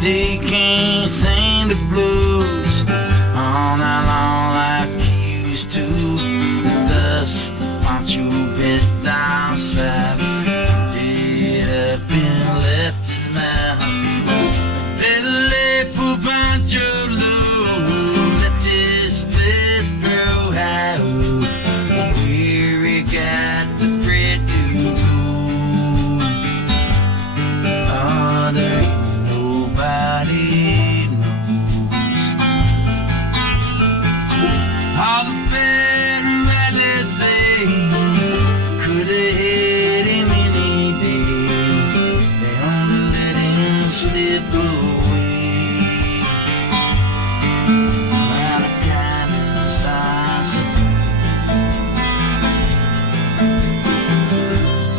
they can't sing the blues all night long like you used to. The dust once you bit down slap, did up and left his mouth. Better lay poop out your load, let this spit grow high. Weary got the bread to go. Oh, there ain't nobody knows. All the better that they say could have hit him any day. They only let him slip away. Out of kindness, I suppose.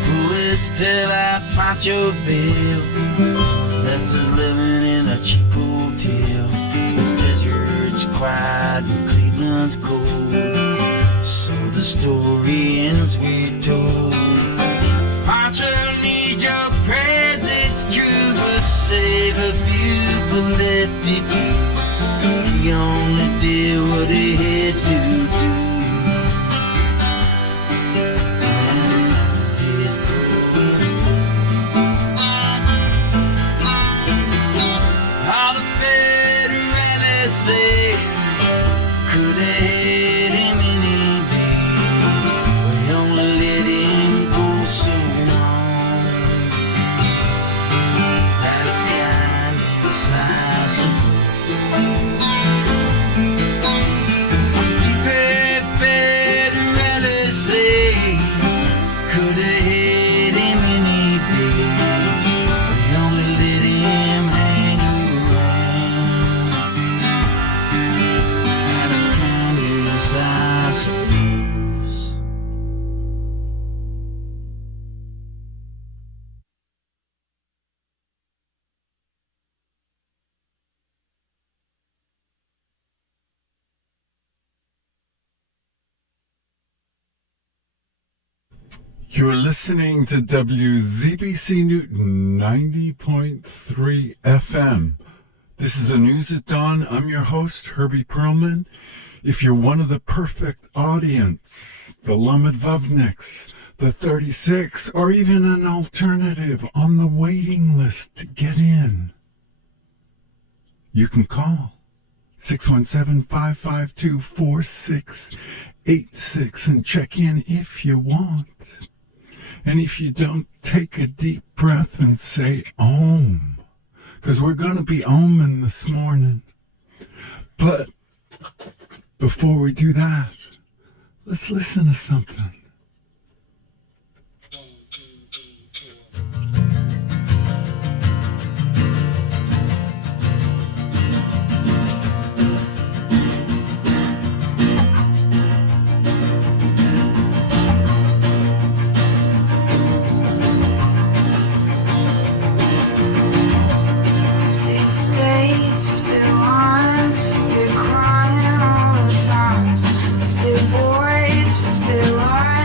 Poets tell I Pancho Bill left us living in a cheap hotel. The desert's quiet and Cleveland's cold, so the story ends we're told. Pancho needs your prayers, it's true, but save a few, but let me be. He only did what he had to do. And now he's gone. All the better and say could have hit him any day. We only let him go so long. Out of kindness, I suppose. You better and say could have hit him any day. We only let him hang around. Out of kindness, I suppose. You're listening to WZBC Newton 90.3 FM. This is the News at Dawn. I'm your host, Herbie Perlman. If you're one of the perfect audience, the Lamadvovniks, the 36, or even an alternative on the waiting list to get in, you can call 617-552-4686 and check in if you want. And if you don't, take a deep breath and say Om, because we're going to be Oming this morning. But before we do that, let's listen to something. States, 50 lines, 50 crying all the times, 50 boys, 50 lies.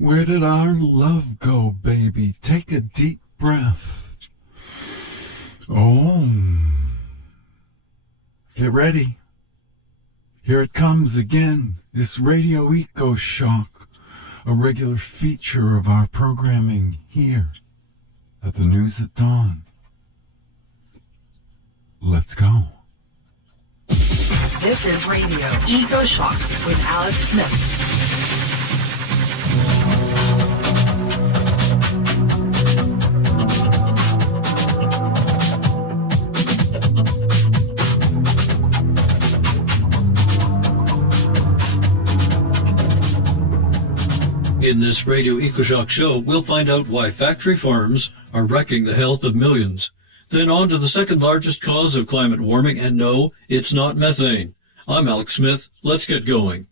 Where did our love go, baby? Take a deep breath. Oh. Get ready. Here it comes again. It's Radio Eco Shock, a regular feature of our programming here at the News at Dawn. Let's go. This is Radio Eco Shock with Alex Smith. In this Radio EcoShock show, we'll find out why factory farms are wrecking the health of millions. Then on to the second largest cause of climate warming, and no, it's not methane. I'm Alex Smith. Let's get going.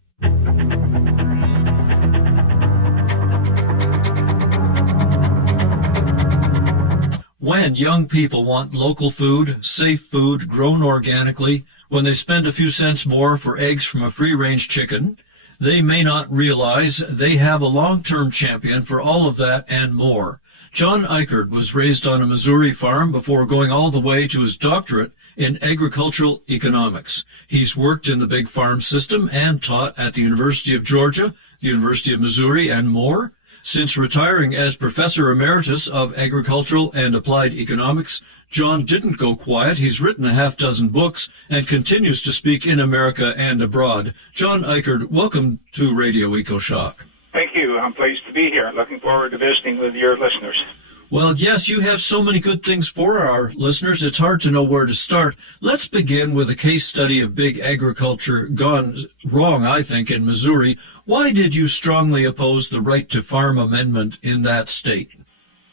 When young people want local food, safe food, grown organically, when they spend a few cents more for eggs from a free-range chicken, they may not realize they have a long-term champion for all of that and more. John Eichert was raised on a Missouri farm before going all the way to his doctorate in agricultural economics. He's worked in the big farm system and taught at the University of Georgia, the University of Missouri, and more. Since retiring as Professor Emeritus of Agricultural and Applied Economics, John didn't go quiet. He's written a half-dozen books and continues to speak in America and abroad. John Eichert, welcome to Radio EcoShock. Thank you. I'm pleased to be here. Looking forward to visiting with your listeners. Well, yes, you have so many good things for our listeners, it's hard to know where to start. Let's begin with a case study of big agriculture gone wrong, I think, in Missouri. Why did you strongly oppose the right to farm amendment in that state?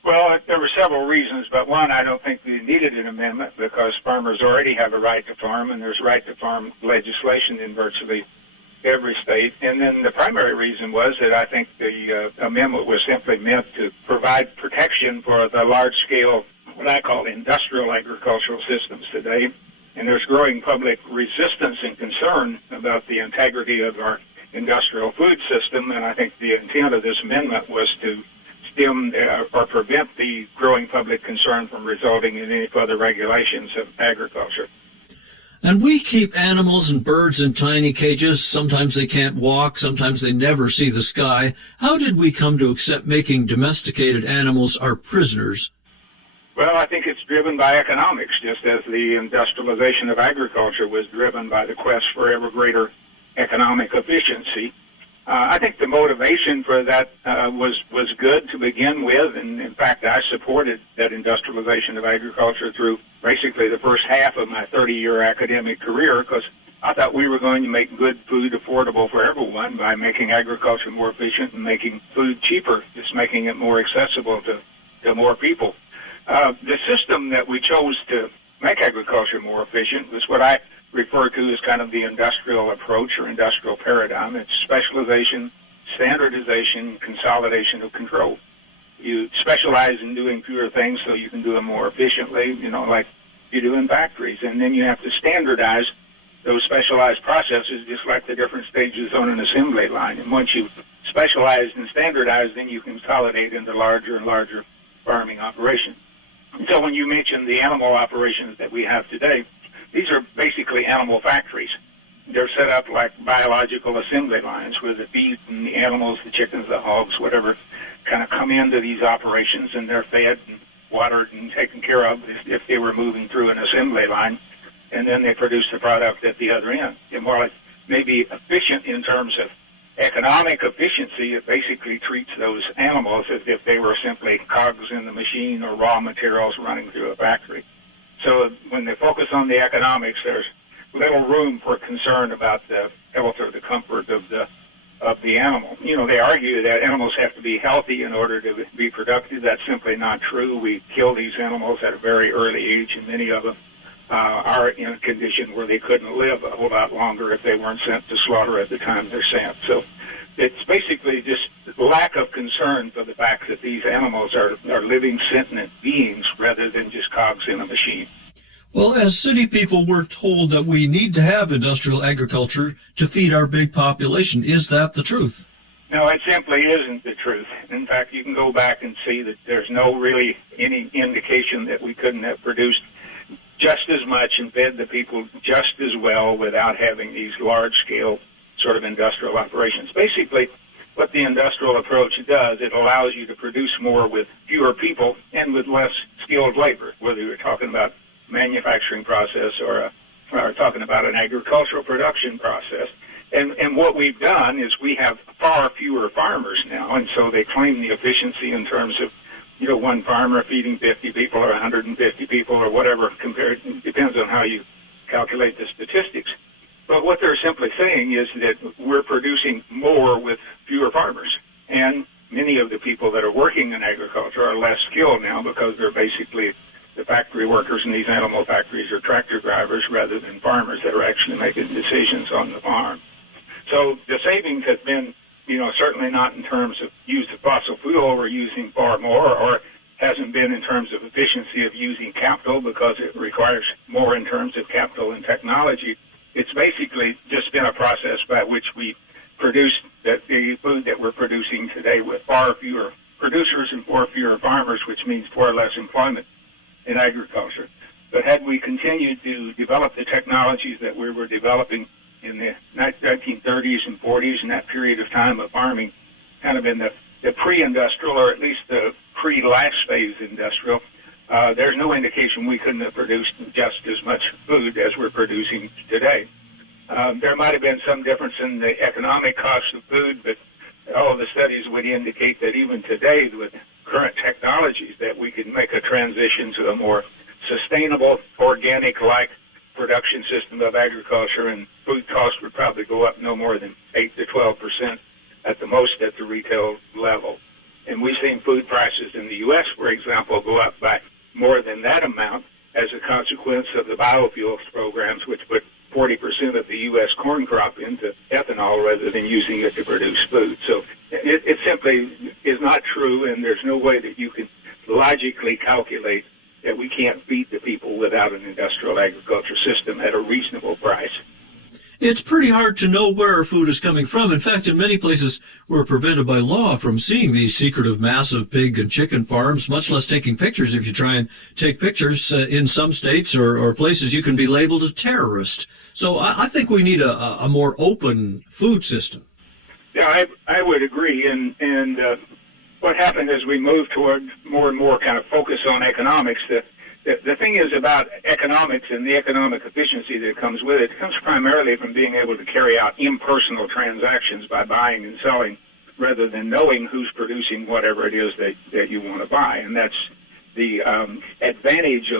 Well, there were several reasons, but one, I don't think we needed an amendment because farmers already have a right to farm, and there's right to farm legislation in virtually every state. And then the primary reason was that I think the amendment was simply meant to provide protection for the large-scale, what I call industrial agricultural systems today. And there's growing public resistance and concern about the integrity of our industrial food system, and I think the intent of this amendment was to stem or prevent the growing public concern from resulting in any further regulations of agriculture. And we keep animals and birds in tiny cages. Sometimes they can't walk, sometimes they never see the sky. How did we come to accept making domesticated animals our prisoners? Well, I think it's driven by economics, just as the industrialization of agriculture was driven by the quest for ever greater economic efficiency. I think the motivation for that was good to begin with, and in fact, I supported that industrialization of agriculture through basically the first half of my 30-year academic career, because I thought we were going to make good food affordable for everyone by making agriculture more efficient and making food cheaper, just making it more accessible to more people. The system that we chose to make agriculture more efficient was what I refer to as kind of the industrial approach or industrial paradigm. It's specialization, standardization, consolidation of control. You specialize in doing fewer things so you can do them more efficiently, like you do in factories. And then you have to standardize those specialized processes, just like the different stages on an assembly line. And once you've specialized and standardized, then you can consolidate into larger and larger farming operations. And so when you mention the animal operations that we have today, these are basically animal factories. They're set up like biological assembly lines where the beef and the animals, the chickens, the hogs, whatever, kind of come into these operations, and they're fed and watered and taken care of if they were moving through an assembly line, and then they produce the product at the other end. And while it may be efficient in terms of economic efficiency, it basically treats those animals as if they were simply cogs in the machine or raw materials running through a factory. So when they focus on the economics, there's little room for concern about the health or the comfort of the animal. You know, they argue that animals have to be healthy in order to be productive. That's simply not true. We kill these animals at a very early age, and many of them are in a condition where they couldn't live a whole lot longer if they weren't sent to slaughter at the time they're sent. So it's basically just lack of concern for the fact that these animals are living sentient beings rather than just cogs in a machine. Well, as city people, we're told that we need to have industrial agriculture to feed our big population. Is that the truth? No, it simply isn't the truth. In fact, you can go back and see that there's no really any indication that we couldn't have produced just as much and fed the people just as well without having these large-scale sort of industrial operations. Basically, what the industrial approach does, it allows you to produce more with fewer people and with less skilled labor, whether you're talking about manufacturing process or talking about an agricultural production process. And what we've done is we have far fewer farmers now, and so they claim the efficiency in terms of, you know, one farmer feeding 50 people or 150 people or whatever, compared, it depends on how you calculate the statistics. But what they're simply saying is that we're producing more with fewer farmers. And many of the people that are working in agriculture are less skilled now because they're basically the factory workers in these animal factories are tractor drivers rather than farmers that are actually making decisions on the farm. So the savings have been, you know, certainly not in terms of use of fossil fuel or using far more, or hasn't been in terms of efficiency of using capital because it requires more in terms of capital and technology. It's basically just been a process by which we produce the food that we're producing today with far fewer producers and far fewer farmers, which means far less employment in agriculture. But had we continued to develop the technologies that we were developing in the 1930s and 40s and that period of time of farming, kind of in the pre-industrial or at least the pre-last phase industrial, there's no indication we couldn't have produced just as much food as we're producing today. There might have been some difference in the economic cost of food, but all of the studies would indicate that even today with current technologies that we can make a transition to a more sustainable, organic-like production system of agriculture, and food costs would probably go up no more than 8 to 12% at the most at the retail level. And we've seen food prices in the U.S., for example, go up by more than that amount as a consequence of the biofuels programs, which put 40% of the U.S. corn crop into ethanol rather than using it to produce food. So it simply is not true, and there's no way that you can logically calculate that we can't feed the people without an industrial agriculture system at a reasonable price. It's pretty hard to know where our food is coming from. In fact, in many places, we're prevented by law from seeing these secretive, massive pig and chicken farms, much less taking pictures. If you try and take pictures in some states or places, you can be labeled a terrorist. So I think we need a more open food system. Yeah, I would agree. And what happened as we moved toward more and more kind of focus on economics, the thing is about economics and the economic efficiency that comes with it. It comes primarily from being able to carry out impersonal transactions by buying and selling rather than knowing who's producing whatever it is that you want to buy. And that's the advantage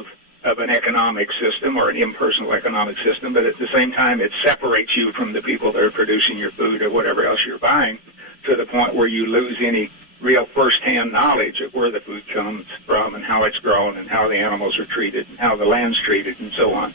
of an economic system or an impersonal economic system, but at the same time it separates you from the people that are producing your food or whatever else you're buying to the point where you lose any real first-hand knowledge of where the food comes from and how it's grown and how the animals are treated and how the land's treated and so on.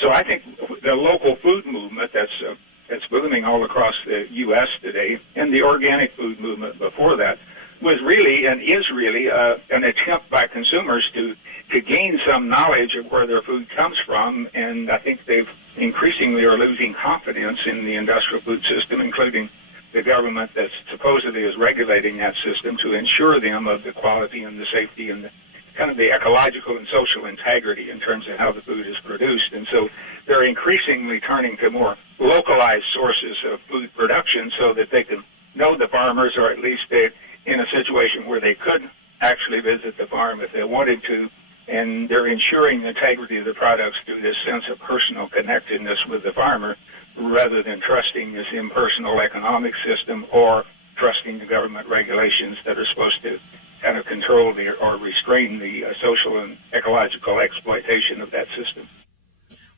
So I think the local food movement that's booming all across the U.S. today, and the organic food movement before that, was really and is really an attempt by consumers to gain some knowledge of where their food comes from, and I think they've increasingly are losing confidence in the industrial food system, including the government that supposedly is regulating that system to ensure them of the quality and the safety and the kind of the ecological and social integrity in terms of how the food is produced. And so they're increasingly turning to more localized sources of food production so that they can know the farmers, or at least they're in a situation where they could actually visit the farm if they wanted to. And they're ensuring the integrity of the products through this sense of personal connectedness with the farmer, rather than trusting this impersonal economic system or trusting the government regulations that are supposed to kind of control or restrain the social and ecological exploitation of that system.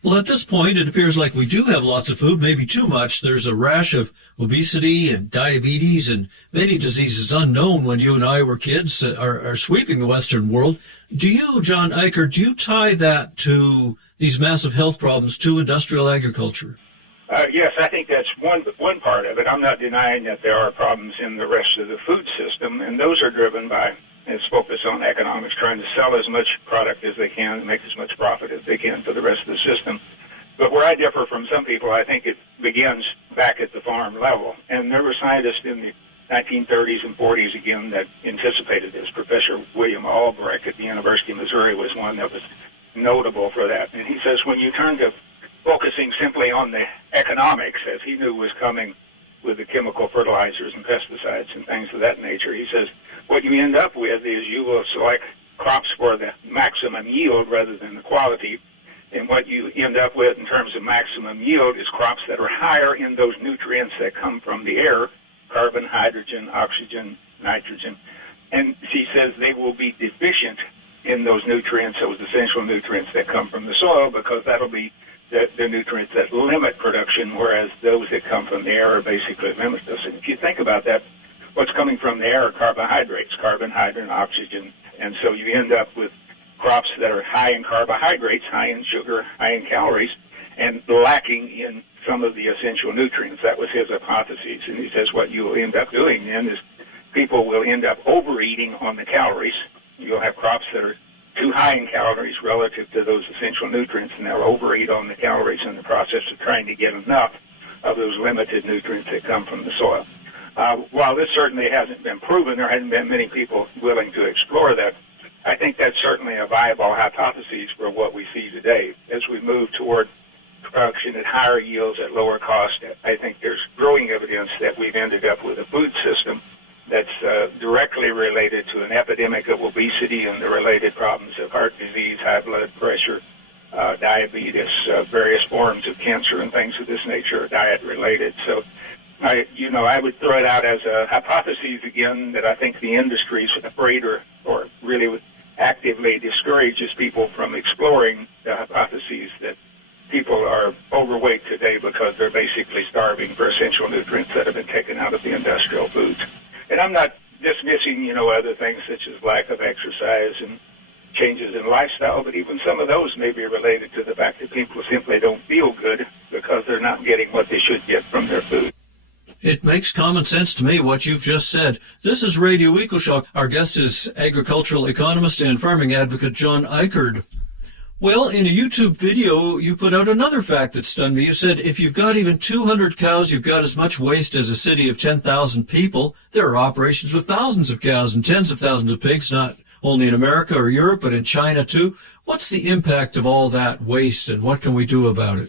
Well, at this point, it appears like we do have lots of food, maybe too much. There's a rash of obesity and diabetes and many diseases unknown when you and I were kids are sweeping the Western world. Do you, John Eicher, do you tie that to these massive health problems to industrial agriculture? Yes, I think that's one part of it. I'm not denying that there are problems in the rest of the food system, and those are driven by its focus on economics, trying to sell as much product as they can and make as much profit as they can for the rest of the system. But where I differ from some people, I think it begins back at the farm level. And there were scientists in the 1930s and 40s, again, that anticipated this. Professor William Albrecht at the University of Missouri was one that was notable for that. And he says when you turn to focusing simply on the economics, as he knew was coming with the chemical fertilizers and pesticides and things of that nature, he says what you end up with is you will select crops for the maximum yield rather than the quality. And what you end up with in terms of maximum yield is crops that are higher in those nutrients that come from the air, carbon, hydrogen, oxygen, nitrogen. And he says they will be deficient in those nutrients, those essential nutrients that come from the soil, because that'll be the nutrients that limit production, whereas those that come from the air are basically limitless. And if you think about that, what's coming from the air are carbohydrates, carbon, hydrogen, oxygen. And so you end up with crops that are high in carbohydrates, high in sugar, high in calories, and lacking in some of the essential nutrients. That was his hypothesis. And he says what you'll end up doing then is people will end up overeating on the calories. You'll have crops that are too high in calories relative to those essential nutrients, and they'll overeat on the calories in the process of trying to get enough of those limited nutrients that come from the soil. While this certainly hasn't been proven, there hasn't been many people willing to explore that. I think that's certainly a viable hypothesis for what we see today. As we move toward production at higher yields at lower cost, I think there's growing evidence that we've ended up with a food system that's directly related to an epidemic of obesity and the related problems of heart disease, high blood pressure, diabetes, various forms of cancer and things of this nature are diet-related. So, I would throw it out as a hypothesis again that I think the industry is afraid or really actively discourages people from exploring the hypotheses that people are overweight today because they're basically starving for essential nutrients that have been taken out of the industrial foods. And I'm not dismissing, other things such as lack of exercise and changes in lifestyle, but even some of those may be related to the fact that people simply don't feel good because they're not getting what they should get from their food. It makes common sense to me what you've just said. This is Radio EcoShock. Our guest is agricultural economist and farming advocate John Eicher. Well, in a YouTube video, you put out another fact that stunned me. You said if you've got even 200 cows, you've got as much waste as a city of 10,000 people. There are operations with thousands of cows and tens of thousands of pigs, not only in America or Europe, but in China too. What's the impact of all that waste, and what can we do about it?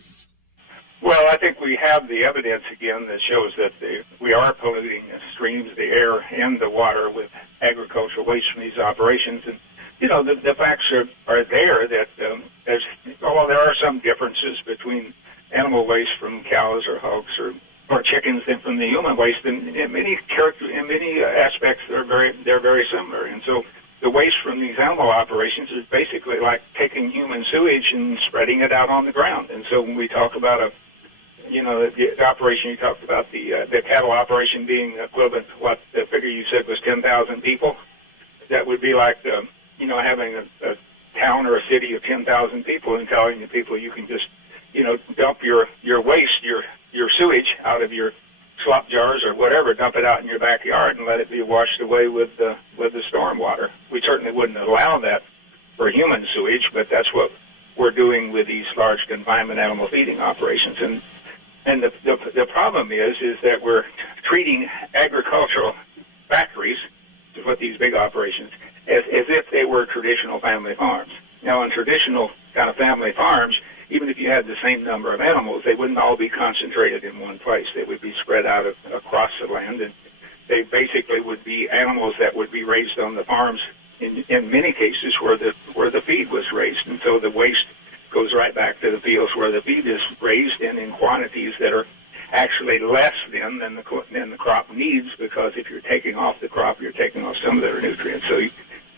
Well, I think we have the evidence again that shows that we are polluting the streams, the air, and the water with agricultural waste from these operations. And the facts are there that although there are some differences between animal waste from cows or hogs or chickens than from the human waste, and in many aspects they're very similar. And so the waste from these animal operations is basically like taking human sewage and spreading it out on the ground. And so when we talk about the operation you talked about, the cattle operation being equivalent to what the figure you said was 10,000 people, that would be like having a town or a city of 10,000 people and telling the people you can just, dump your waste, your sewage out of your slop jars or whatever, dump it out in your backyard and let it be washed away with the storm water. We certainly wouldn't allow that for human sewage, but that's what were doing with these large confinement animal feeding operations. And the problem is that we're treating agricultural factories, to put these big operations, as if they were traditional family farms. Now, on traditional kind of family farms, even if you had the same number of animals, they wouldn't all be concentrated in one place. They would be spread out across the land, and they basically would be animals that would be raised on the farms in many cases where the feed was raised. And so the waste goes right back to the fields where the feed is raised, and in quantities that are actually less than the crop needs, because if you're taking off the crop, you're taking off some of their nutrients. So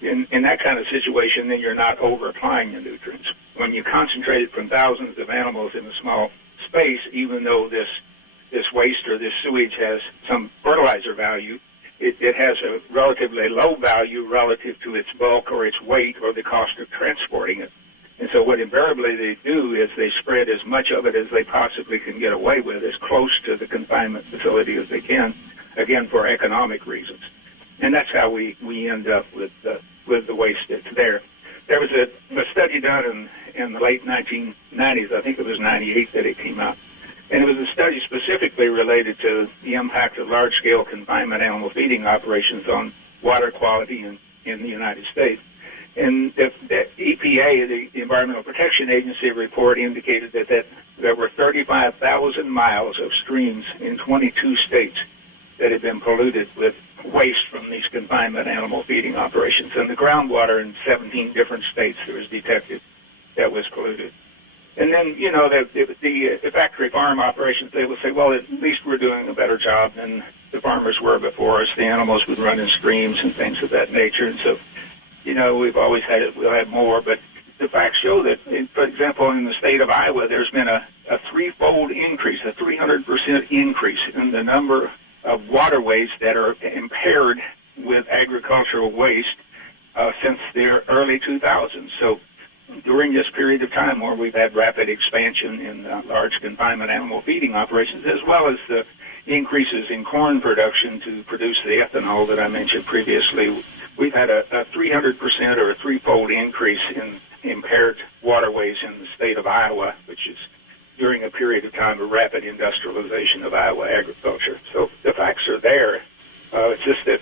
in that kind of situation, then you're not over-applying the nutrients. When you concentrate it from thousands of animals in a small space, even though this waste or this sewage has some fertilizer value, it has a relatively low value relative to its bulk or its weight or the cost of transporting it. And so what invariably they do is they spread as much of it as they possibly can get away with, as close to the confinement facility as they can, again, for economic reasons. And that's how we end up with the waste that's there. There was a study done in the late 1990s, I think it was 98 that it came out. And it was a study specifically related to the impact of large-scale confinement animal feeding operations on water quality in the United States. And the EPA, the Environmental Protection Agency report, indicated that there were 35,000 miles of streams in 22 states that had been polluted with waste from these confinement animal feeding operations. And the groundwater in 17 different states that was detected that was polluted. And then, you know, the factory farm operations, they would say, well, at least we're doing a better job than the farmers were before us. The animals would run in streams and things of that nature. And so, you know, we've always had it, we'll have more. But the facts show that, for example, in the state of Iowa, there's been a threefold increase, a 300% increase in the number of waterways that are impaired with agricultural waste since the early 2000s. So during this period of time where we've had rapid expansion in large confinement animal feeding operations, as well as the increases in corn production to produce the ethanol that I mentioned previously, we've had a 300% or a threefold increase in impaired waterways in the state of Iowa, which is during a period of time of rapid industrialization of Iowa agriculture. So the facts are there. It's just that,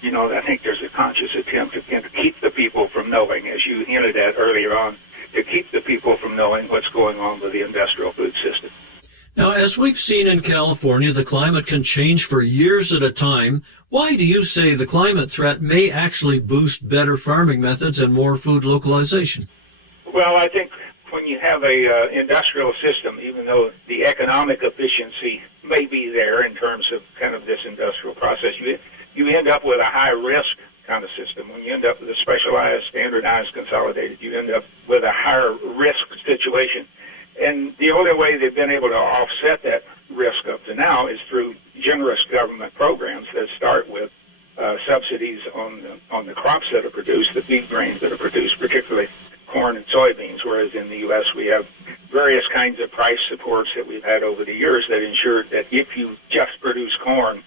you know, I think there's a conscious attempt to keep the people from knowing, as you hinted at earlier on, to keep the people from knowing what's going on with the industrial food system. Now, as we've seen in California, the climate can change for years at a time. Why do you say the climate threat may actually boost better farming methods and more food localization? Well, I think when you have a industrial system, even though the economic efficiency may be there in terms of kind of this industrial process, you end up with a high-risk kind of system. When you end up with a specialized, standardized, consolidated, you end up with a higher risk situation. And the only way they've been able to offset that risk up to now is through generous government programs that start with subsidies on the crops that are produced, the feed grains that are produced, particularly corn and soybeans, whereas in the U.S. we have various kinds of price supports that we've had over the years that ensured that if you just produce corn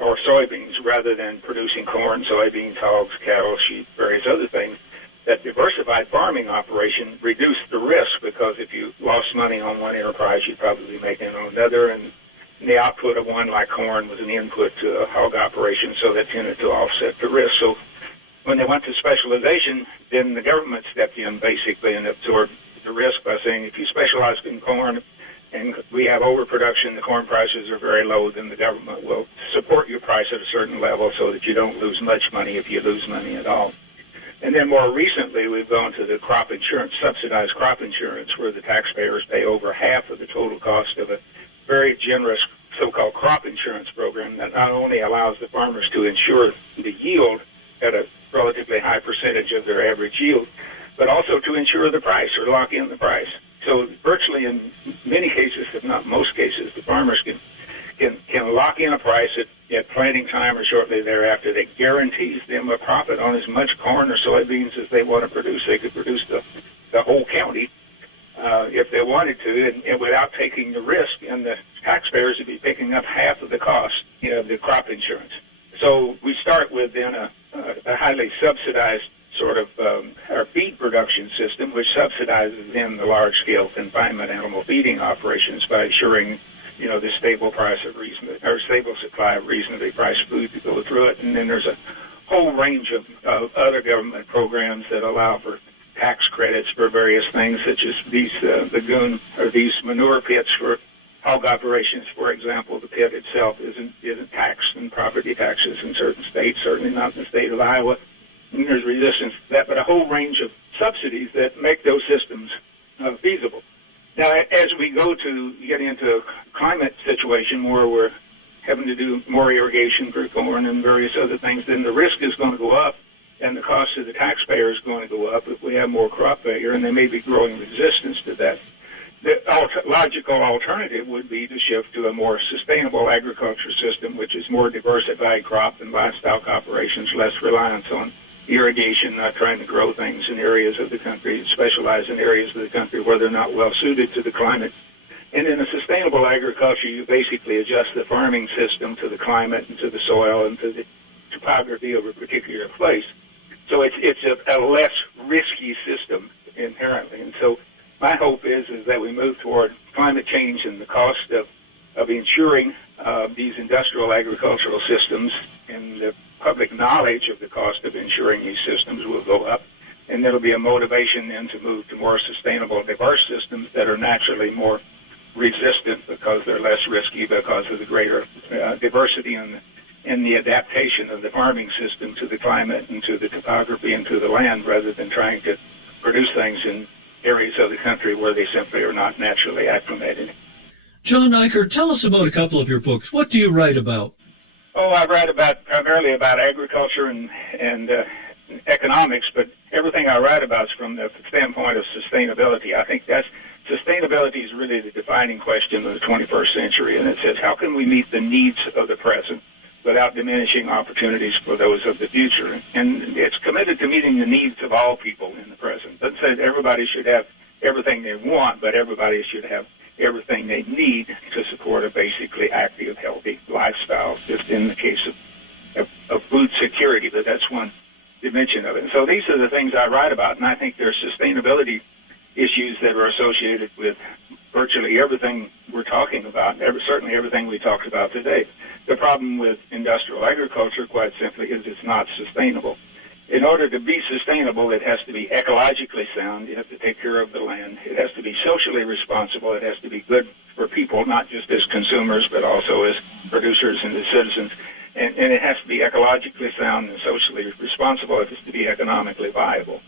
or soybeans rather than producing corn, soybeans, hogs, cattle, sheep, various other things, that diversified farming operation reduced the risk, because if you lost money on one enterprise, you'd probably be making it on another, and the output of one, like corn, was an input to a hog operation, so that tended to offset the risk. So when they went to specialization, then the government stepped in basically and absorbed the risk by saying, if you specialize in corn and we have overproduction, the corn prices are very low, then the government will support your price at a certain level so that you don't lose much money if you lose money at all. And then more recently, we've gone to the crop insurance, subsidized crop insurance, where the taxpayers pay over half of the total cost of a very generous so-called crop insurance program that not only allows the farmers to insure the yield at a relatively high percentage of their average yield, but also to insure the price or lock in the price. So virtually in many cases, if not most cases, the farmers can lock in a price at planting time or shortly thereafter that guarantees them a profit on as much corn or soybeans as they want to produce. They could produce the whole county if they wanted to, and without taking the risk, and the taxpayers would be picking up half of the cost, of the crop insurance. So we start with then a highly subsidized sort of our feed production system, which subsidizes then the large-scale confinement animal feeding operations by assuring, the stable stable supply of reasonably priced food to go through it. And then there's a whole range of other government programs that allow for tax credits for various things, such as these these manure pits for hog operations, for example. The pit itself isn't taxed in property taxes in certain states, certainly not in the state of Iowa. And there's resistance to that, but a whole range of subsidies that make those systems feasible. Now, as we get into a climate situation where we're having to do more irrigation for corn and various other things, then the risk is going to go up, and the cost to the taxpayer is going to go up if we have more crop failure, and there may be growing resistance to that. The logical alternative would be to shift to a more sustainable agriculture system, which is more diversified crop and livestock operations, less reliance on irrigation, not trying to grow things in areas of the country, specialize in areas of the country where they're not well suited to the climate. And in a sustainable agriculture, you basically adjust the farming system to the climate and to the soil and to the topography of a particular place. So it's a less risky system inherently. And so my hope is that we move toward climate change, and the cost of ensuring these industrial agricultural systems and the public knowledge of the cost of ensuring these systems will go up. And there'll be a motivation then to move to more sustainable, diverse systems that are naturally more resistant because they're less risky because of the greater diversity and the adaptation of the farming system to the climate and to the topography and to the land, rather than trying to produce things in areas of the country where they simply are not naturally acclimated. John Eicher, tell us about a couple of your books. What do you write about? Oh, I write primarily about agriculture and economics, but everything I write about is from the standpoint of sustainability. I think sustainability is really the defining question of the 21st century, and it says, how can we meet the needs of the present without diminishing opportunities for those of the future? And it's committed to meeting the needs of all people in the present. It doesn't say that everybody should have everything they want, but everybody should have everything they need to support a basically active, healthy lifestyle, just in the case of food security, but that's one dimension of it. And so these are the things I write about, and I think there's sustainability issues that are associated with virtually everything we're talking about, certainly everything we talked about today. The problem with industrial agriculture, quite simply, is it's not sustainable. In order to be sustainable, it has to be ecologically sound. You have to take care of the land. It has to be socially responsible. It has to be good for people, not just as consumers, but also as producers and as citizens. And it has to be ecologically sound and socially responsible. It has to be economically viable.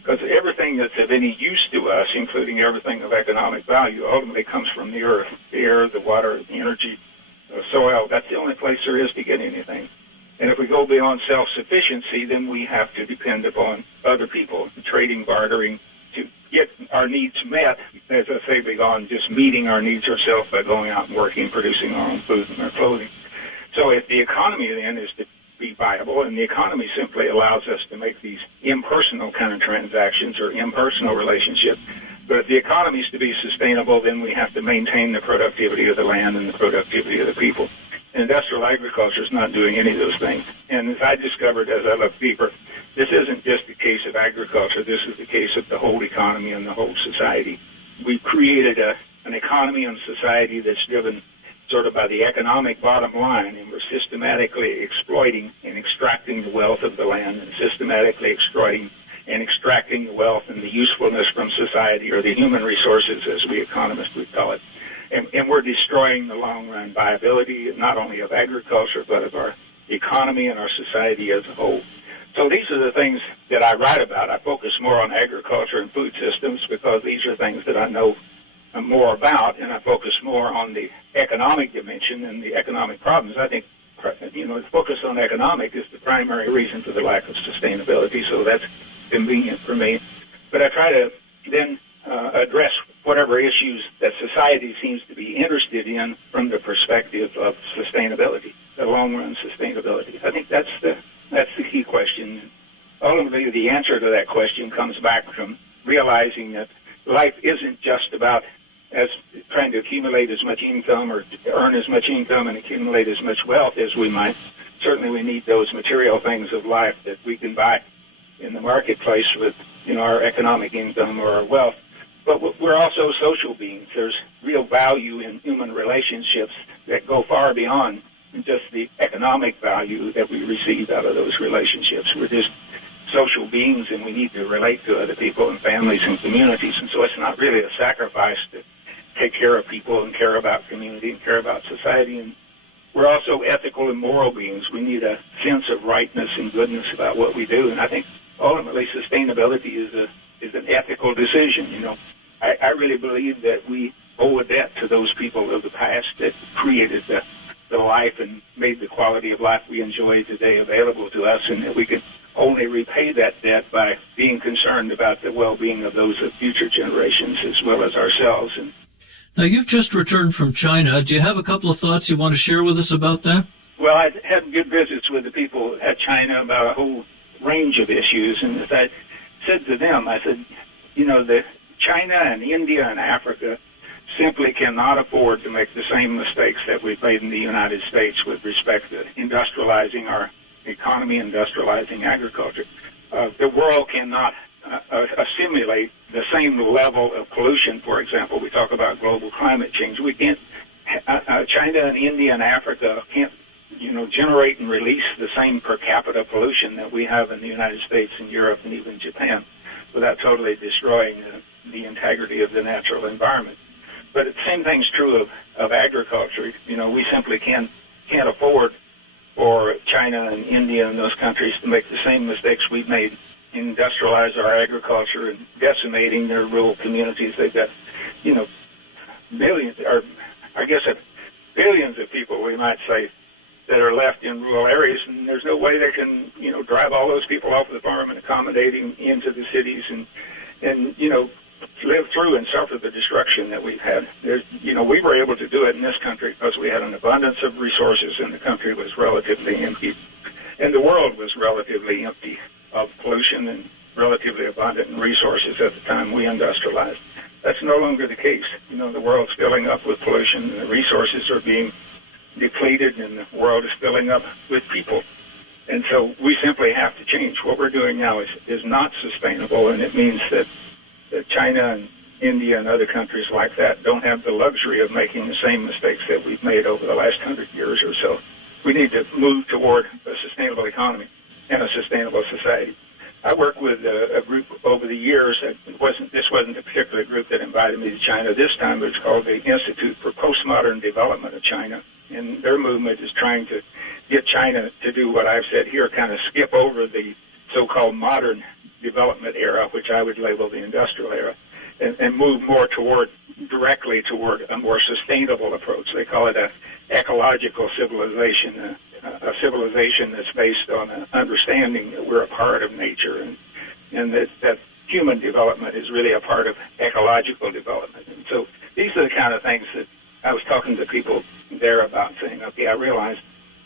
Because everything that's of any use to us, including everything of economic value, ultimately comes from the earth, the air, the water, the energy, the soil. That's the only place there is to get anything. And if we go beyond self-sufficiency, then we have to depend upon other people, trading, bartering, to get our needs met, as I say, beyond just meeting our needs ourselves by going out and working, producing our own food and our clothing. So if the economy then is to be viable, and the economy simply allows us to make these impersonal kind of transactions or impersonal relationships, but if the economy is to be sustainable, then we have to maintain the productivity of the land and the productivity of the people. Industrial agriculture is not doing any of those things. And as I discovered as I looked deeper, this isn't just the case of agriculture. This is the case of the whole economy and the whole society. We've created an economy and society that's driven sort of by the economic bottom line, and we're systematically exploiting and extracting the wealth of the land, and systematically exploiting and extracting the wealth and the usefulness from society, or the human resources, as we economists would call it. And we're destroying the long-run viability not only of agriculture, but of our economy and our society as a whole. So these are the things that I write about. I focus more on agriculture and food systems because these are things that I know more about, and I focus more on the economic dimension and the economic problems. I think, the focus on economic is the primary reason for the lack of sustainability, so that's convenient for me. But I try to then address whatever issues that society seems to be interested in from the perspective of sustainability, the long-run sustainability. I think that's the key question. Ultimately, the answer to that question comes back from realizing that life isn't just about trying to accumulate as much income or earn as much income and accumulate as much wealth as we might. Certainly we need those material things of life that we can buy in the marketplace with, our economic income or our wealth. But we're also social beings. There's real value in human relationships that go far beyond just the economic value that we receive out of those relationships. We're just social beings, and we need to relate to other people and families and communities. And so it's not really a sacrifice to take care of people and care about community and care about society. And we're also ethical and moral beings. We need a sense of rightness and goodness about what we do. And I think ultimately sustainability is an ethical decision. I really believe that we owe a debt to those people of the past that created the life and made the quality of life we enjoy today available to us, and that we can only repay that debt by being concerned about the well-being of those of future generations as well as ourselves. And now, you've just returned from China. Do you have a couple of thoughts you want to share with us about that? Well, I had good visits with the people at China about a whole range of issues, and as I said to them, I said, the China and India and Africa simply cannot afford to make the same mistakes that we've made in the United States with respect to industrializing our economy, industrializing agriculture. The world cannot assimilate the same level of pollution. For example, we talk about global climate change. We can't, China and India and Africa can't, generate and release the same per capita pollution that we have in the United States and Europe and even Japan without totally destroying the integrity of the natural environment. But the same thing's true of agriculture. We simply can't afford for China and India and those countries to make the same mistakes we've made, industrialize our agriculture and decimating their rural communities. They've got, millions, or I guess billions of people, we might say, that are left in rural areas, and there's no way they can, drive all those people off the farm and accommodate them into the cities and live through and suffer the destruction that we've had. We were able to do it in this country because we had an abundance of resources, and the country was relatively empty, and the world was relatively empty of pollution and relatively abundant in resources at the time we industrialized. That's no longer the case. The world's filling up with pollution, and the resources are being depleted, and the world is filling up with people. And so we simply have to change. What we're doing now is not sustainable, and it means that China and India and other countries like that don't have the luxury of making the same mistakes that we've made over the last 100 years or so. We need to move toward a sustainable economy and a sustainable society. I worked with a group over the years. This wasn't a particular group that invited me to China this time, but it's called the Institute for Postmodern Development of China. And their movement is trying to get China to do what I've said here, kind of skip over the so-called modern development era, which I would label the industrial era, and move more directly toward a more sustainable approach. They call it an ecological civilization, a civilization that's based on an understanding that we're a part of nature, and that human development is really a part of ecological development. And so these are the kind of things that I was talking to people there about, saying, okay, I realize,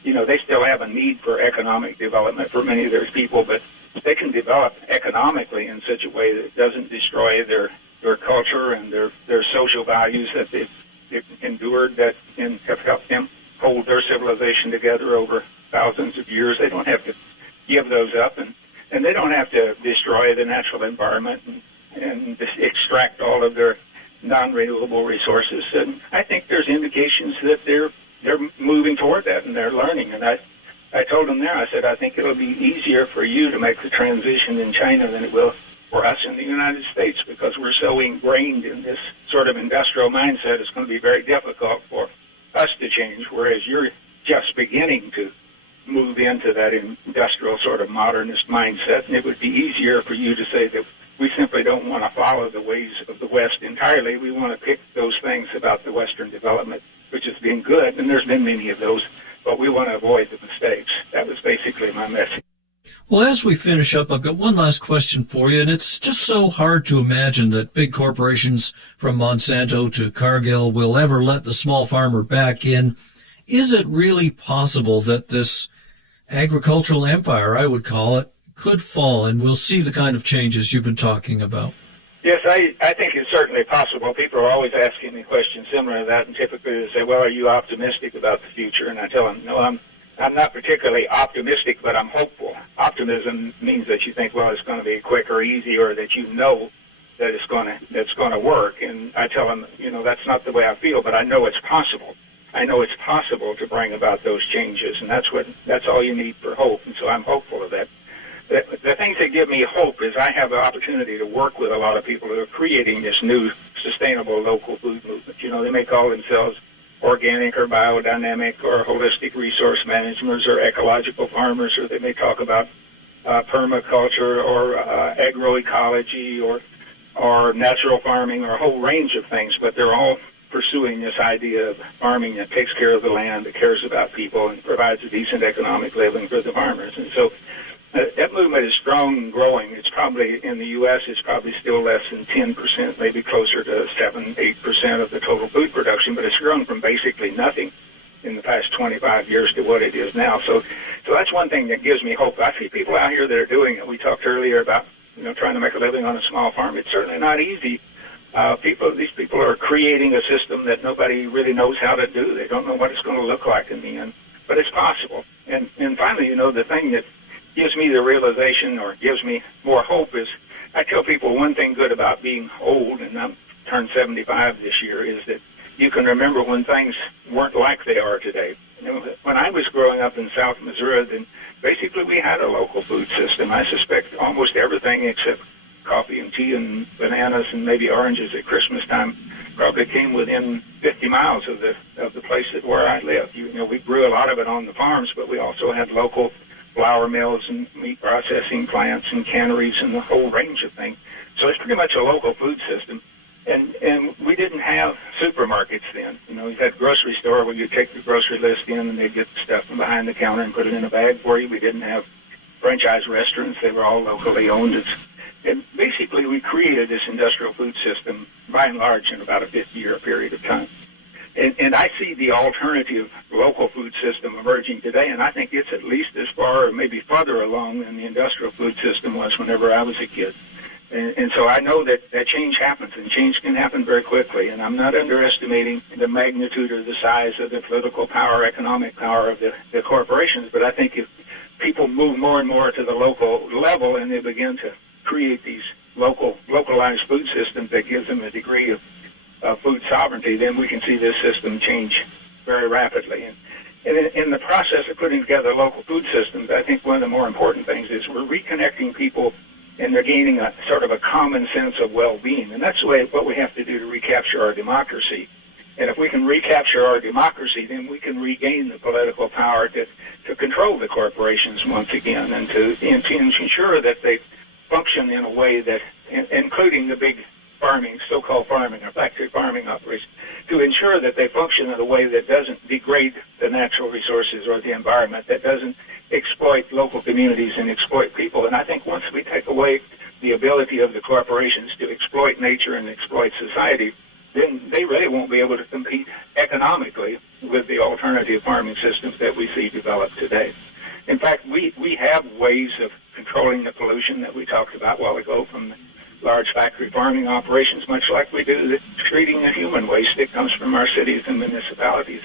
they still have a need for economic development for many of their people, but they can develop economically in such a way that it doesn't destroy their culture and their social values that they've endured that and have helped them hold their civilization together over thousands of years. They don't have to give those up, and they don't have to destroy the natural environment and extract all of their non-renewable resources. And I think there's indications that they're moving toward that, and they're learning. And I told them there, I said, I think it'll be easier for you to make the transition in China than it will for us in the United States, because we're so ingrained in this sort of industrial mindset. It's going to be very difficult for us to change, whereas you're just beginning to move into that industrial sort of modernist mindset, and it would be easier for you to say that we simply don't want to follow the ways of the West entirely. We want to pick those things about the Western development, which has been good, and there's been many of those, but we want to avoid the mistakes. That was basically my message. Well, as we finish up, I've got one last question for you, and it's just so hard to imagine that big corporations from Monsanto to Cargill will ever let the small farmer back in. Is it really possible that this agricultural empire, I would call it, could fall, and we'll see the kind of changes you've been talking about? Yes, I think it's certainly possible. People are always asking me questions similar to that, and typically they say, well, are you optimistic about the future? And I tell them, no, I'm not particularly optimistic, but I'm hopeful. optimism means that you think, well, it's going to be quick or easy, or that you know that it's going to work. And I tell them, that's not the way I feel, but I know it's possible. I know it's possible to bring about those changes, and that's all you need for hope. And so I'm hopeful of that. The things that give me hope is I have an opportunity to work with a lot of people who are creating this new sustainable local food movement. They may call themselves organic or biodynamic or holistic resource managers or ecological farmers, or they may talk about permaculture or agroecology or natural farming or a whole range of things, but they're all pursuing this idea of farming that takes care of the land, that cares about people, and provides a decent economic living for the farmers. And so that movement is strong and growing. It's probably, in the U.S., it's probably still less than 10%, maybe closer to 7-8% of the total food production, but it's grown from basically nothing in the past 25 years to what it is now. So that's one thing that gives me hope. I see people out here that are doing it. We talked earlier about, trying to make a living on a small farm. It's certainly not easy. These people are creating a system that nobody really knows how to do. They don't know what it's going to look like in the end, but it's possible. And finally, the thing that gives me the realization or gives me more hope is I tell people one thing good about being old, and I'm turned 75 this year, is that you can remember when things weren't like they are today. When I was growing up in South Missouri, then basically we had a local food system. I suspect almost everything except coffee and tea and bananas and maybe oranges at Christmas time probably came within 50 miles of the place where I lived. We grew a lot of it on the farms, but we also had local flour mills and meat processing plants and canneries and a whole range of things. So it's pretty much a local food system. And we didn't have supermarkets then. We had a grocery store where you take the grocery list in and they'd get the stuff from behind the counter and put it in a bag for you. We didn't have franchise restaurants. They were all locally owned. And basically we created this industrial food system by and large in about a 50-year period of time. And I see the alternative local food system emerging today, and I think it's at least as far or maybe further along than the industrial food system was whenever I was a kid. And so I know that change happens, and change can happen very quickly. And I'm not underestimating the magnitude or the size of the political power, economic power of the corporations, but I think if people move more and more to the local level and they begin to create these localized food systems that gives them a degree of food sovereignty, then we can see this system change very rapidly. And in the process of putting together local food systems, I think one of the more important things is we're reconnecting people, and they're gaining a sort of a common sense of well-being. And that's what we have to do to recapture our democracy. And if we can recapture our democracy, then we can regain the political power to control the corporations once again, and to ensure that they function in a way that, including the big farming, so-called farming or factory farming operations, to ensure that they function in a way that doesn't degrade the natural resources or the environment, that doesn't exploit local communities and exploit people. And I think once we take away the ability of the corporations to exploit nature and exploit society, then they really won't be able to compete economically with the alternative farming systems that we see developed today. In fact, we have ways of controlling the pollution that we talked about a while ago from large factory farming operations, much like we do treating the human waste that comes from our cities and municipalities.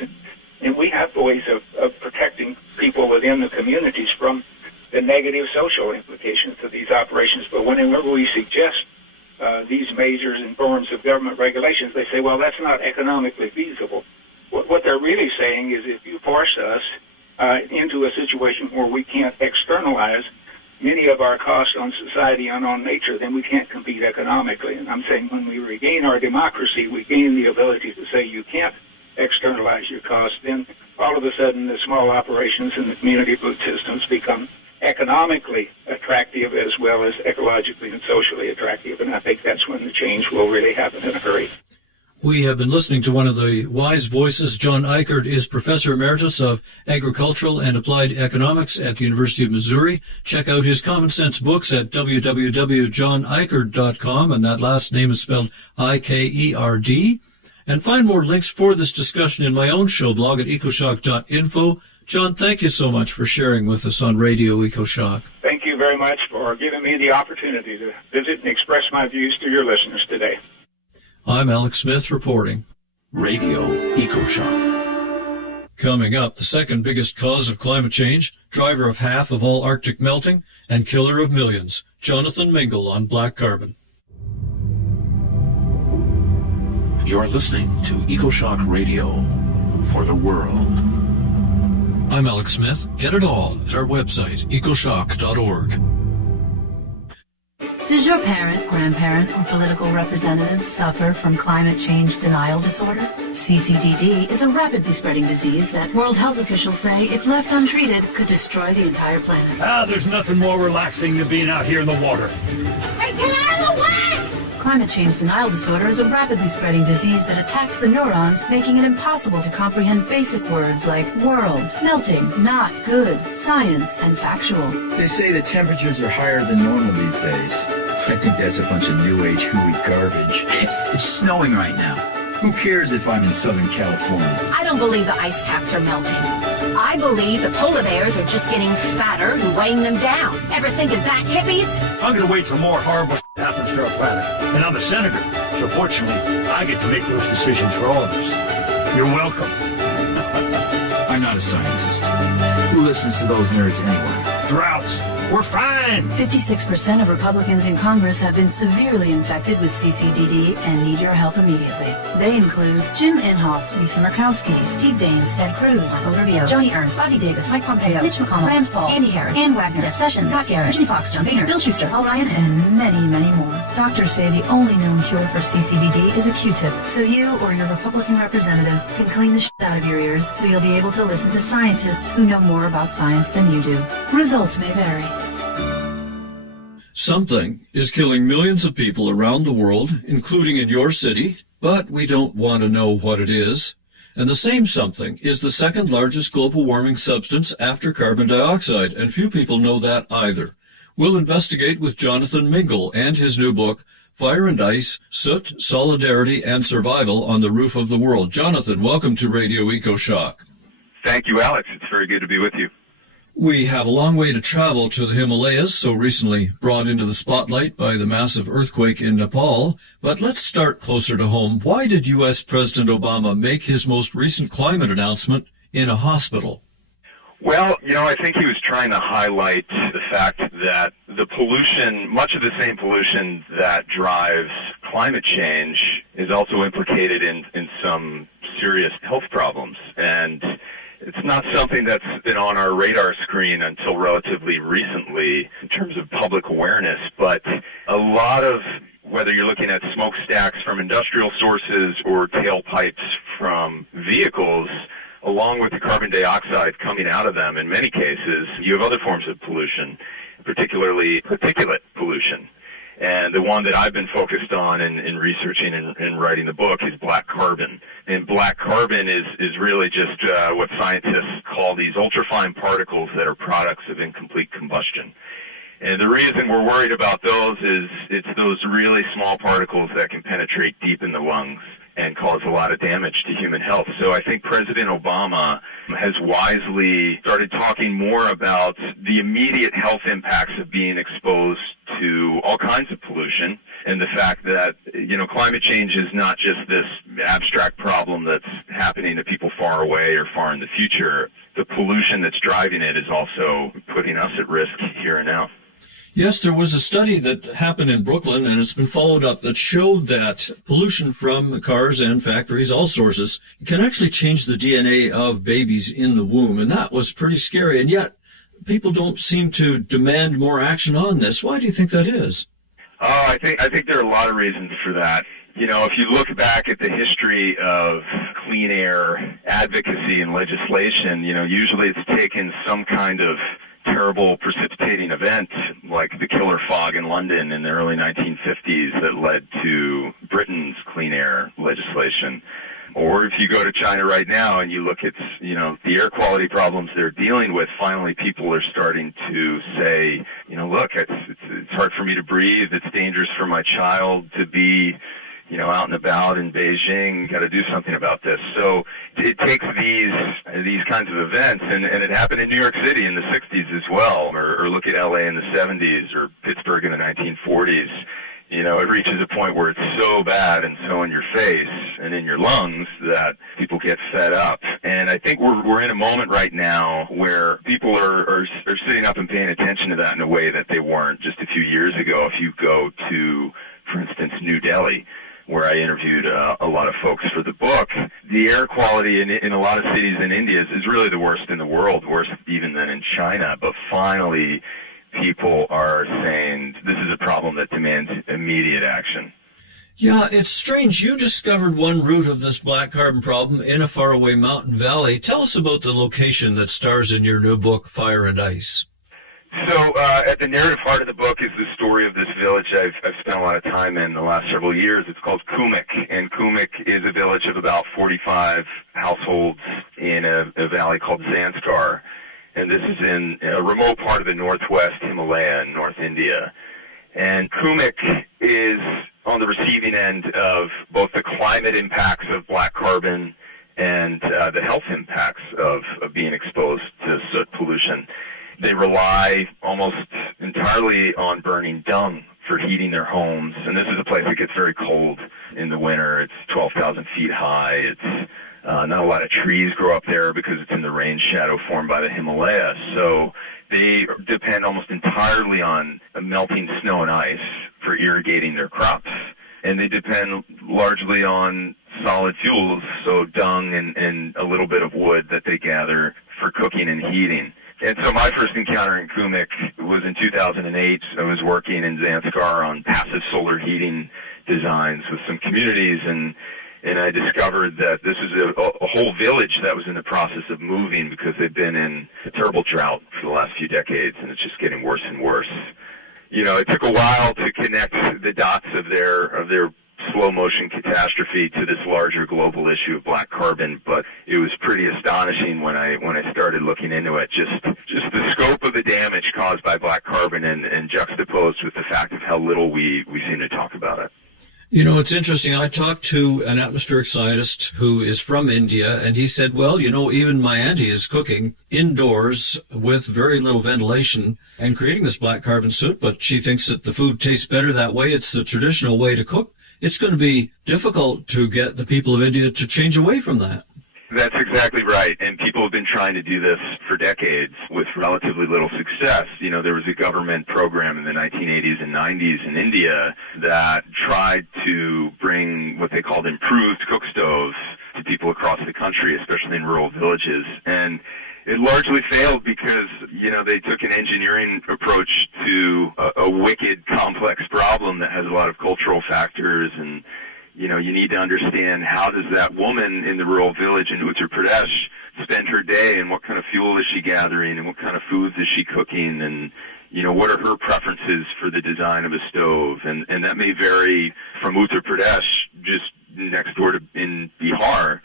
And we have ways of protecting people within the communities from the negative social implications of these operations. But whenever we suggest these measures and forms of government regulations, they say, well, that's not economically feasible. What they're really saying is if you force us into a situation where we can't externalize many of our costs on society and on nature, then we can't compete economically. And I'm saying when we regain our democracy, we gain the ability to say you can't externalize your costs. Then all of a sudden the small operations and the community food systems become economically attractive as well as ecologically and socially attractive. And I think that's when the change will really happen in a hurry. We have been listening to one of the wise voices. John Eichert is Professor Emeritus of Agricultural and Applied Economics at the University of Missouri. Check out his Common Sense books at www.johneichert.com, and that last name is spelled I-K-E-R-D. And find more links for this discussion in my own show blog at ecoshock.info. John, thank you so much for sharing with us on Radio EcoShock. Thank you very much for giving me the opportunity to visit and express my views to your listeners today. I'm Alex Smith reporting. Radio EcoShock. Coming up, the second biggest cause of climate change, driver of half of all Arctic melting, and killer of millions, Jonathan Mingle on Black Carbon. You're listening to EcoShock Radio for the world. I'm Alex Smith. Get it all at our website, ecoshock.org. Does your parent, grandparent, or political representative suffer from climate change denial disorder? CCDD is a rapidly spreading disease that World Health officials say, if left untreated, could destroy the entire planet. There's nothing more relaxing than being out here in the water. Hey, get out of the way! Climate change denial disorder is a rapidly spreading disease that attacks the neurons, making it impossible to comprehend basic words like world, melting, not good, science, and factual. They say the temperatures are higher than normal these days. I think that's a bunch of new age hooey garbage. It's snowing right now. Who cares if I'm in Southern California? I don't believe the ice caps are melting. I believe the polar bears are just getting fatter and weighing them down. Ever think of that, hippies? I'm gonna wait till more horrible happens to our planet. And I'm a senator, so fortunately, I get to make those decisions for all of us. You're welcome. I'm not a scientist. Who listens to those nerds anyway? Droughts. We're fine. 56% of Republicans in Congress have been severely infected with CCDD and need your help immediately. They include Jim Inhofe, Lisa Murkowski, Steve Daines, Ted Cruz, Marco Rubio, Joni Ernst, Bobby Davis, Mike Pompeo, Mitch McConnell, Rand Paul, Andy Harris, Ann Wagner, Jeff Sessions, Pat Garrett, Ginny Foxx, John Boehner, Bill Schuster, Paul Ryan, and many, many more. Doctors say the only known cure for CCDD is a Q-tip, so you or your Republican representative can clean the shit out of your ears so you'll be able to listen to scientists who know more about science than you do. Results may vary. Something is killing millions of people around the world, including in your city, but we don't want to know what it is. And the same something is the second largest global warming substance after carbon dioxide, and few people know that either. We'll investigate with Jonathan Mingle and his new book, Fire and Ice, Soot, Solidarity, and Survival on the Roof of the World. Jonathan, welcome to Radio EcoShock. Thank you, Alex. It's very good to be with you. We have a long way to travel to the Himalayas, so recently brought into the spotlight by the massive earthquake in Nepal. But let's start closer to home. Why did U.S. President Obama make his most recent climate announcement in a hospital? Well, I think he was trying to highlight the fact that the pollution, much of the same pollution that drives climate change, is also implicated in some serious health problems. And it's not something that's been on our radar screen until relatively recently in terms of public awareness, but a lot of, whether you're looking at smokestacks from industrial sources or tailpipes from vehicles, along with the carbon dioxide coming out of them, in many cases, you have other forms of pollution, particularly particulate pollution. And the one that I've been focused on in researching and writing the book is black carbon. And black carbon is really just what scientists call these ultrafine particles that are products of incomplete combustion. And the reason we're worried about those is it's those really small particles that can penetrate deep in the lungs and cause a lot of damage to human health. So I think President Obama has wisely started talking more about the immediate health impacts of being exposed to all kinds of pollution, and the fact that, climate change is not just this abstract problem that's happening to people far away or far in the future. The pollution that's driving it is also putting us at risk here and now. Yes, there was a study that happened in Brooklyn, and it's been followed up, that showed that pollution from cars and factories, all sources, can actually change the DNA of babies in the womb, and that was pretty scary. And yet, people don't seem to demand more action on this. Why do you think that is? I think there are a lot of reasons for that. If you look back at the history of clean air advocacy and legislation, usually it's taken some kind of terrible precipitating event like the killer fog in London in the early 1950s that led to Britain's clean air legislation. Or if you go to China right now and you look at, the air quality problems they're dealing with, finally people are starting to say, look, it's hard for me to breathe, it's dangerous for my child to be, out and about in Beijing, got to do something about this. So it takes these kinds of events, and it happened in New York City in the 60s as well, or look at LA in the 70s, or Pittsburgh in the 1940s. It reaches a point where it's so bad and so in your face and in your lungs that people get fed up. And I think we're in a moment right now where people are sitting up and paying attention to that in a way that they weren't just a few years ago. If you go to, for instance, New Delhi, where I interviewed a lot of folks for the book, the air quality in a lot of cities in India is really the worst in the world, worse even than in China. But finally, people are saying this is a problem that demands immediate action. Yeah, it's strange. You discovered one root of this black carbon problem in a faraway mountain valley. Tell us about the location that stars in your new book, Fire and Ice. So at the narrative heart of the book is the story of this village I've spent a lot of time in the last several years. It's called Kumik, and Kumik is a village of about 45 households in a valley called Zanskar. And this is in a remote part of the northwest Himalaya in North India. And Kumik is on the receiving end of both the climate impacts of black carbon and the health impacts of being exposed to soot pollution. They rely almost entirely on burning dung for heating their homes. And this is a place that gets very cold in the winter. It's 12,000 feet high. It's not a lot of trees grow up there because it's in the rain shadow formed by the Himalaya. So they depend almost entirely on melting snow and ice for irrigating their crops. And they depend largely on solid fuels, so dung and a little bit of wood that they gather for cooking and heating. And so my first encounter in Kumik was in 2008. I was working in Zanskar on passive solar heating designs with some communities, and I discovered that this is a whole village that was in the process of moving because they've been in a terrible drought for the last few decades, and it's just getting worse and worse. It took a while to connect the dots of their slow-motion catastrophe to this larger global issue of black carbon, but it was pretty astonishing when I started looking into it, just the scope of the damage caused by black carbon and juxtaposed with the fact of how little we seem to talk about it. It's interesting. I talked to an atmospheric scientist who is from India, and he said, well, even my auntie is cooking indoors with very little ventilation and creating this black carbon soot, but she thinks that the food tastes better that way. It's the traditional way to cook. It's going to be difficult to get the people of India to change away from that. That's exactly right, and people have been trying to do this for decades with relatively little success. There was a government program in the 1980s and 90s in India that tried to bring what they called improved cook stoves to people across the country, especially in rural villages, and it largely failed because, they took an engineering approach to a wicked, complex problem that has a lot of cultural factors, and you need to understand how does that woman in the rural village in Uttar Pradesh spend her day, and what kind of fuel is she gathering, and what kind of foods is she cooking, and what are her preferences for the design of a stove, and that may vary from Uttar Pradesh just next door to in Bihar,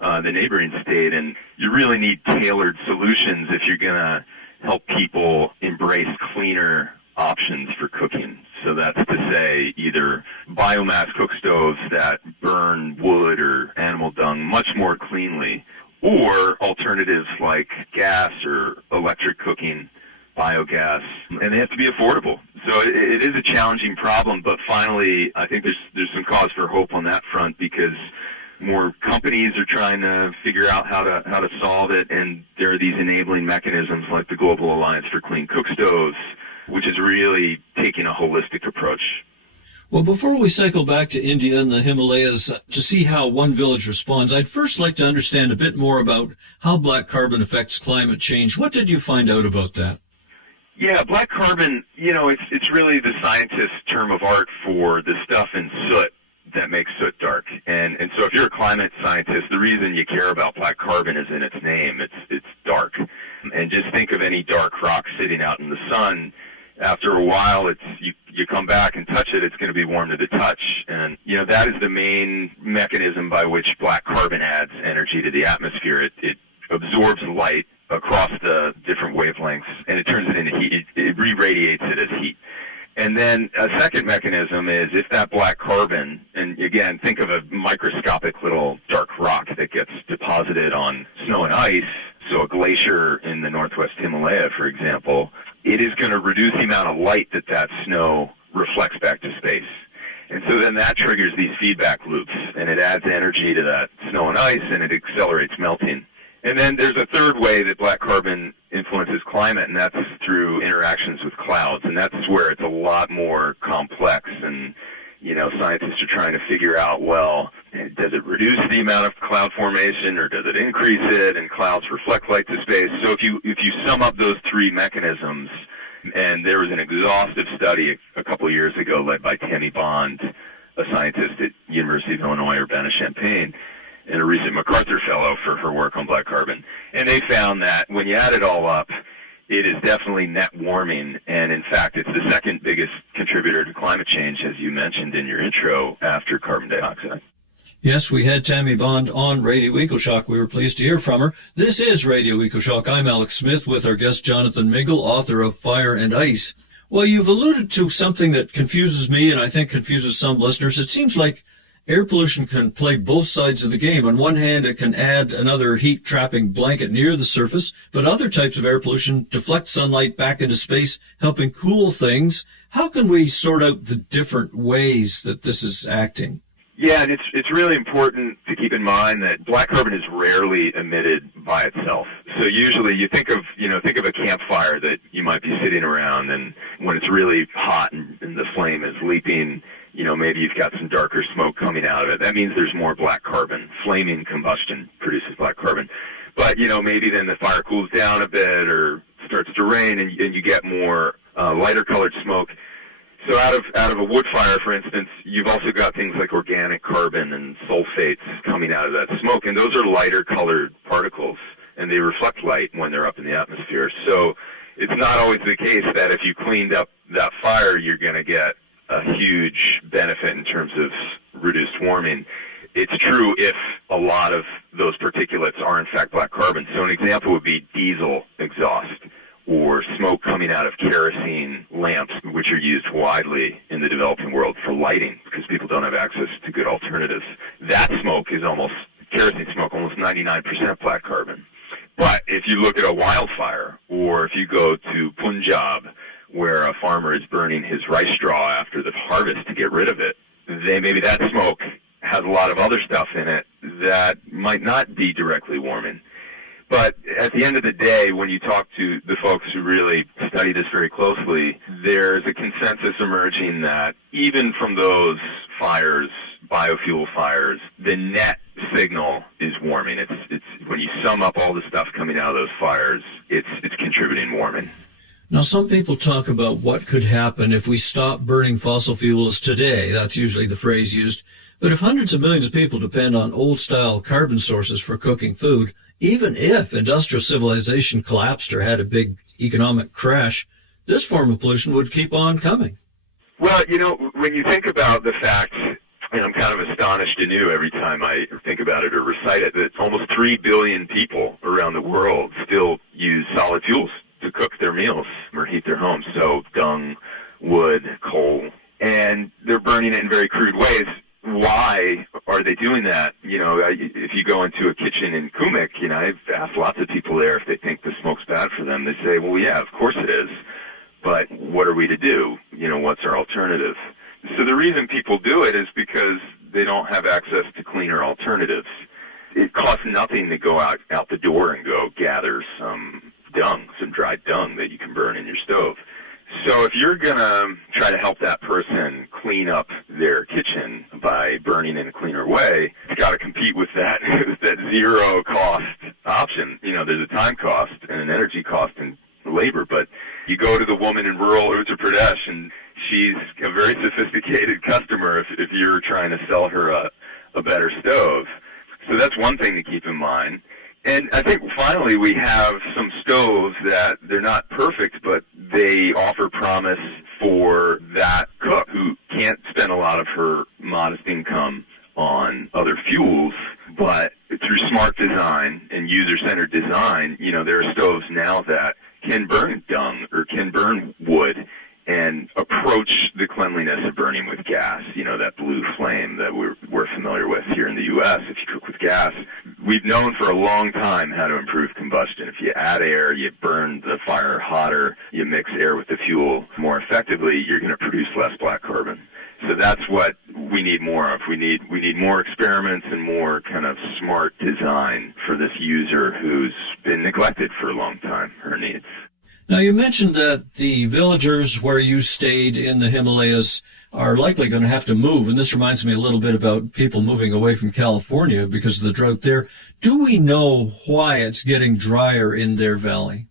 the neighboring state, and you really need tailored solutions if you're going to help people embrace cleaner options for cooking. So that's to say either biomass cook stoves that burn wood or animal dung much more cleanly, or alternatives like gas or electric cooking, biogas, and they have to be affordable. So it is a challenging problem, but finally I think there's some cause for hope on that front because more companies are trying to figure out how to solve it, and there are these enabling mechanisms like the Global Alliance for Clean Cook Stoves, which is really taking a holistic approach. Well, before we cycle back to India and the Himalayas to see how one village responds, I'd first like to understand a bit more about how black carbon affects climate change. What did you find out about that? Yeah, black carbon, it's really the scientist's term of art for the stuff in soot that makes soot dark. And so if you're a climate scientist, the reason you care about black carbon is in its name. It's dark. And just think of any dark rock sitting out in the sun. After a while, you come back and touch it, it's going to be warm to the touch. And, that is the main mechanism by which black carbon adds energy to the atmosphere. It absorbs light across the different wavelengths, and it turns it into heat. It re-radiates it as heat. And then a second mechanism is if that black carbon, and again, think of a microscopic little dark rock that gets deposited on snow and ice, so a glacier in the northwest Himalaya, for example, it is going to reduce the amount of light that snow reflects back to space. And so then that triggers these feedback loops, and it adds energy to that snow and ice, and it accelerates melting. And then there's a third way that black carbon influences climate, and that's through interactions with clouds. And that's where it's a lot more complex. And, you know, scientists are trying to figure out, well, does it reduce the amount of cloud formation, or does it increase it? And clouds reflect light to space. So if you sum up those three mechanisms, and there was an exhaustive study a couple of years ago led by Tammy Bond, a scientist at University of Illinois Urbana-Champaign, and a recent MacArthur Fellow for her work on black carbon. And they found that when you add it all up, it is definitely net warming, and in fact, it's the second biggest contributor to climate change, as you mentioned in your intro, after carbon dioxide. Yes, we had Tammy Bond on Radio EcoShock. We were pleased to hear from her. This is Radio EcoShock. I'm Alex Smith with our guest Jonathan Mingle, author of Fire and Ice. Well, you've alluded to something that confuses me and I think confuses some listeners. It seems like air pollution can play both sides of the game. On one hand, it can add another heat-trapping blanket near the surface, but other types of air pollution deflect sunlight back into space, helping cool things. How can we sort out the different ways that this is acting? Yeah, it's really important to keep in mind that black carbon is rarely emitted by itself. So usually you think of a campfire that you might be sitting around, and when it's really hot and the flame is leaping, you know, maybe you've got some darker smoke coming out of it. That means there's more black carbon. Flaming combustion produces black carbon. But, you know, maybe then the fire cools down a bit or starts to rain and you get more lighter colored smoke. So out of a wood fire, for instance, you've also got things like organic carbon and sulfates coming out of that smoke, and those are lighter colored particles, and they reflect light when they're up in the atmosphere. So it's not always the case that if you cleaned up that fire, you're going to get a huge benefit in terms of reduced warming. It's true if a lot of those particulates are in fact black carbon. So an example would be diesel exhaust, or smoke coming out of kerosene lamps, which are used widely in the developing world for lighting because people don't have access to good alternatives. That smoke is kerosene smoke, almost 99% black carbon. But if you look at a wildfire, or if you go to Punjab, where a farmer is burning his rice straw after the harvest to get rid of it, maybe that smoke has a lot of other stuff in it that might not be directly warming. But at the end of the day, when you talk to the folks who really study this very closely, there's a consensus emerging that even from those fires, biofuel fires, the net signal is warming. It's when you sum up all the stuff coming out of those fires, it's contributing warming. Now, some people talk about what could happen if we stop burning fossil fuels today. That's usually the phrase used. But if hundreds of millions of people depend on old-style carbon sources for cooking food, even if industrial civilization collapsed or had a big economic crash, this form of pollution would keep on coming. Well, you know, when you think about the fact, and I'm kind of astonished anew every time I think about it or recite it, that almost 3 billion people around the world still use solid fuels to cook their meals or heat their homes. So dung, wood, coal, and they're burning it in very crude ways. Why are they doing that? You know, if you go into a kitchen in Kumik, you know, I've asked lots of people there if they think the smoke's bad for them. They say, well, yeah, of course it is. But what are we to do? You know, what's our alternative? So the reason people do it is because they don't have access to cleaner alternatives. It costs nothing to go out the door and go gather some dung, some dried dung that you can burn in your stove. So if you're going to try to help that person clean up their kitchen by burning in a cleaner way, it's got to compete with that zero cost option. You know, there's a time cost and an energy cost in labor, but you go to the woman in rural Uttar Pradesh and she's a very sophisticated customer if you're trying to sell her a better stove. So that's one thing to keep in mind. And I think finally we have some stoves that they're not perfect, but they offer promise for that cook who can't spend a lot of her modest income on other fuels, but through smart design and user-centered design, you know, there are stoves now that can burn dung or can burn wood and approach the cleanliness of burning with gas, you know, that blue flame that we're familiar with here in the U.S. If you cook with gas, we've known for a long time how to improve combustion. If you add air, you burn the fire hotter, you mix air with the fuel more effectively, you're going to produce less black carbon. So that's what we need more of. We need more experiments and more kind of smart design for this user who's been neglected for a long time, her needs. Now, you mentioned that the villagers where you stayed in the Himalayas are likely going to have to move, and this reminds me a little bit about people moving away from California because of the drought there. Do we know why it's getting drier in their valley?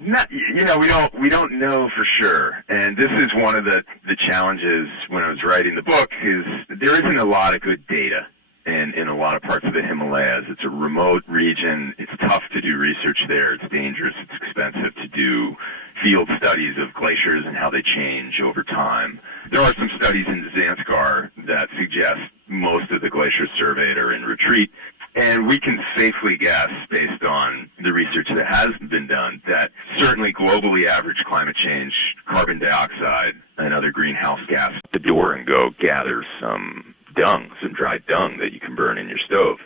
Not, we don't know for sure, and this is one of the challenges when I was writing the book, is there isn't a lot of good data in a lot of parts of the Himalayas. It's a remote region. It's tough to do research there. It's dangerous. It's expensive to do field studies of glaciers and how they change over time. There are some studies in Zanskar that suggest most of the glaciers surveyed are in retreat. And we can safely guess, based on the research that has been done, that certainly globally average climate change, carbon dioxide, and other greenhouse gas, the door and go gather some dung, some dried dung that you can burn in your stove.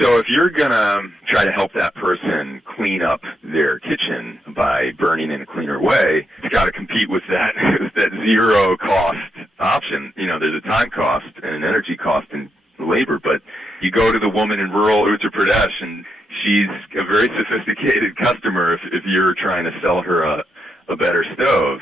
So if you're going to try to help that person clean up their kitchen by burning in a cleaner way, it's got to compete with that zero cost option. There's a time cost and an energy cost and labor, but you go to the woman in rural Uttar Pradesh, and she's a very sophisticated customer if you're trying to sell her a better stove.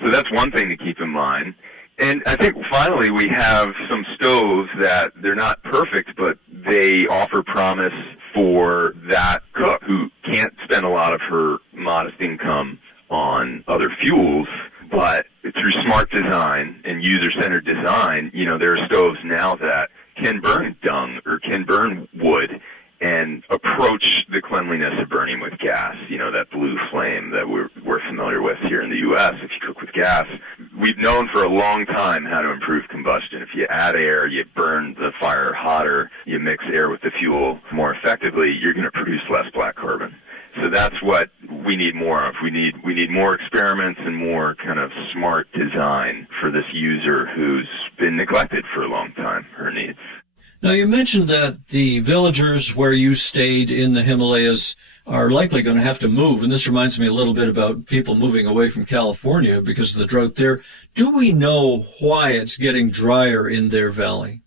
So that's one thing to keep in mind. And I think finally we have some stoves that they're not perfect, but they offer promise for that cook who can't spend a lot of her modest income on other fuels. But through smart design and user-centered design, there are stoves now that can burn dung or can burn wood and approach the cleanliness of burning with gas, that blue flame that we're familiar with here in the U.S. If you cook with gas, we've known for a long time how to improve combustion. If you add air, you burn the fire hotter, you mix air with the fuel more effectively, you're going to produce less black carbon. So that's what we need more of. We need more experiments and more kind of smart design for this user who's been neglected for a long time, her needs. Now, you mentioned that the villagers where you stayed in the Himalayas are likely going to have to move, and this reminds me a little bit about people moving away from California because of the drought there. Do we know why it's getting drier in their valley?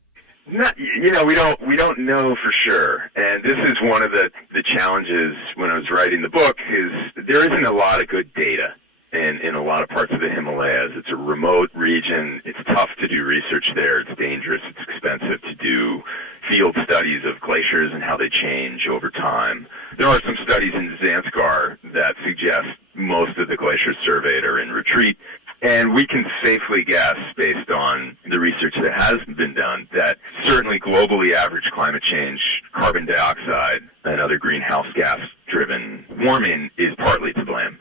We don't know for sure, and this is one of the challenges when I was writing the book, is there isn't a lot of good data in a lot of parts of the Himalayas. It's a remote region. It's tough to do research there. It's dangerous. It's expensive to do field studies of glaciers and how they change over time. There are some studies in Zanskar that suggest most of the glaciers surveyed are in retreat. And we can safely guess, based on the research that has been done, that certainly globally average climate change, carbon dioxide, and other greenhouse gas-driven warming is partly to blame.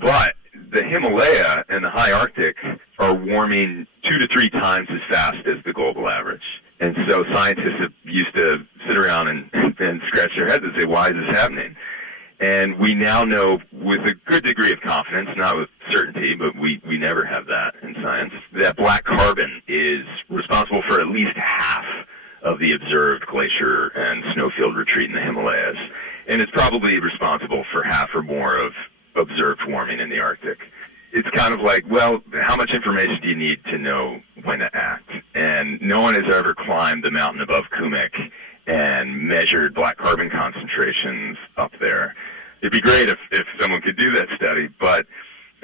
But the Himalaya and the high Arctic are warming 2 to 3 times as fast as the global average. And so scientists used to sit around and scratch their heads and say, why is this happening? And we now know with a good degree of confidence, not with certainty, but we never have that in science, that black carbon is responsible for at least half of the observed glacier and snowfield retreat in the Himalayas. And it's probably responsible for half or more of observed warming in the Arctic. It's kind of like, well, how much information do you need to know when to act? And no one has ever climbed the mountain above Kumik and measured black carbon concentrations up there. It'd be great if someone could do that study, but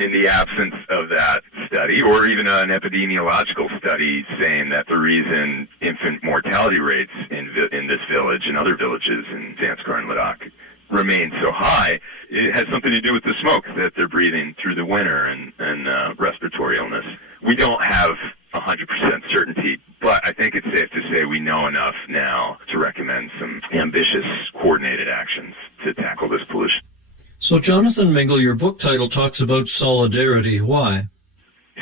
in the absence of that study, or even an epidemiological study saying that the reason infant mortality rates in this village and other villages in Zanskar and Ladakh remain so high, it has something to do with the smoke that they're breathing through the winter and respiratory illness. We don't have 100% certainty, but I think it's safe to say we know enough now to recommend some ambitious, coordinated actions to tackle this pollution. So, Jonathan Mingle, your book title talks about solidarity. Why?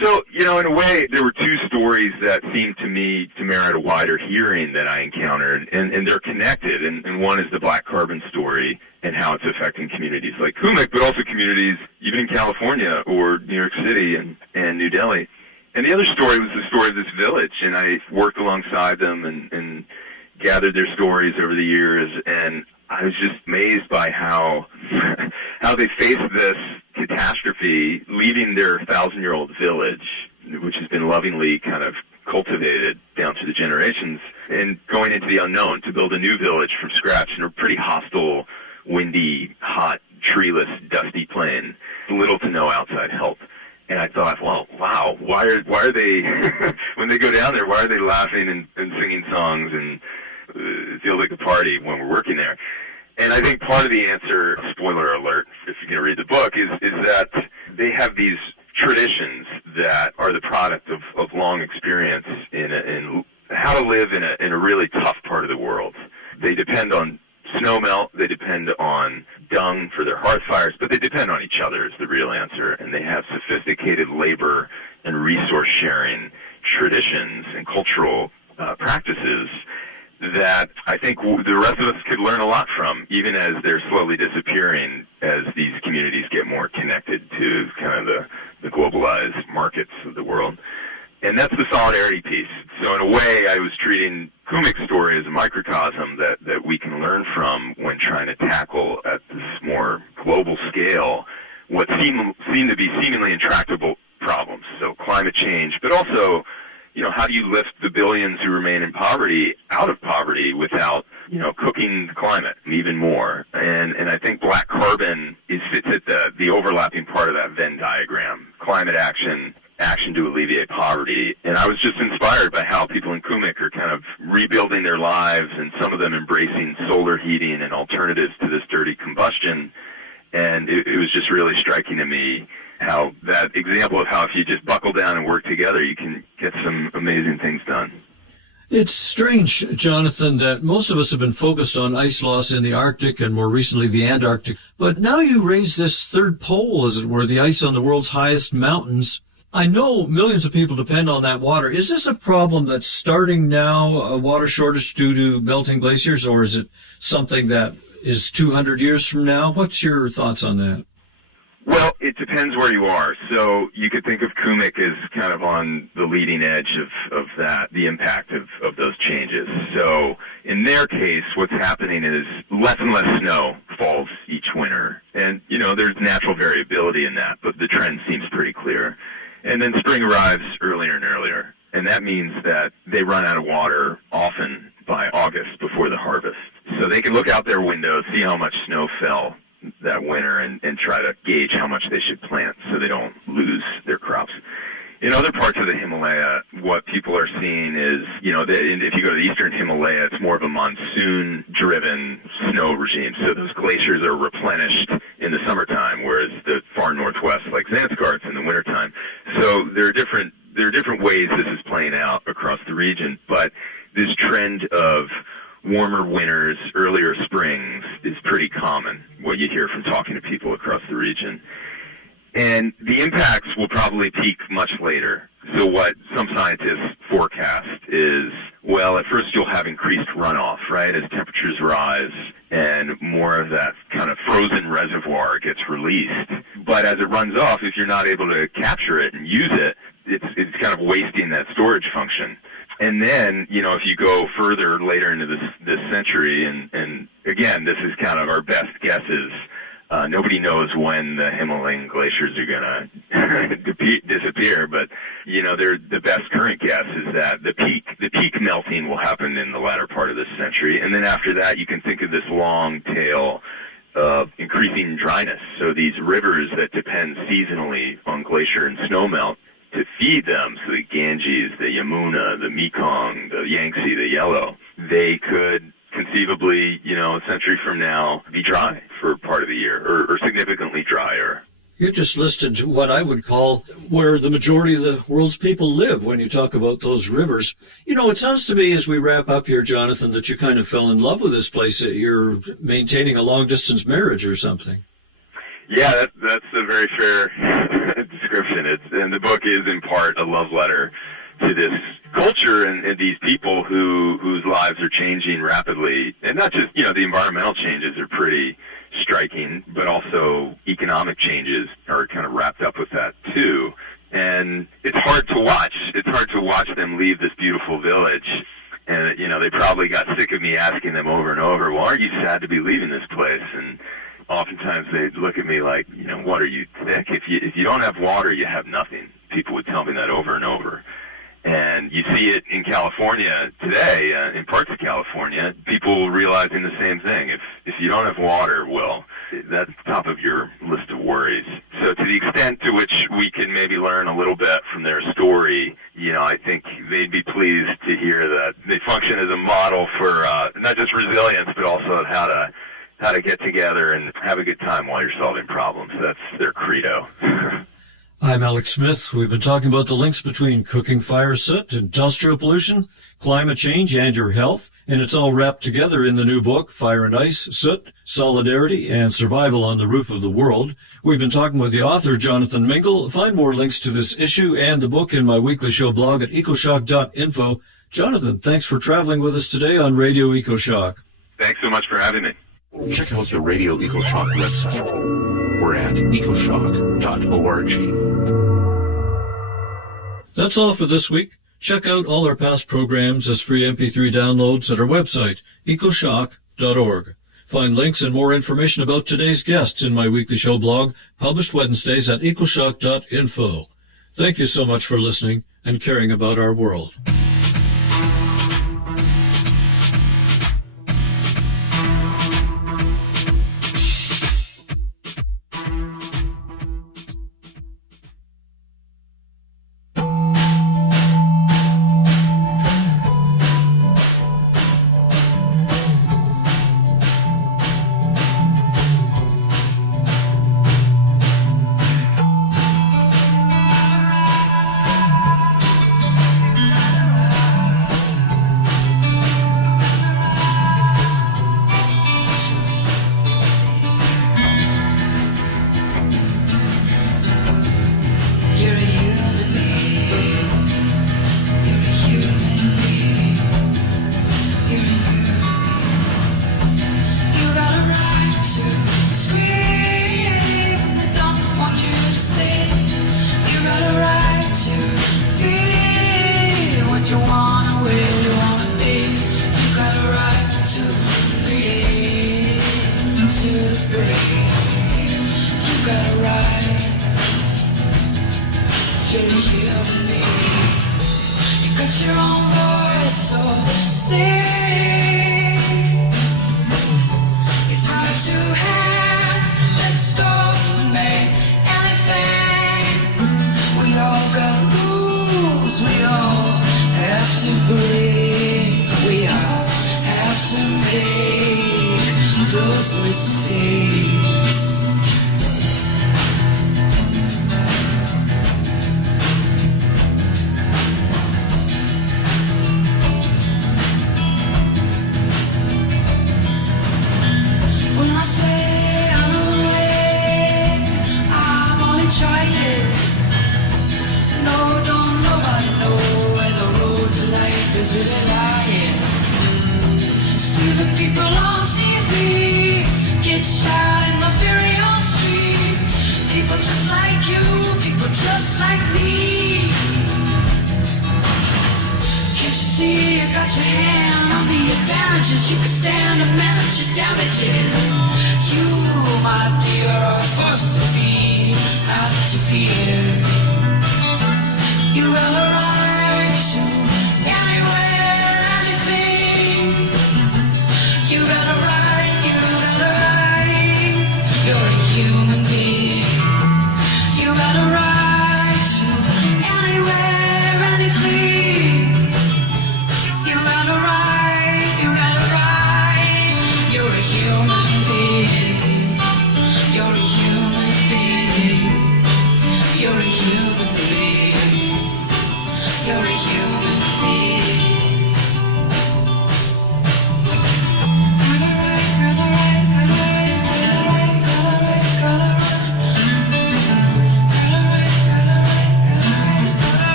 So, in a way, there were 2 stories that seemed to me to merit a wider hearing that I encountered, and they're connected. And one is the black carbon story and how it's affecting communities like Kumik, but also communities even in California or New York City and New Delhi. And the other story was the story of this village, and I worked alongside them and gathered their stories over the years, and I was just amazed by how they faced this catastrophe, leaving their 1,000-year-old village, which has been lovingly kind of cultivated down through the generations, and going into the unknown to build a new village from scratch in a pretty hostile, windy, hot, treeless, dusty plain, little to no outside help. And I thought, well, wow, why are they, when they go down there, why are they laughing and singing songs and it feels like a party when we're working there? And I think part of the answer, spoiler alert, if you're going to read the book, is that they have these traditions that are the product of long experience in how to live in a really tough part of the world. They depend on snowmelt, they depend on dung for their hearth fires, but they depend on each other is the real answer. And they have sophisticated labor and resource sharing traditions and cultural practices that I think the rest of us could learn a lot from, even as they're slowly disappearing as these communities get more connected to kind of the globalized markets of the world. And that's the solidarity piece. So in a way, I was treating Kumik's story as a microcosm that we can learn from when trying to tackle at this more global scale what seem to be seemingly intractable problems. So climate change, but also, how do you lift the billions who remain in poverty out of poverty without, cooking the climate even more? And I think black carbon fits at the overlapping part of that Venn diagram. Climate action to alleviate poverty. And I was just inspired by how people in Kumik are kind of rebuilding their lives, and some of them embracing solar heating and alternatives to this dirty combustion. And it was just really striking to me how that example of how if you just buckle down and work together, you can get some amazing things done. It's strange, Jonathan, that most of us have been focused on ice loss in the Arctic and more recently the Antarctic. But now you raise this third pole, as it were, the ice on the world's highest mountains. I know millions of people depend on that water. Is this a problem that's starting now, a water shortage due to melting glaciers, or is it something that is 200 years from now? What's your thoughts on that? Well, it depends where you are. So you could think of Kumik as kind of on the leading edge of that, the impact of those changes. So in their case, what's happening is less and less snow falls each winter. And, there's natural variability in that, but the trend seems pretty clear. And then spring arrives earlier and earlier. And that means that they run out of water often by August before the harvest. So they can look out their window, see how much snow fell that winter, and try to gauge how much they should plant so they don't lose their crops. In other parts of the Himalaya, what people are seeing is, if you go to the eastern Himalaya, it's more of a monsoon-driven snow regime. So those glaciers are replenished in the summertime, whereas the far northwest, like Skarsgård, it's in the wintertime. So there are different ways this is playing out across the region. But this trend of warmer winters, earlier springs is pretty common, what you hear from talking to people across the region. And the impacts will probably peak much later. So what some scientists forecast is, well, at first you'll have increased runoff, right, as temperatures rise and more of that kind of frozen reservoir gets released. But as it runs off, if you're not able to capture it and use it, it's kind of wasting that storage function. And then, if you go further later into this century, and again, this is kind of our best guesses. Nobody knows when the Himalayan glaciers are going to disappear, but the best current guess is that the peak melting will happen in the latter part of this century, and then after that, you can think of this long tail of increasing dryness. So these rivers that depend seasonally on glacier and snowmelt to feed them, so the Ganges, the Yamuna, the Mekong, the Yangtze, the Yellow, they could conceivably, a century from now, be dry for part of the year, or significantly drier. You just listed what I would call where the majority of the world's people live when you talk about those rivers. It sounds to me as we wrap up here, Jonathan, that you kind of fell in love with this place. You're maintaining a long-distance marriage or something. Yeah, that's a very fair description. And the book is in part a love letter to this culture and these people whose lives are changing rapidly. And not just, the environmental changes are pretty striking, but also economic changes are kind of wrapped up with that too. And it's hard to watch. It's hard to watch them leave this beautiful village. And, they probably got sick of me asking them over and over, well, aren't you sad to be leaving this place? And oftentimes they'd look at me like, what are you, thick? If you don't have water, you have nothing. People would tell me that over and over. And you see it in California today, in parts of California, people realizing the same thing. If you don't have water, well, that's top of your list of worries. So to the extent to which we can maybe learn a little bit from their story, I think they'd be pleased to hear that they function as a model for not just resilience, but also how to get together and have a good time while you're solving problems. That's their credo. I'm Alex Smith. We've been talking about the links between cooking fire soot, industrial pollution, climate change, and your health, and it's all wrapped together in the new book, Fire and Ice, Soot, Solidarity, and Survival on the Roof of the World. We've been talking with the author, Jonathan Mingle. Find more links to this issue and the book in my weekly show blog at ecoshock.info. Jonathan, thanks for traveling with us today on Radio EcoShock. Thanks so much for having me. Check out the Radio EcoShock website. We're at ecoshock.org. That's all for this week. Check out all our past programs as free MP3 downloads at our website, ecoshock.org. Find links and more information about today's guests in my weekly show blog, published Wednesdays at ecoshock.info. Thank you so much for listening and caring about our world.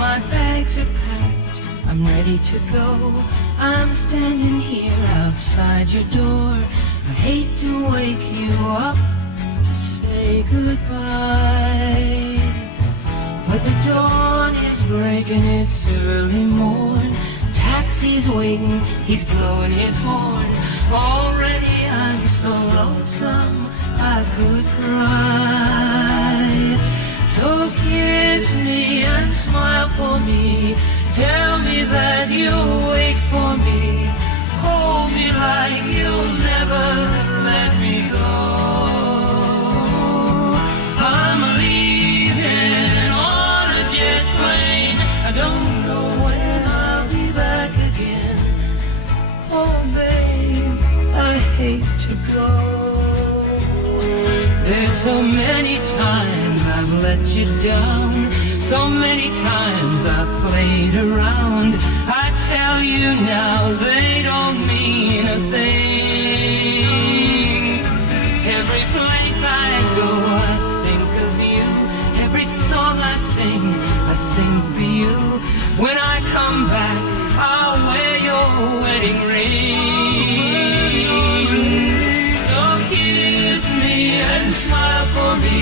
my bags are packed, I'm ready to go. I'm standing here outside your door. I hate to wake you up to say goodbye, but the dawn is breaking, it's early morn. Taxi's waiting, he's blowing his horn. Already I'm so lonesome I could cry. So kiss me and smile for me. Tell me that you'll wait for me. Hold me like you'll never let me go. I'm leaving on a jet plane. I don't know when I'll be back again. Oh babe, I hate to go. There's so many times I've let you down, so many times I've played around. I tell you now, they don't mean a thing. Every place I go, I think of you. Every song I sing for you. When I come back, I'll wear your wedding ring. So kiss me and smile for me.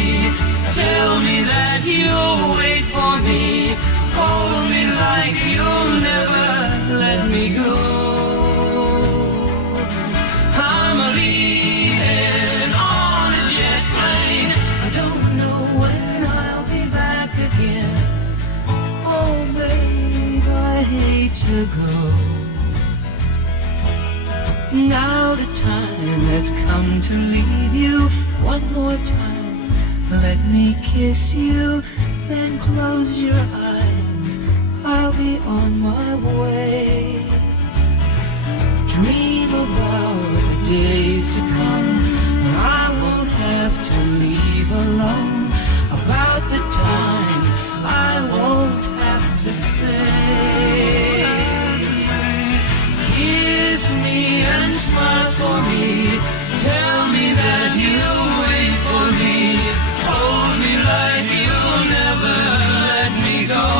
Tell me that you'll wait for me. Hold me like you'll never let me go. I'm leaving on a jet plane. I don't know when I'll be back again. Oh babe, I hate to go. Now the time has come to leave you. One more time, let me kiss you, then close your eyes, I'll be on my way. Dream about the days to come, when I won't have to leave alone. About the time I won't have to say. Kiss me and smile for me. Tell me that you'll wait for me. Hold me like you'll never let me go.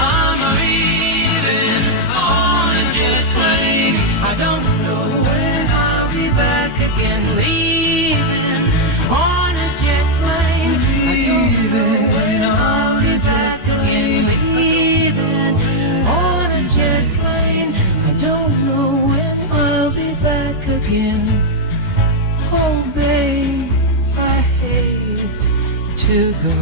I'm leaving on a jet plane. I don't know when I'll be back again. Leaving on a jet plane. I don't know when I'll be back again. Leaving on a jet plane. I don't know when I'll be back again. Oh babe, I hate to go.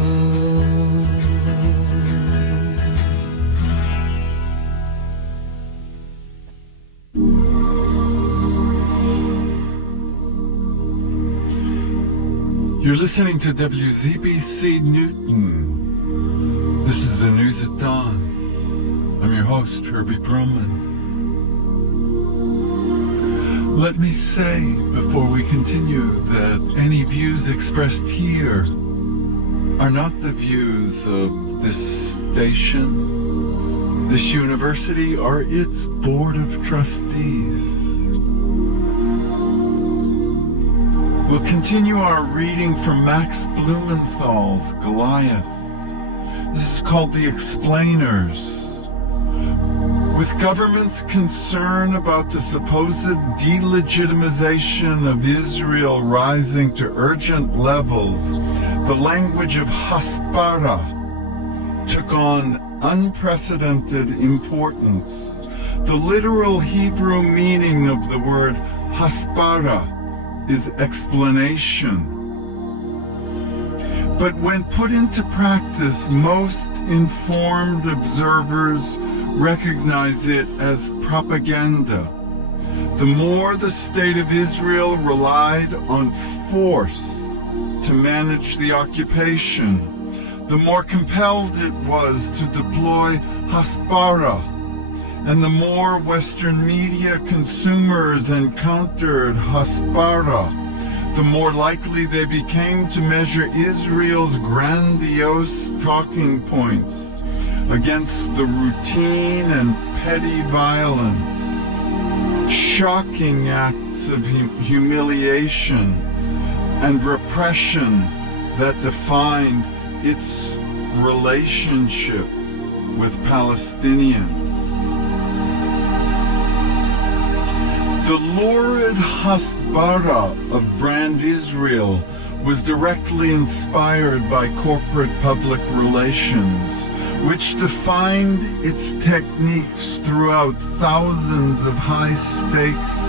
You're listening to WZBC Newton. This is the news at dawn. I'm your host, Herbie Perlman. Let me say, before we continue, that any views expressed here are not the views of this station, this university, or its board of trustees. We'll continue our reading from Max Blumenthal's Goliath. This is called The Explainers. With governments concerned about the supposed delegitimization of Israel rising to urgent levels, the language of Haspara took on unprecedented importance. The literal Hebrew meaning of the word Haspara is explanation. But when put into practice, most informed observers recognize it as propaganda. The more the state of Israel relied on force to manage the occupation, the more compelled it was to deploy Haspara, and the more Western media consumers encountered Haspara, the more likely they became to measure Israel's grandiose talking points against the routine and petty violence, shocking acts of humiliation and repression that defined its relationship with Palestinians. The lurid Hasbara of Brand Israel was directly inspired by corporate public relations, which defined its techniques throughout thousands of high-stakes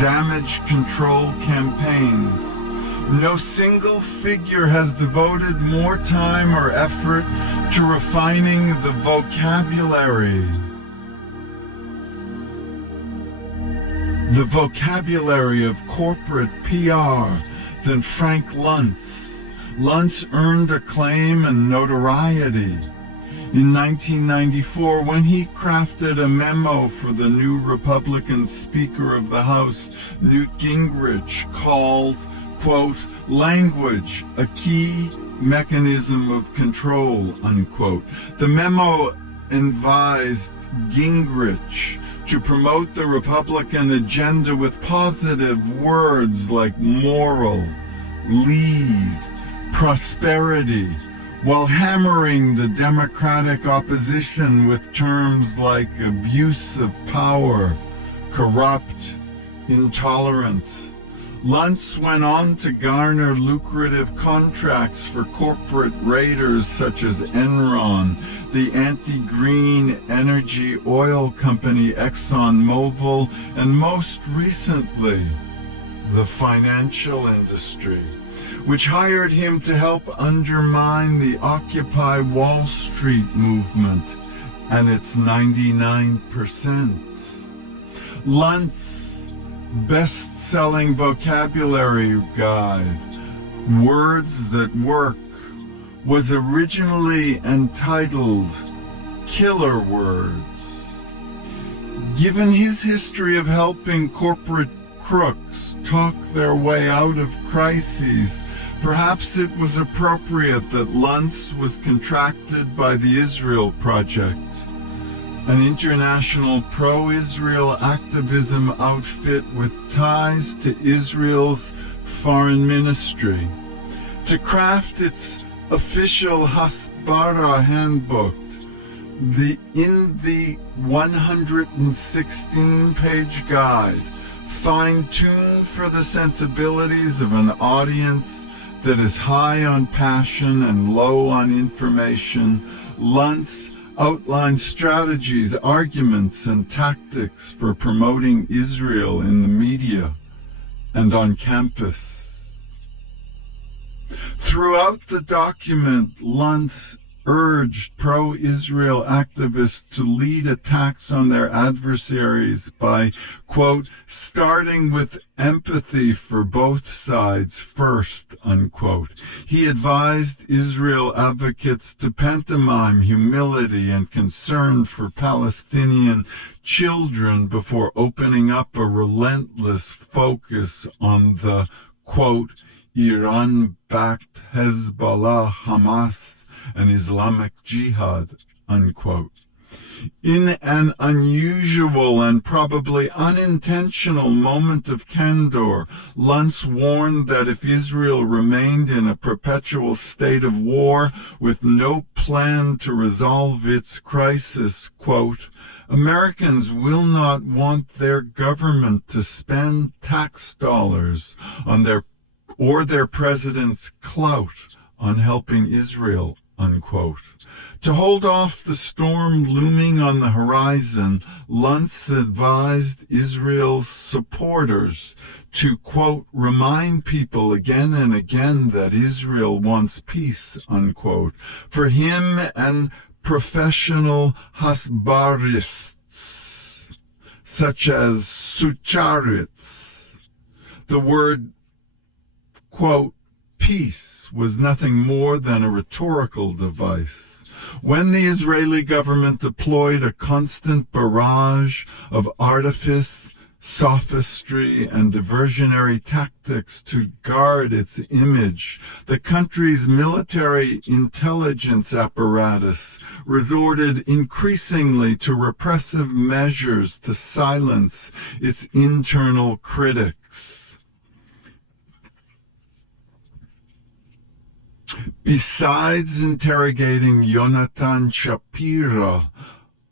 damage control campaigns. No single figure has devoted more time or effort to refining the vocabulary of corporate PR than Frank Luntz. Luntz earned acclaim and notoriety in 1994 when he crafted a memo for the new Republican Speaker of the House, Newt Gingrich, called, quote, "Language, a key mechanism of control," unquote. The memo advised Gingrich to promote the Republican agenda with positive words like moral, lead, prosperity, while hammering the Democratic opposition with terms like abuse of power, corrupt, intolerant. Luntz went on to garner lucrative contracts for corporate raiders such as Enron, the anti-green energy oil company ExxonMobil, and most recently, the financial industry, which hired him to help undermine the Occupy Wall Street movement and its 99%. Luntz's best-selling vocabulary guide, Words That Work, was originally entitled Killer Words. Given his history of helping corporate crooks talk their way out of crises, perhaps it was appropriate that Luntz was contracted by the Israel Project, an international pro-Israel activism outfit with ties to Israel's foreign ministry, to craft its official Hasbara handbook. In the 116-page guide, fine-tuned for the sensibilities of an audience that is high on passion and low on information, Luntz outlines strategies, arguments, and tactics for promoting Israel in the media and on campus. Throughout the document, Luntz urged pro-Israel activists to lead attacks on their adversaries by, quote, starting with empathy for both sides first, unquote. He advised Israel advocates to pantomime humility and concern for Palestinian children before opening up a relentless focus on the, quote, Iran-backed Hezbollah, Hamas, and Islamic Jihad, unquote. In an unusual and probably unintentional moment of candor, Luntz warned that if Israel remained in a perpetual state of war with no plan to resolve its crisis, quote, Americans will not want their government to spend tax dollars on their president's clout on helping Israel, unquote. To hold off the storm looming on the horizon, Luntz advised Israel's supporters to, quote, remind people again and again that Israel wants peace, unquote. For him and professional hasbarists, such as Sucharitz, the word, quote, peace was nothing more than a rhetorical device. When the Israeli government deployed a constant barrage of artifice, sophistry, and diversionary tactics to guard its image, the country's military intelligence apparatus resorted increasingly to repressive measures to silence its internal critics. Besides interrogating Yonatan Shapira,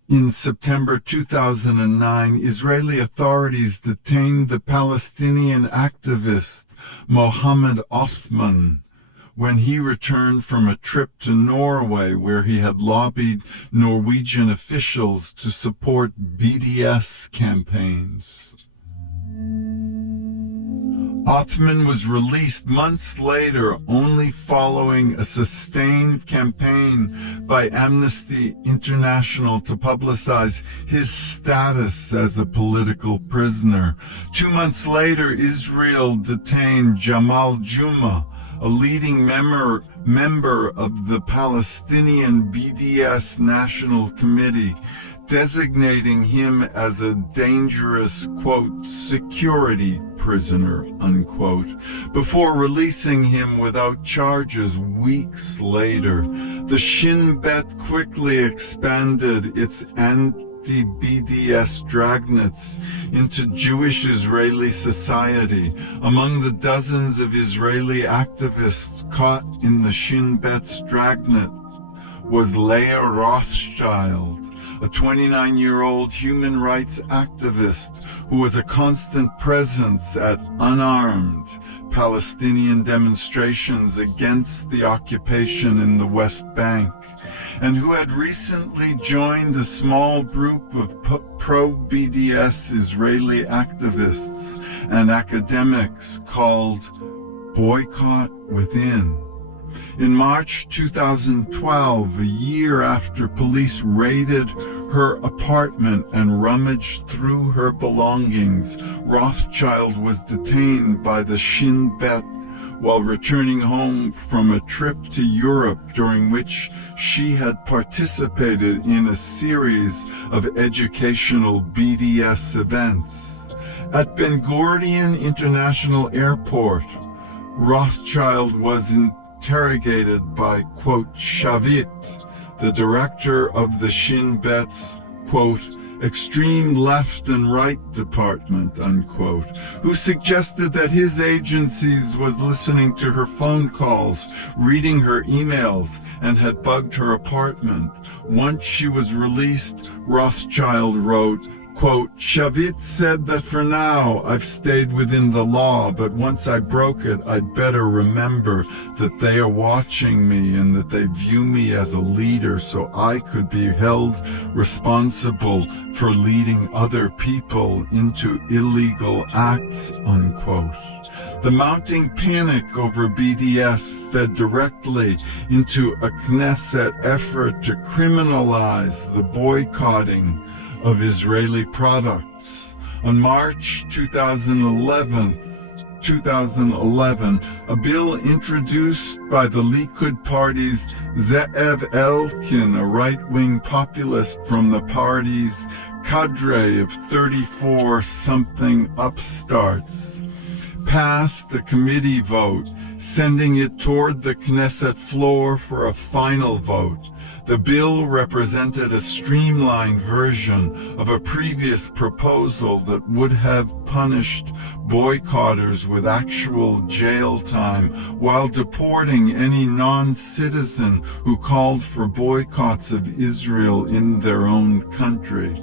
in September 2009, Israeli authorities detained the Palestinian activist Mohammed Othman when he returned from a trip to Norway, where he had lobbied Norwegian officials to support BDS campaigns. Othman was released months later, only following a sustained campaign by Amnesty International to publicize his status as a political prisoner. 2 months later, Israel detained Jamal Juma, a leading member of the Palestinian BDS National Committee, designating him as a dangerous, quote, security prisoner, unquote, before releasing him without charges weeks later. The Shin Bet quickly expanded its anti-BDS dragnets into Jewish-Israeli society. Among the dozens of Israeli activists caught in the Shin Bet's dragnet was Leah Rothschild, a 29-year-old human rights activist who was a constant presence at unarmed Palestinian demonstrations against the occupation in the West Bank, and who had recently joined a small group of pro-BDS Israeli activists and academics called Boycott Within. In March 2012, a year after police raided her apartment and rummaged through her belongings, Rothschild was detained by the Shin Bet while returning home from a trip to Europe, during which she had participated in a series of educational BDS events. At Ben Gurion International Airport, Rothschild was interrogated by, quote, Shavit, the director of the Shin Bet's, quote, extreme left and right department, unquote, who suggested that his agencies was listening to her phone calls, reading her emails, and had bugged her apartment. Once she was released, Rothschild wrote, quote, Shavit said that for now I've stayed within the law, but once I broke it, I'd better remember that they are watching me and that they view me as a leader, so I could be held responsible for leading other people into illegal acts, unquote. The mounting panic over BDS fed directly into a Knesset effort to criminalize the boycotting of Israeli products. On March 2011, a bill introduced by the Likud party's Ze'ev Elkin, a right-wing populist from the party's cadre of 34-something upstarts, passed a committee vote, sending it toward the Knesset floor for a final vote. The bill represented a streamlined version of a previous proposal that would have punished boycotters with actual jail time while deporting any non-citizen who called for boycotts of Israel in their own country.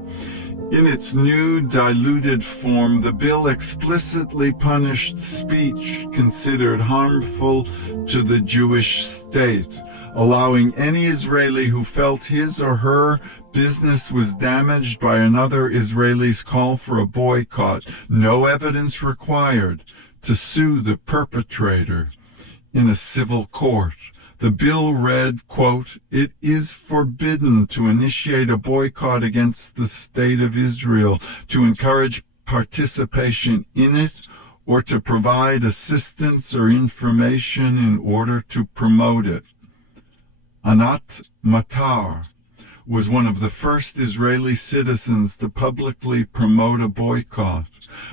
In its new diluted form, the bill explicitly punished speech considered harmful to the Jewish state, allowing any Israeli who felt his or her business was damaged by another Israeli's call for a boycott, no evidence required, to sue the perpetrator in a civil court. The bill read, quote, it is forbidden to initiate a boycott against the state of Israel, to encourage participation in it, or to provide assistance or information in order to promote it. Anat Matar was one of the first Israeli citizens to publicly promote a boycott.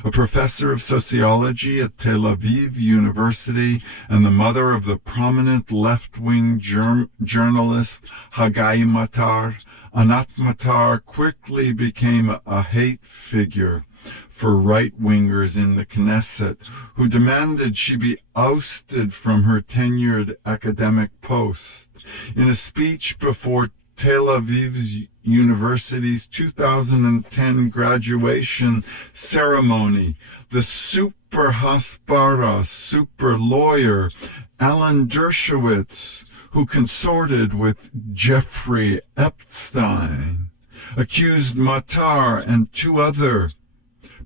A professor of sociology at Tel Aviv University and the mother of the prominent left-wing journalist Hagai Matar, Anat Matar quickly became a hate figure. for right-wingers in the Knesset who demanded she be ousted from her tenured academic post. In a speech before Tel Aviv University's 2010 graduation ceremony, the super hasbara, super lawyer, Alan Dershowitz, who consorted with Jeffrey Epstein, accused Matar and two other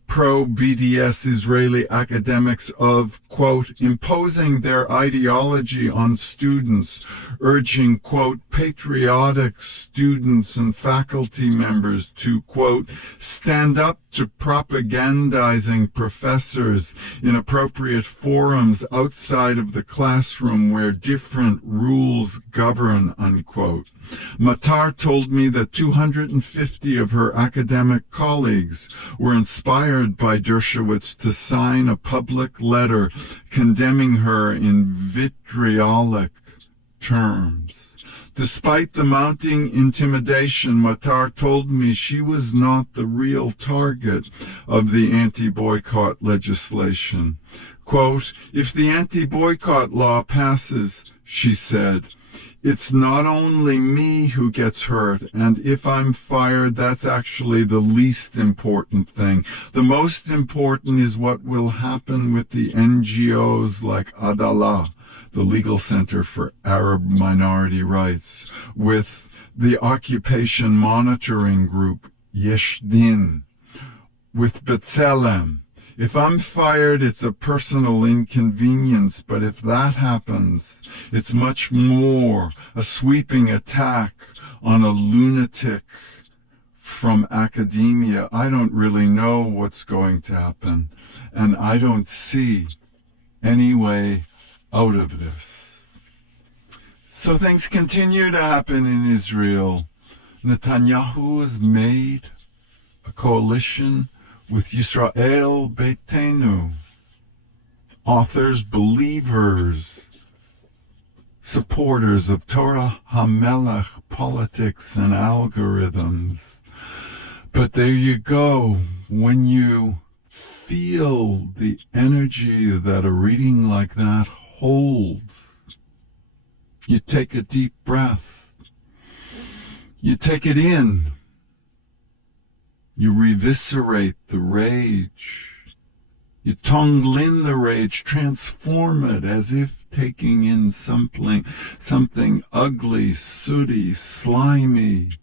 pro-BDS Israeli academics of, quote, imposing their ideology on students, urging, quote, patriotic students and faculty members to, quote, stand up to propagandizing professors in appropriate forums outside of the classroom where different rules govern, unquote. Matar told me that 250 of her academic colleagues were inspired by Dershowitz to sign a public letter condemning her in vitriolic terms. Despite the mounting intimidation, Matar told me she was not the real target of the anti-boycott legislation. Quote, if the anti-boycott law passes, she said, it's not only me who gets hurt, and if I'm fired, that's actually the least important thing. The most important is what will happen with the NGOs like Adalah, the Legal Center for Arab Minority Rights, with the Occupation Monitoring Group, Yesh Din, with B'Tselem. If I'm fired, it's a personal inconvenience, but if that happens, it's much more a sweeping attack on a lunatic from academia. I don't really know what's going to happen, and I don't see any way out of this. So things continue to happen in Israel. Netanyahu has made a coalition with Yisrael Beitenu, authors, believers, supporters of Torah HaMelech, politics, and algorithms. But there you go. When you feel the energy that a reading like that holds, you take a deep breath. You take it in. You reviscerate the rage. You tongue-lin the rage, transform it as if taking in something ugly, sooty, slimy,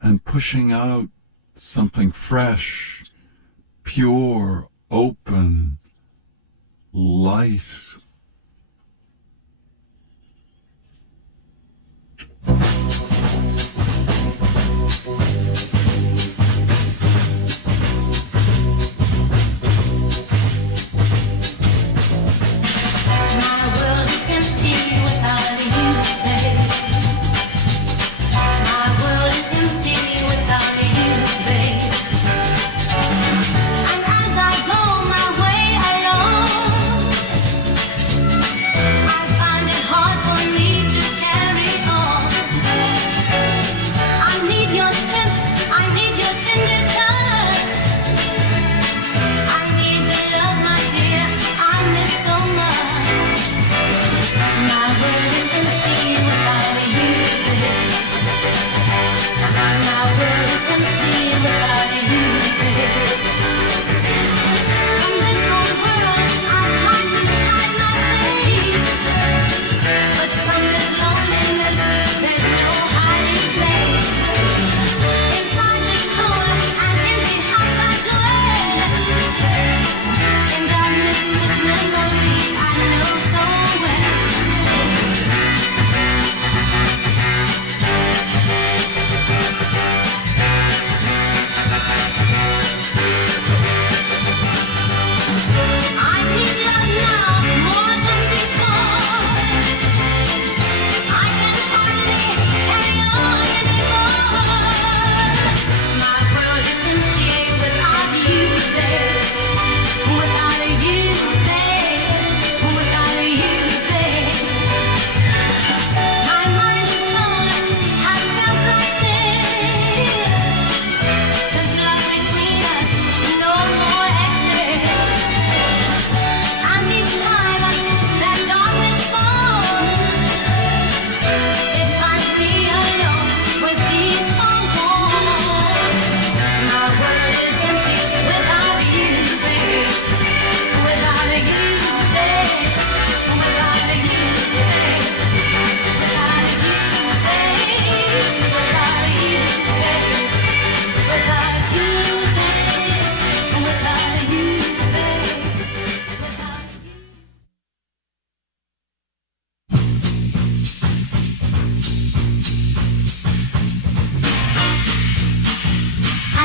and pushing out something fresh, pure, open, light.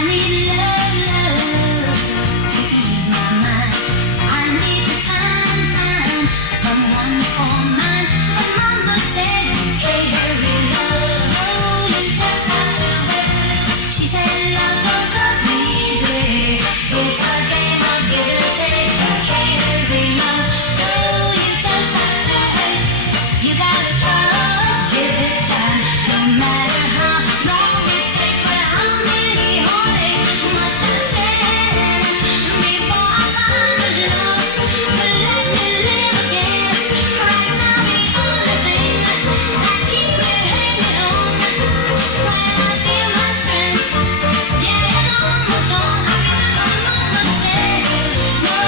need love, love to ease my mind. I need to find someone for mine. But Mama said, hey, hurry, love, you just have to wait. She said, love don't come easy. It's a game of give and take. Hey, hurry, love, oh, you just have to wait. You gotta trust, give it time. No matter how long it takes, but how many heartaches must I stand before I find the love to let me live again? Right now, the only thing that keeps me hanging on when I feel my strength, yeah, it's almost gone. I remember Mama said, no,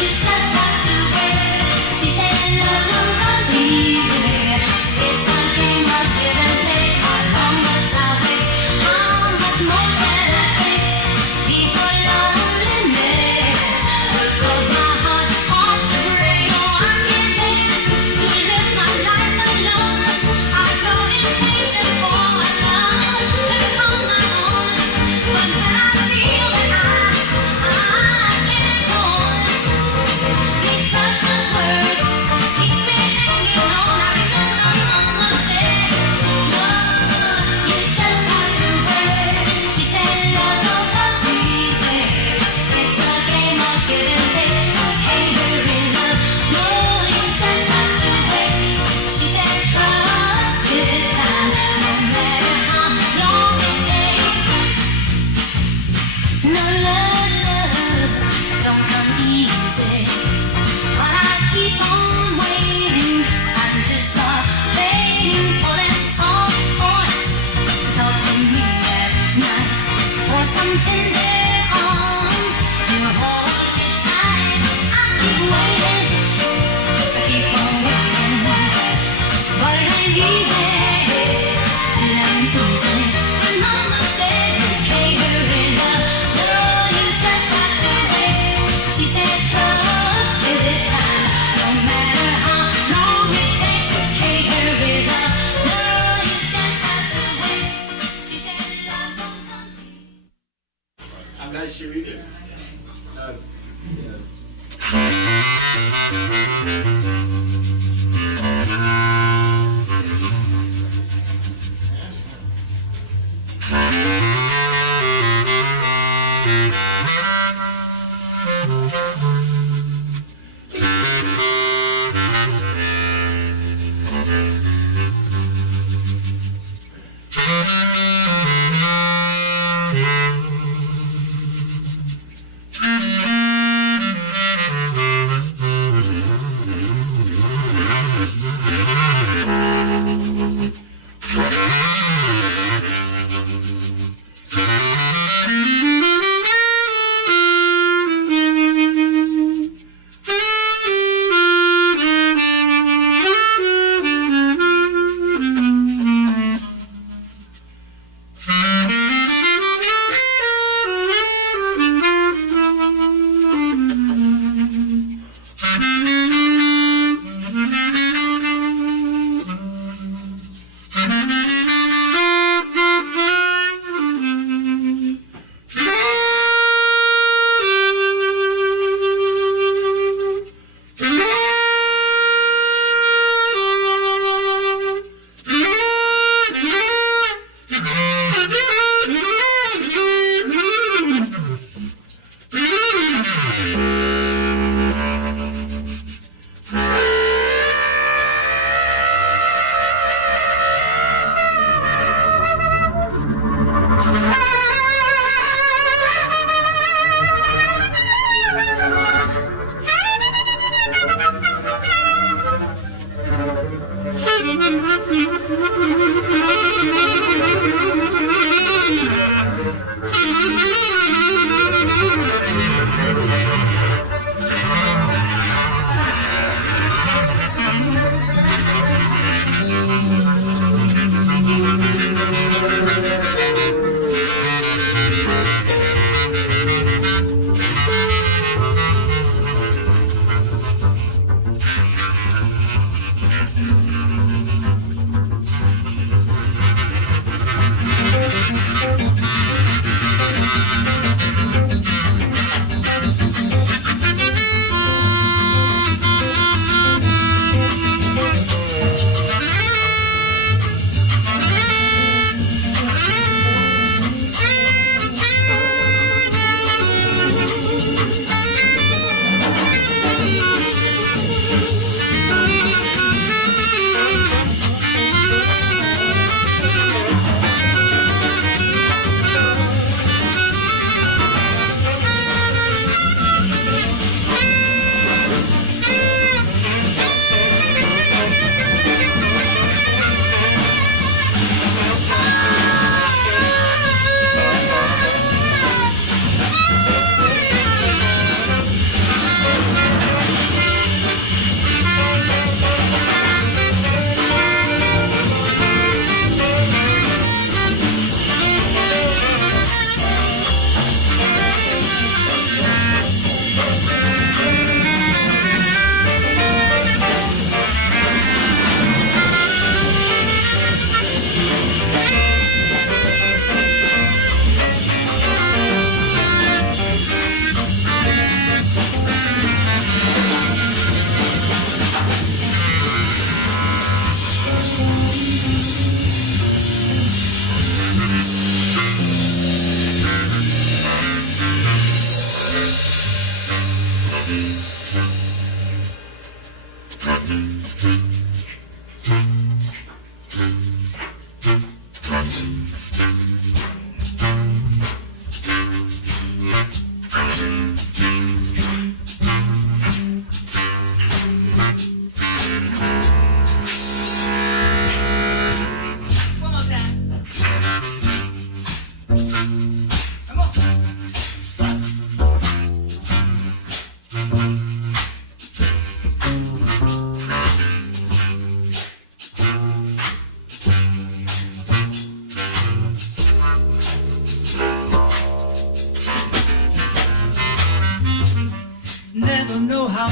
you just have to wait. She said, love don't come easy. It's a game of give and take. How long must I wait? How much more can I take before loneliness fills my heart to break? Oh, I can't bear to live my life alone. I grow impatient for a love to call my own. But when I feel that I can't go on, these precious words keeps me hanging on. I remember Mama said, no, you just have to wait. She said, love don't come easy. It's a game of give and take. Hey, hurry, love, no, you just have to wait. She said, trust, give it time. No matter how long it takes. No love, love don't come easy. But I keep on waiting. I'm just waiting for that soft voice to talk to me at night. For some tender arms to hold me tight. I keep waiting. I keep on waiting. But it ain't easy. It ain't easy. And Mama said, hey, hurry, love, no, you just have to wait. She said, trust, give it time. No matter how long it takes. Hey, hurry, love, no, you just have to wait. She said, love don't come easy. I'm not sure either.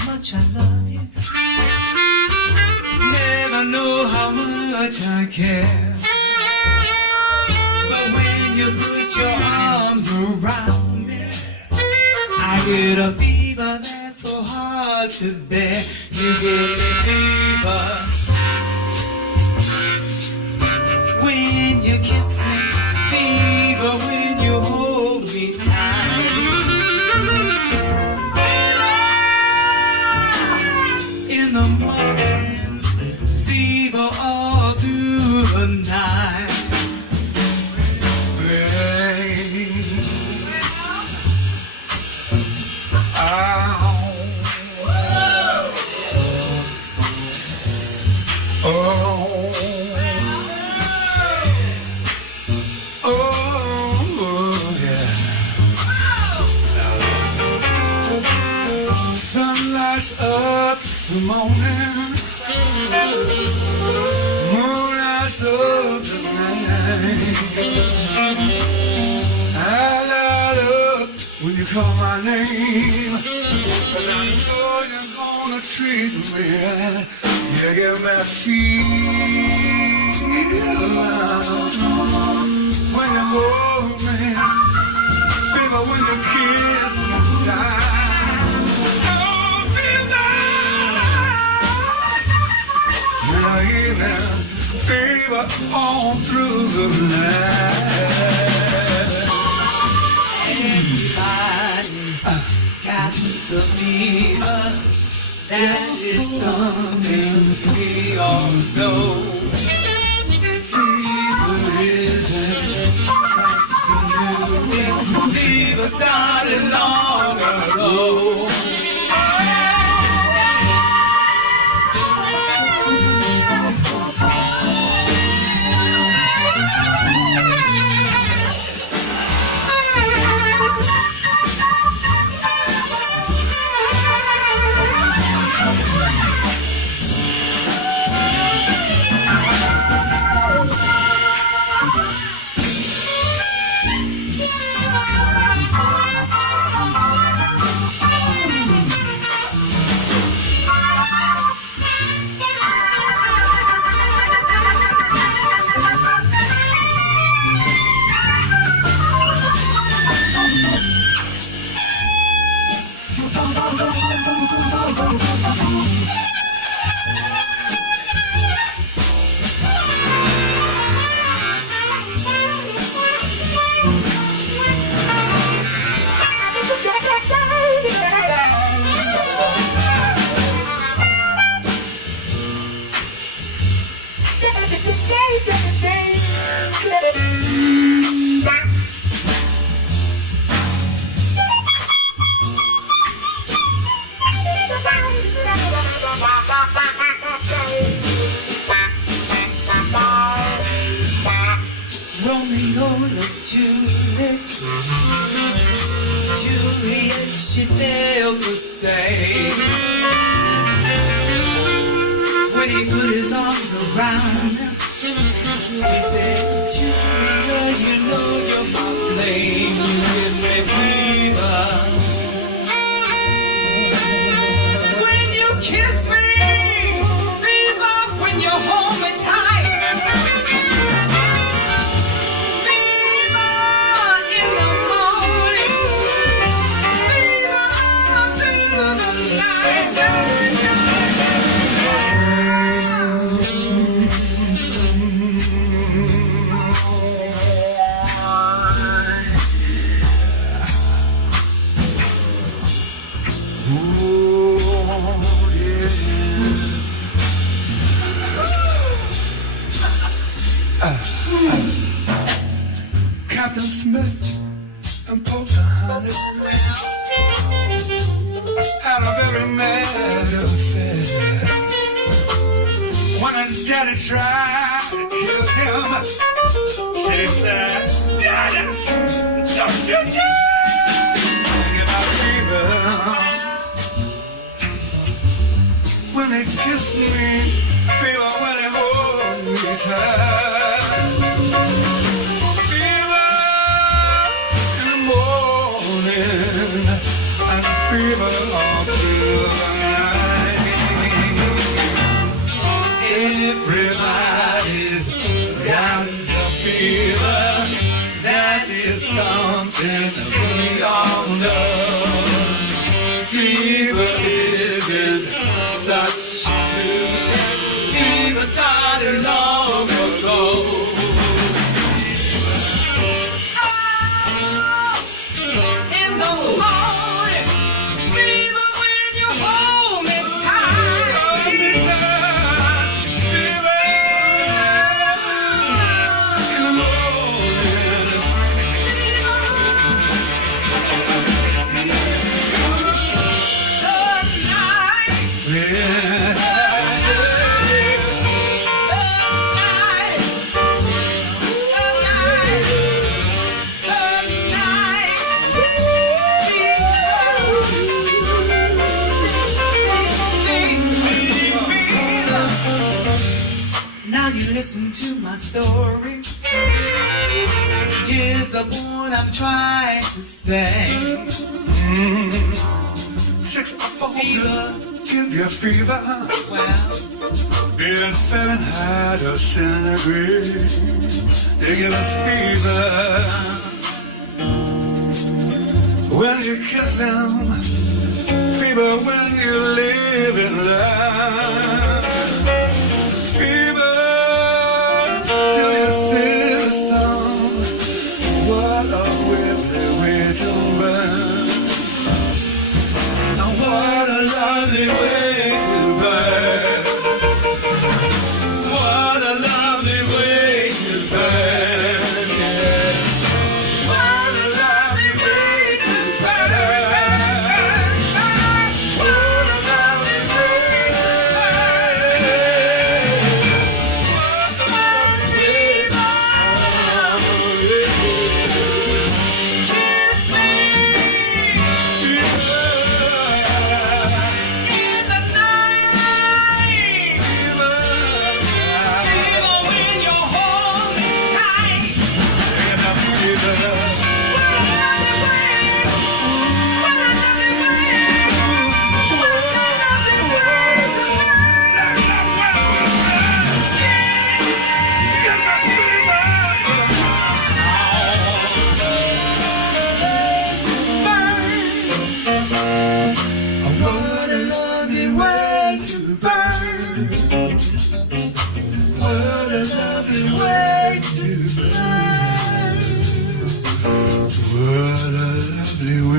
much I love you. Never know how much I care. But when you put your arms around me, I get a fever that's so hard to bear. You give me fever when you kiss me, fever when you hold me tight. In the morning, fever all through the night. Sun lights up the morning, moon lights up the night. I light up when you call my name, and I know you're gonna treat me right. You give me a feel when you hold me, fever when you kiss me tight. Fever all through the night. Everybody's got the fever. That is something we all know. Fever isn't something new. Fever started long ago. When he put his arms around her, he said, Julia, you know you're my flame, you give me fever. When you kiss me, fever, when you hold me tight. Fever in the morning, fever through the night. Captain Smith and Pocahontas had a very mad affair. When her daddy tried to kill him, she said, Daddy, don't you dare get my fever. When he kissed me, fever when he hold me tight. And fever all through the night. Everybody's got the fever. That is something we all know. Fever isn't such a good. Fever started long ago. In the morning, fever when you hold me tight. Fever in the morning. Now you listen to my story. Here's the one I'm trying to say. 6 fever, give you fever. Well, being Fahrenheit or centigrade, they give us fever. When you kiss them, fever when you live in love. Fever till you sing a song. What a wibbly way to burn. What a lovely way to burn. What a lovely way to burn. Yeah. What a lovely way to burn. What a lovely way to burn. What a lovely way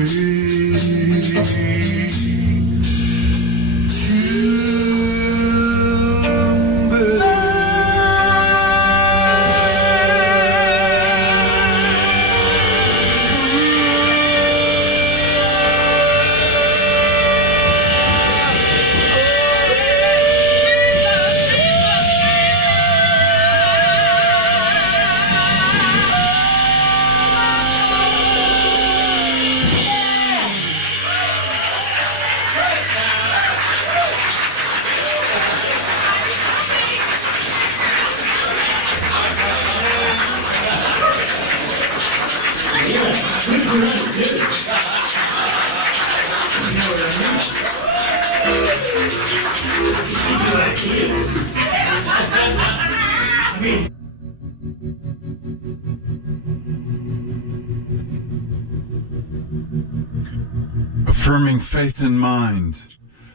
to burn. Kiss me. Affirming faith in mind.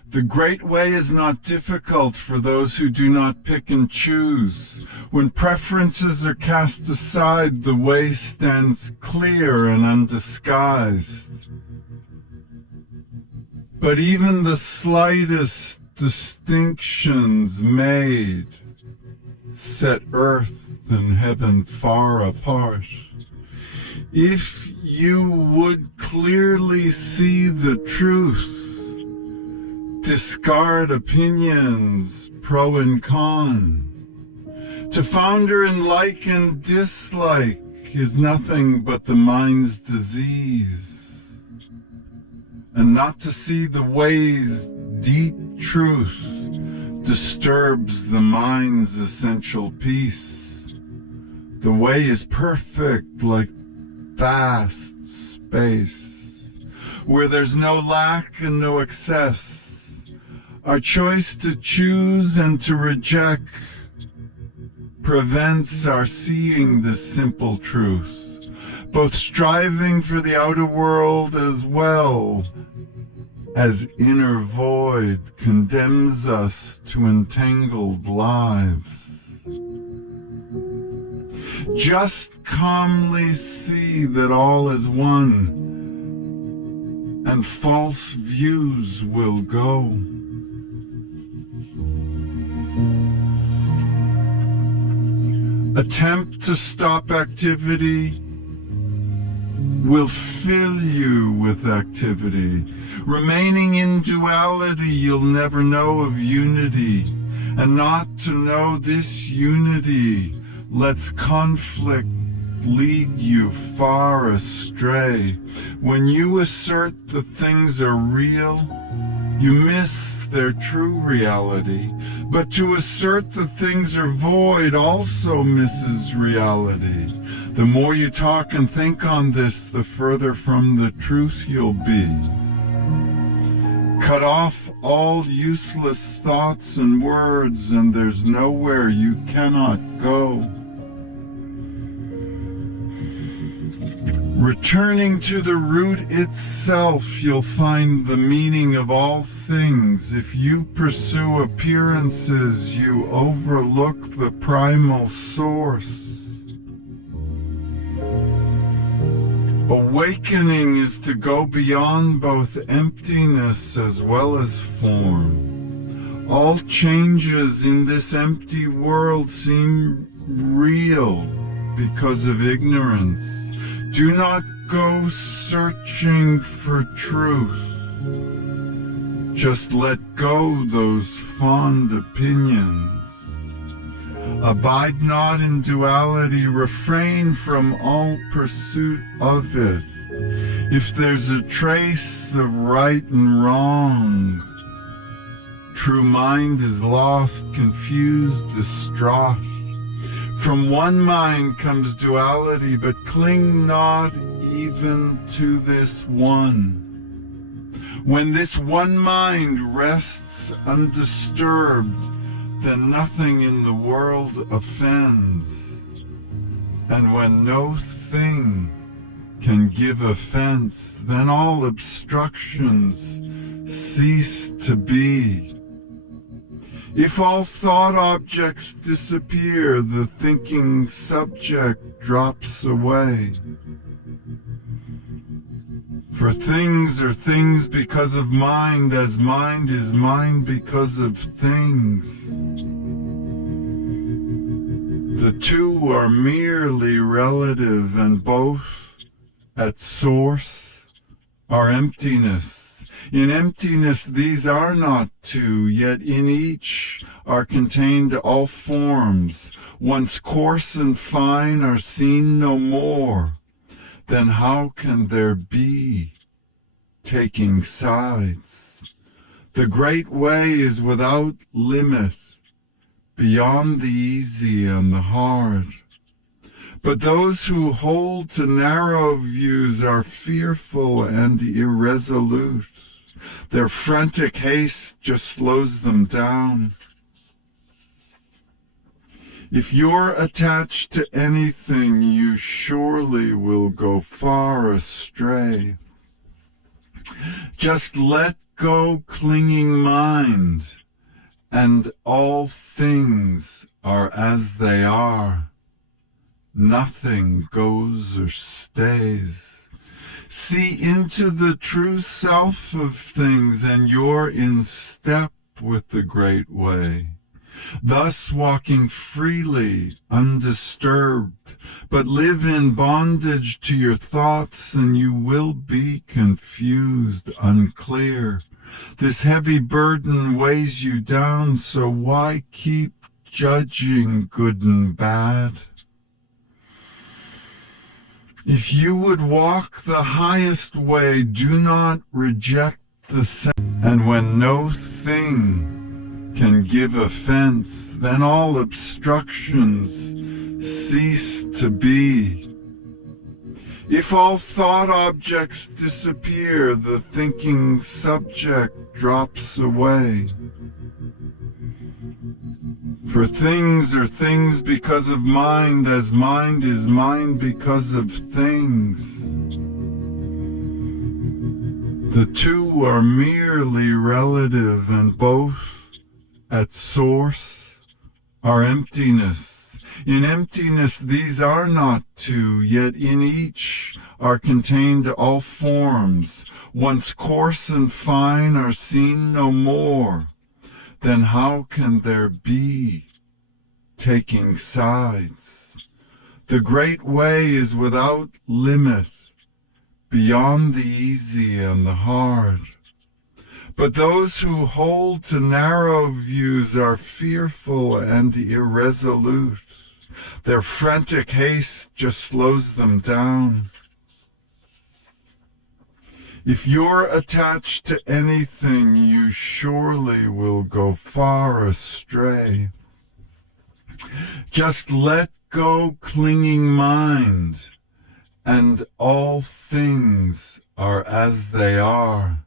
The great way is not difficult for those who do not pick and choose. When preferences are cast aside, the way stands clear and undisguised. But even the slightest distinctions made set earth and heaven far apart. If you would clearly see the truth, discard opinions pro and con. To founder in like and dislike is nothing but the mind's disease. And not to see the way's deep truth disturbs the mind's essential peace. The way is perfect like vast space, where there's no lack and no excess. Our choice to choose and to reject prevents our seeing this simple truth, both striving for the outer world as well as inner void condemns us to entangled lives. Just calmly see that all is one, and false views will go. Attempt to stop activity will fill you with activity. Remaining in duality, you'll never know of unity. And not to know this unity lets conflict lead you far astray. When you assert that things are real, you miss their true reality. But to assert that things are void also misses reality. The more you talk and think on this, the further from the truth you'll be. Cut off all useless thoughts and words, and there's nowhere you cannot go. Returning to the root itself, you'll find the meaning of all things. If you pursue appearances, you overlook the primal source. Awakening is to go beyond both emptiness as well as form. All changes in this empty world seem real because of ignorance. Do not go searching for truth. Just let go those fond opinions. Abide not in duality, refrain from all pursuit of it. If there's a trace of right and wrong, true mind is lost, confused, distraught. From one mind comes duality, but cling not even to this one. When this one mind rests undisturbed, then nothing in the world offends. And when no thing can give offense, then all obstructions cease to be. If all thought objects disappear, the thinking subject drops away. For things are things because of mind, as mind is mind because of things. The two are merely relative, and both, at source, are emptiness. In emptiness these are not two, yet in each are contained all forms. Once coarse and fine are seen no more, then how can there be taking sides? The great way is without limit, beyond the easy and the hard. But those who hold to narrow views are fearful and irresolute. Their frantic haste just slows them down. If you're attached to anything, you surely will go far astray. Just let go clinging mind, and all things are as they are. Nothing goes or stays. See into the true self of things, and you're in step with the great way. Thus walking freely, undisturbed, but live in bondage to your thoughts, and you will be confused, unclear. This heavy burden weighs you down, so why keep judging good and bad? If you would walk the highest way, do not reject the second. And when no thing can give offense, then all obstructions cease to be. If all thought objects disappear, the thinking subject drops away. For things are things because of mind, as mind is mind because of things. The two are merely relative, and both at source are emptiness. In emptiness these are not two, yet in each are contained all forms. Once coarse and fine are seen no more. Then how can there be taking sides? The great way is without limit, beyond the easy and the hard. But those who hold to narrow views are fearful and irresolute. Their frantic haste just slows them down. If you're attached to anything, you surely will go far astray. Just let go clinging mind, and all things are as they are.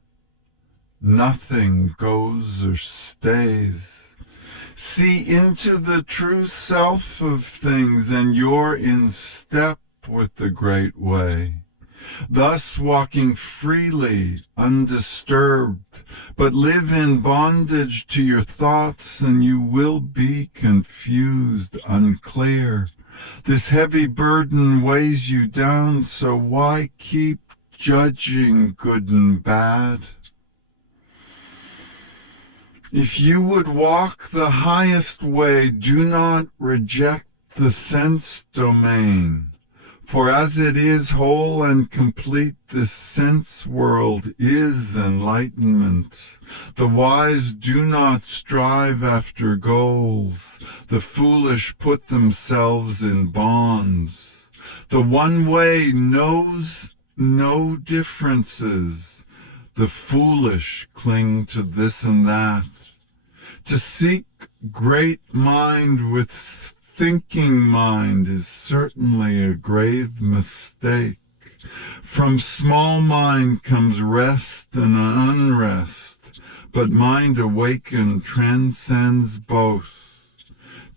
Nothing goes or stays. See into the true self of things, and you're in step with the great way. Thus walking freely, undisturbed, but live in bondage to your thoughts, and you will be confused, unclear. This heavy burden weighs you down, so why keep judging good and bad? If you would walk the highest way, do not reject the sense domain. For as it is whole and complete, this sense world is enlightenment. The wise do not strive after goals. The foolish put themselves in bonds. The one way knows no differences. The foolish cling to this and that. To seek great mind with thinking mind is certainly a grave mistake. From small mind comes rest and unrest, but mind awakened transcends both.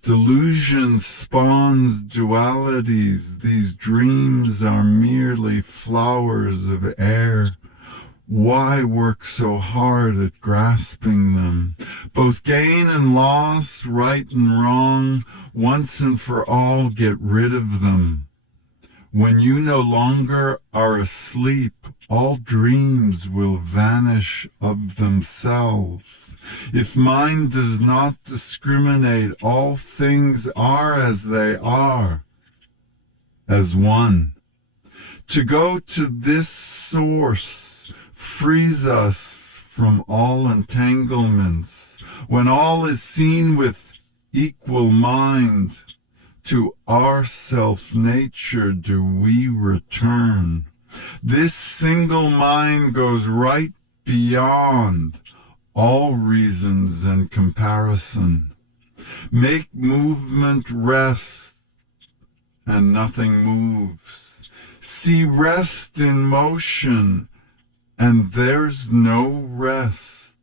Delusion spawns dualities. These dreams are merely flowers of air. Why work so hard at grasping them? Both gain and loss, right and wrong, once and for all get rid of them. When you no longer are asleep, all dreams will vanish of themselves. If mind does not discriminate, all things are as they are, as one. To go to this source frees us from all entanglements. When all is seen with equal mind, to our self-nature do we return. This single mind goes right beyond all reasons and comparison. Make movement rest, and nothing moves. See rest in motion, and there's no rest.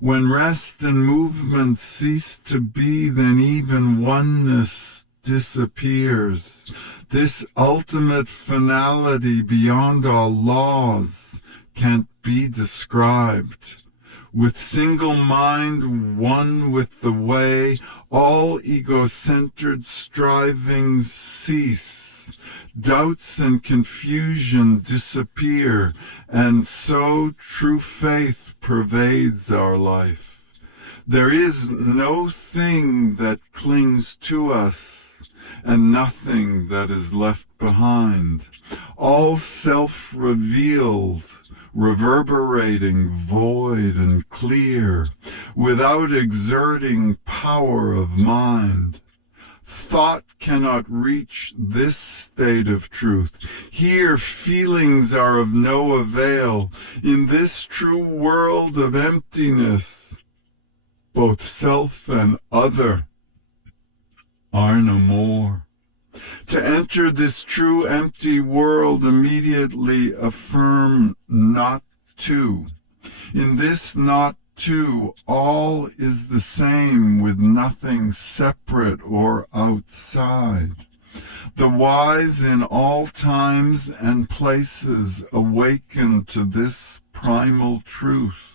When rest and movement cease to be, then even oneness disappears. This ultimate finality beyond all laws can't be described. With single mind, one with the way, all ego-centered strivings cease. Doubts and confusion disappear, and so true faith pervades our life. There is no thing that clings to us, and nothing that is left behind. All self-revealed, reverberating, void and clear, without exerting power of mind. Thought cannot reach this state of truth. Here feelings are of no avail. In this true world of emptiness, both self and other are no more. To enter this true empty world, immediately affirm not to. In this not too, all is the same with nothing separate or outside. The wise in all times and places awaken to this primal truth.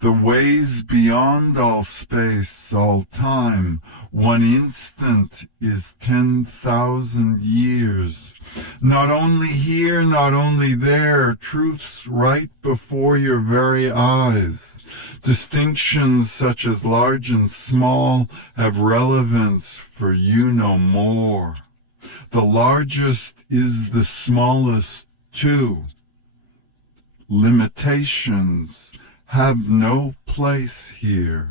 The ways beyond all space, all time, one instant is 10,000 years. Not only here, not only there, truths right before your very eyes. Distinctions such as large and small have relevance for you no more. The largest is the smallest too. Limitations have no place here.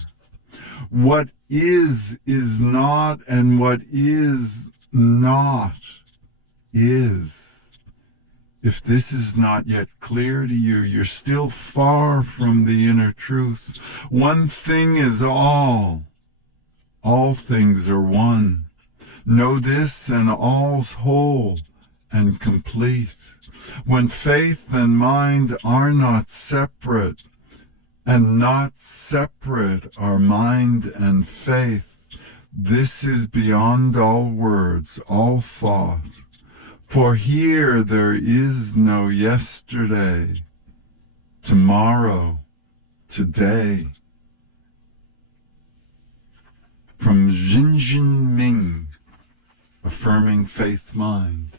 What is not, and what is not is. If this is not yet clear to you, you're still far from the inner truth. One thing is all. All things are one. Know this, and all's whole and complete. When faith and mind are not separate, and not separate are mind and faith, this is beyond all words, all thought. For here there is no yesterday, tomorrow, today. From Jinjin Ming, Affirming Faith Mind.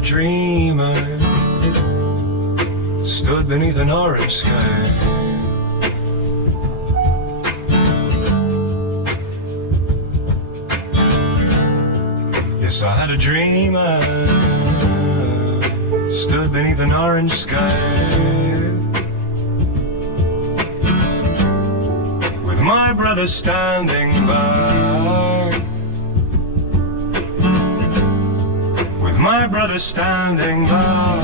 Dreamer stood beneath an orange sky. Yes, I had a dreamer stood beneath an orange sky, with my brother standing by. My brother standing by.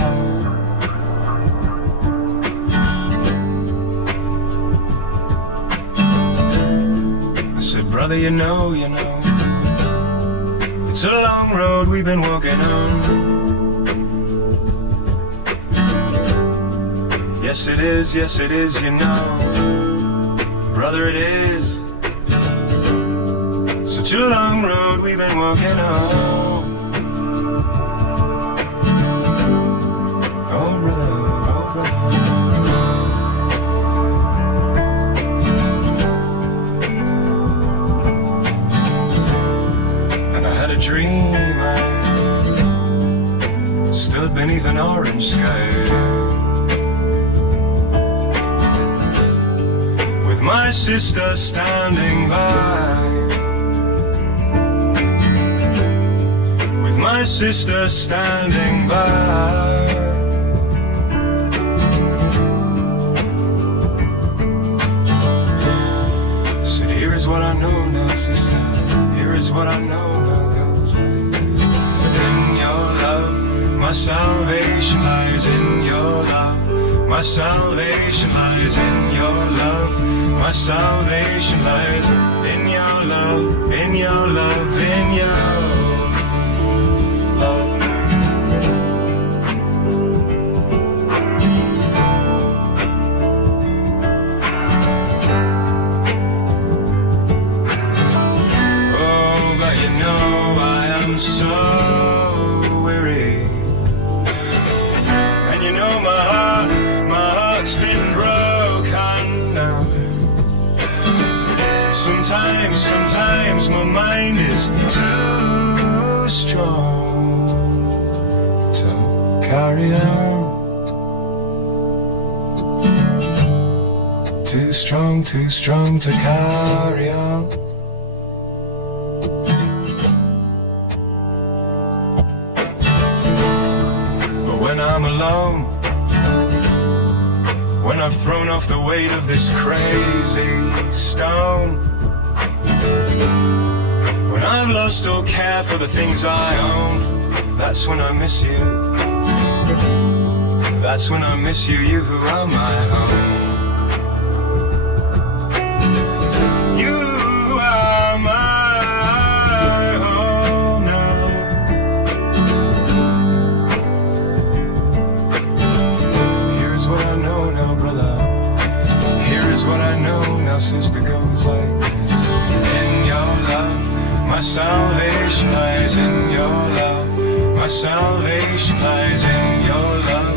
I said, brother, you know, it's a long road we've been walking on. Yes, it is, you know, brother, it is. Such a long road we've been walking on. And I had a dream I stood beneath an orange sky, with my sister standing by, with my sister standing by. Here's what I know now, sister. Here is what I know now, goes in your love. My salvation lies in your love. My salvation lies in your love. My salvation lies in your love. In your love. In your love. So weary, and you know my heart's been broken now. Sometimes my mind is too strong. So carry on too strong to carry on. But when I'm alone, when I've thrown off the weight of this crazy stone, when I've lost all care for the things I own, that's when I miss you. That's when I miss you, you who are my home. You are my home now. Here's what I know now, brother. Here is what I know now, sister, goes like this. In your love, my salvation lies in your love. My salvation lies in your love.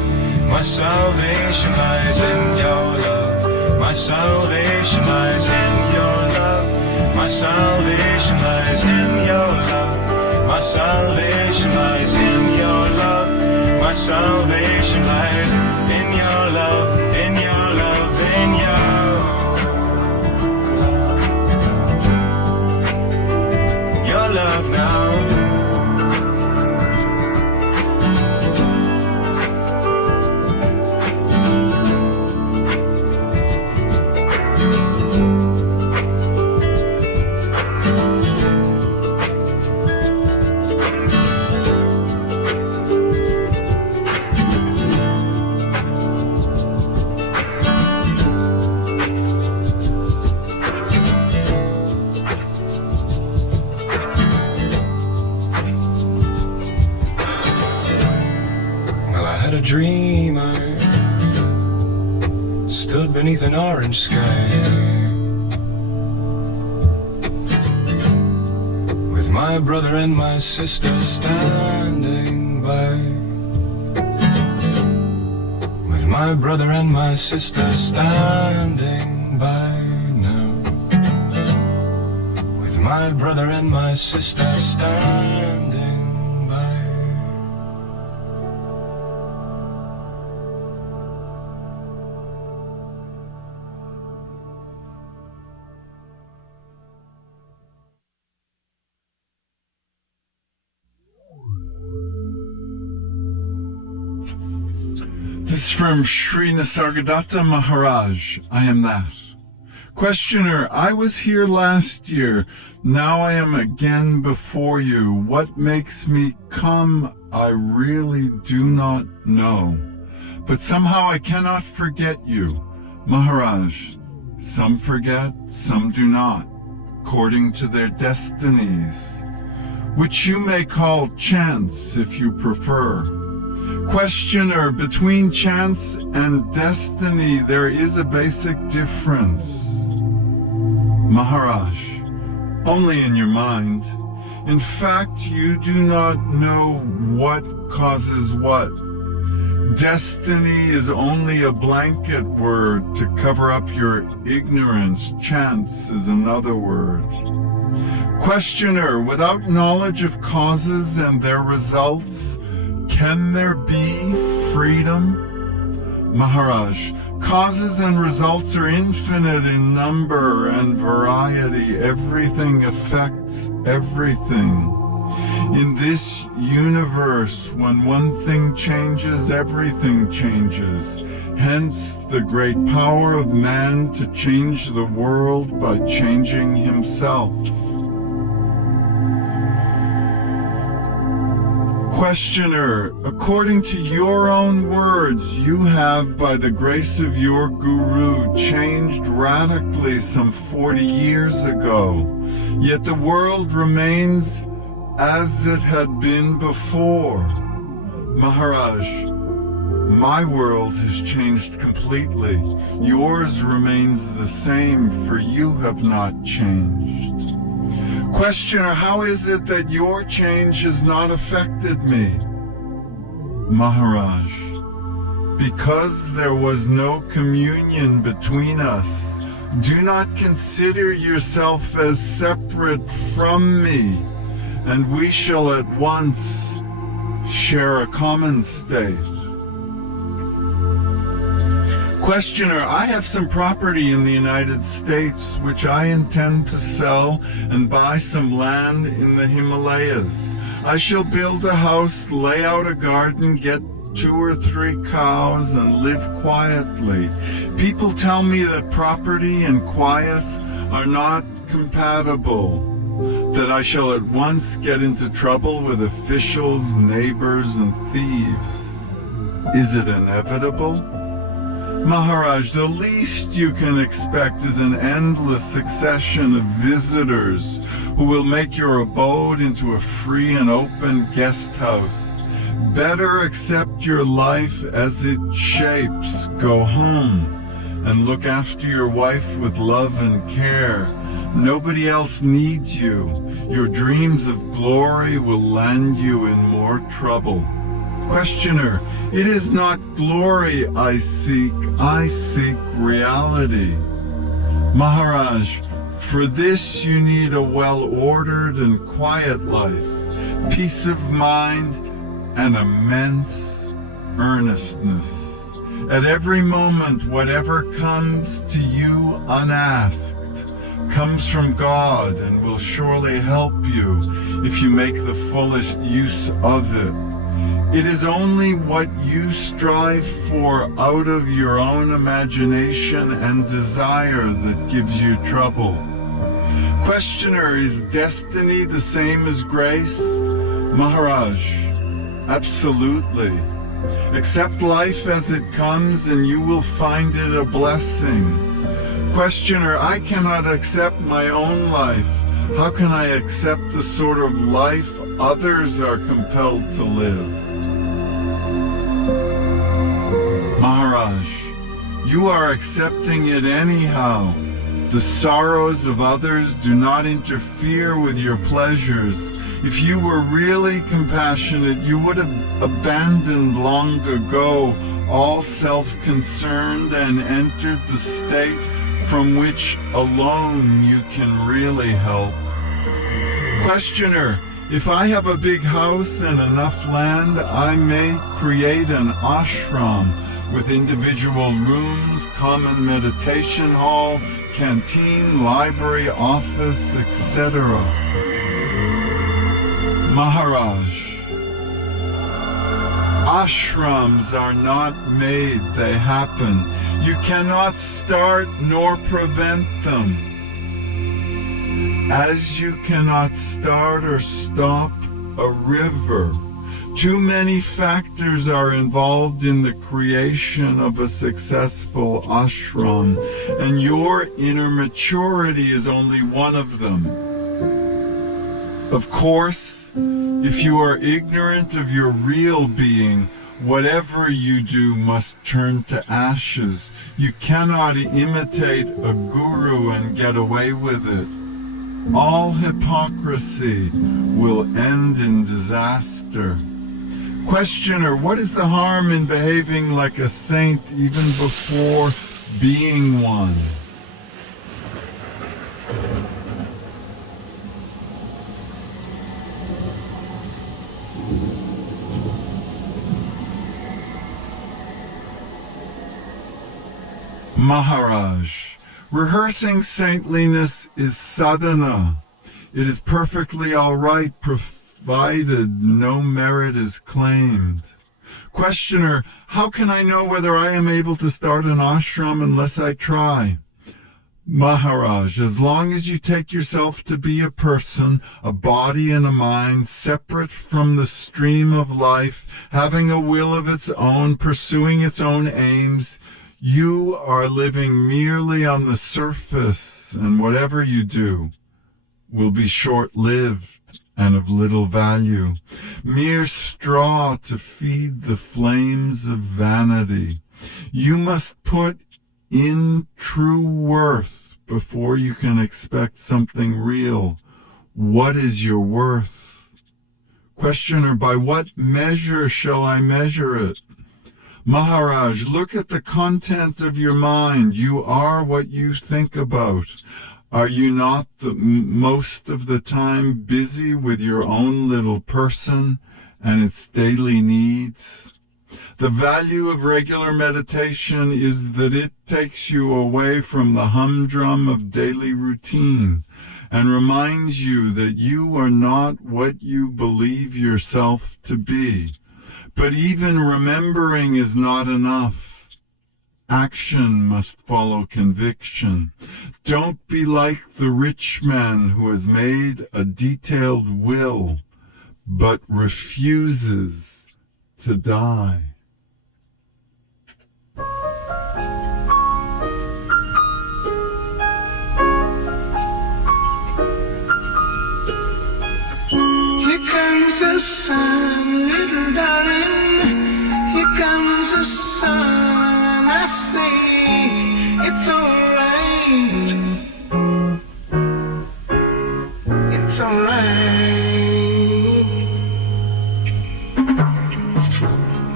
My salvation lies in your love. My salvation lies in your love. My salvation lies in your love. My salvation lies in your love. My salvation lies in your love. In your love. In your love now. Dreamer stood beneath an orange sky with my brother and my sister standing by. With my brother and my sister standing by now. With my brother and my sister standing. This is from Sri Nisargadatta Maharaj. I am that. Questioner, I was here last year. Now I am again before you. What makes me come, I really do not know. But somehow I cannot forget you. Maharaj, some forget, some do not, according to their destinies, which you may call chance if you prefer. Questioner, between chance and destiny, there is a basic difference. Maharaj, only in your mind. In fact, you do not know what causes what. Destiny is only a blanket word to cover up your ignorance. Chance is another word. Questioner, without knowledge of causes and their results, can there be freedom? Maharaj, causes and results are infinite in number and variety. Everything affects everything. In this universe, when one thing changes, everything changes. Hence the great power of man to change the world by changing himself. Questioner, according to your own words, you have, by the grace of your guru, changed radically some 40 years ago. Yet the world remains as it had been before. Maharaj, my world has changed completely. Yours remains the same, for you have not changed. Questioner, how is it that your change has not affected me? Maharaj, because there was no communion between us. Do not consider yourself as separate from me, and we shall at once share a common state. Questioner, I have some property in the United States which I intend to sell and buy some land in the Himalayas. I shall build a house, lay out a garden, get 2 or 3 cows, and live quietly. People tell me that property and quiet are not compatible, that I shall at once get into trouble with officials, neighbors, and thieves. Is it inevitable? Maharaj, the least you can expect is an endless succession of visitors who will make your abode into a free and open guest house. Better accept your life as it shapes. Go home and look after your wife with love and care. Nobody else needs you. Your dreams of glory will land you in more trouble. Questioner, it is not glory I seek reality. Maharaj, for this you need a well-ordered and quiet life, peace of mind, and immense earnestness. At every moment, whatever comes to you unasked comes from God and will surely help you if you make the fullest use of it. It is only what you strive for out of your own imagination and desire that gives you trouble. Questioner, is destiny the same as grace? Maharaj, absolutely. Accept life as it comes and you will find it a blessing. Questioner, I cannot accept my own life. How can I accept the sort of life others are compelled to live? Maharaj, you are accepting it anyhow. The sorrows of others do not interfere with your pleasures. If you were really compassionate, you would have abandoned long ago all self-concerned and entered the state from which alone you can really help. Questioner, if I have a big house and enough land, I may create an ashram with individual rooms, common meditation hall, canteen, library, office, etc. Maharaj, ashrams are not made, they happen. You cannot start nor prevent them. As you cannot start or stop a river. Too many factors are involved in the creation of a successful ashram, and your inner maturity is only one of them. Of course, if you are ignorant of your real being, whatever you do must turn to ashes. You cannot imitate a guru and get away with it. All hypocrisy will end in disaster. Questioner, what is the harm in behaving like a saint even before being one? Maharaj, rehearsing saintliness is sadhana. It is perfectly all right, provided no merit is claimed. Questioner, how can I know whether I am able to start an ashram unless I try? Maharaj, as long as you take yourself to be a person, a body and a mind, separate from the stream of life, having a will of its own, pursuing its own aims, you are living merely on the surface, and whatever you do will be short-lived and of little value, mere straw to feed the flames of vanity. You must put in true worth before you can expect something real. What is your worth? Questioner, by what measure shall I measure it? Maharaj, look at the content of your mind. You are what you think about. Are you not most of the time busy with your own little person and its daily needs? The value of regular meditation is that it takes you away from the humdrum of daily routine and reminds you that you are not what you believe yourself to be. But even remembering is not enough. Action must follow conviction. Don't be like the rich man who has made a detailed will, but refuses to die. Here comes the sun, little darling. Here comes the sun. I say it's alright. It's alright.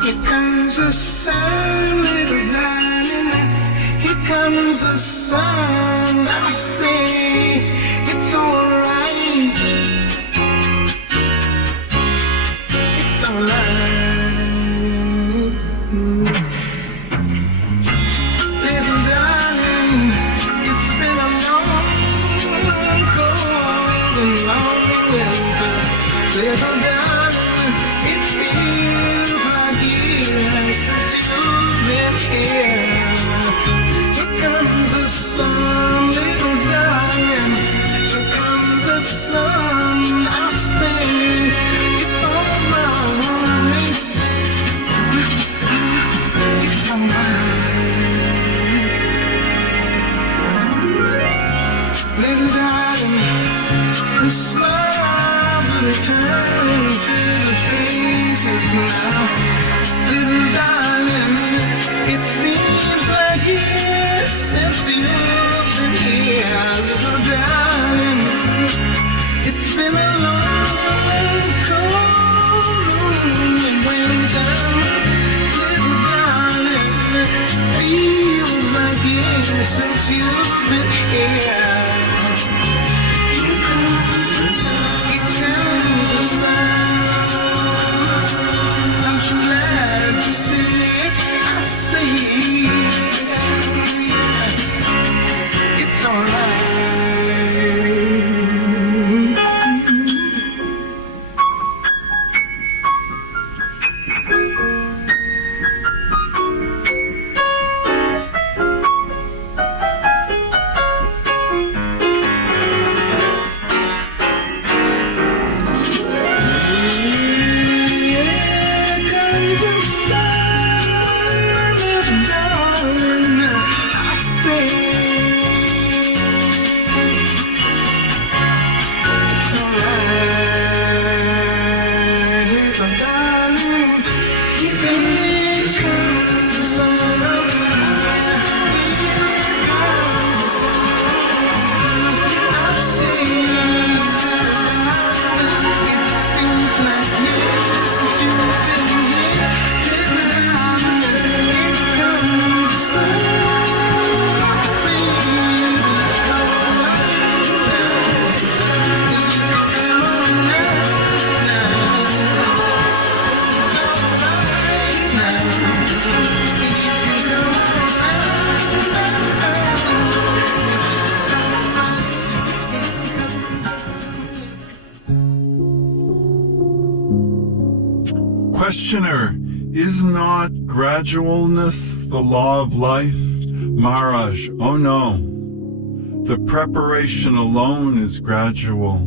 Here comes the sun, little darling. Here comes the sun. I say it's alright. It's alright. Little darling, it's been a long, cold and lonely winter. Little darling, it feels like years since you've been here. Here comes the sun, little darling. Here comes the sun. I sing, it's alright. It's alright. Little darling, the smiles are returning to the faces now. Little darling, it seems like years since you've been here. Little darling, it's been a long, cold and winter. Little darling, feels like years since you've been here. Here comes the sun. Here comes the sun. I'm so glad to see it. I see it's alright. Questioner, is not gradualness the law of life? Maharaj, oh no. The preparation alone is gradual.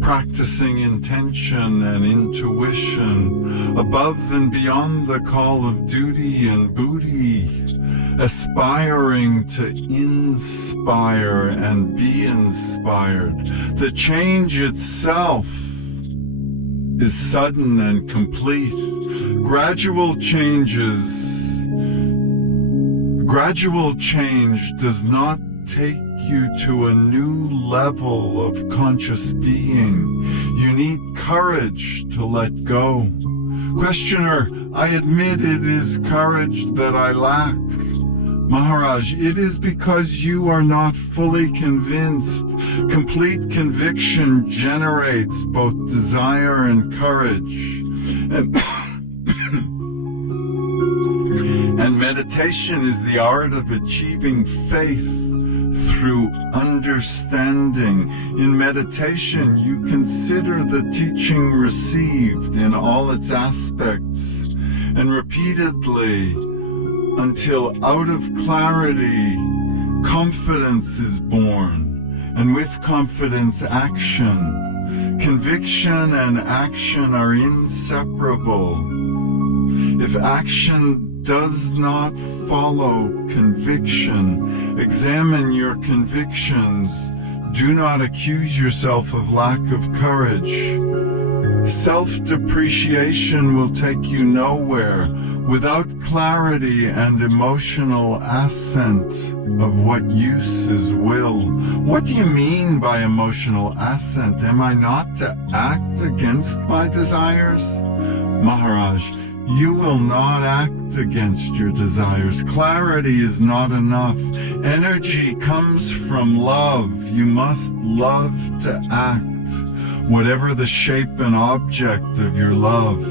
Practicing intention and intuition above and beyond the call of duty and booty. Aspiring to inspire and be inspired. The change itself is sudden and complete. Gradual change does not take you to a new level of conscious being. You need courage to let go. Questioner, I admit it is courage that I lack. Maharaj, it is because you are not fully convinced. Complete conviction generates both desire and courage. And meditation is the art of achieving faith through understanding. In meditation, you consider the teaching received in all its aspects, and repeatedly, until out of clarity, confidence is born, and with confidence, action. Conviction and action are inseparable. If action does not follow conviction, examine your convictions. Do not accuse yourself of lack of courage. Self-depreciation will take you nowhere. Without clarity and emotional assent of what use is will. What do you mean by emotional assent? Am I not to act against my desires? Maharaj, you will not act against your desires. Clarity is not enough. Energy comes from love. You must love to act, whatever the shape and object of your love.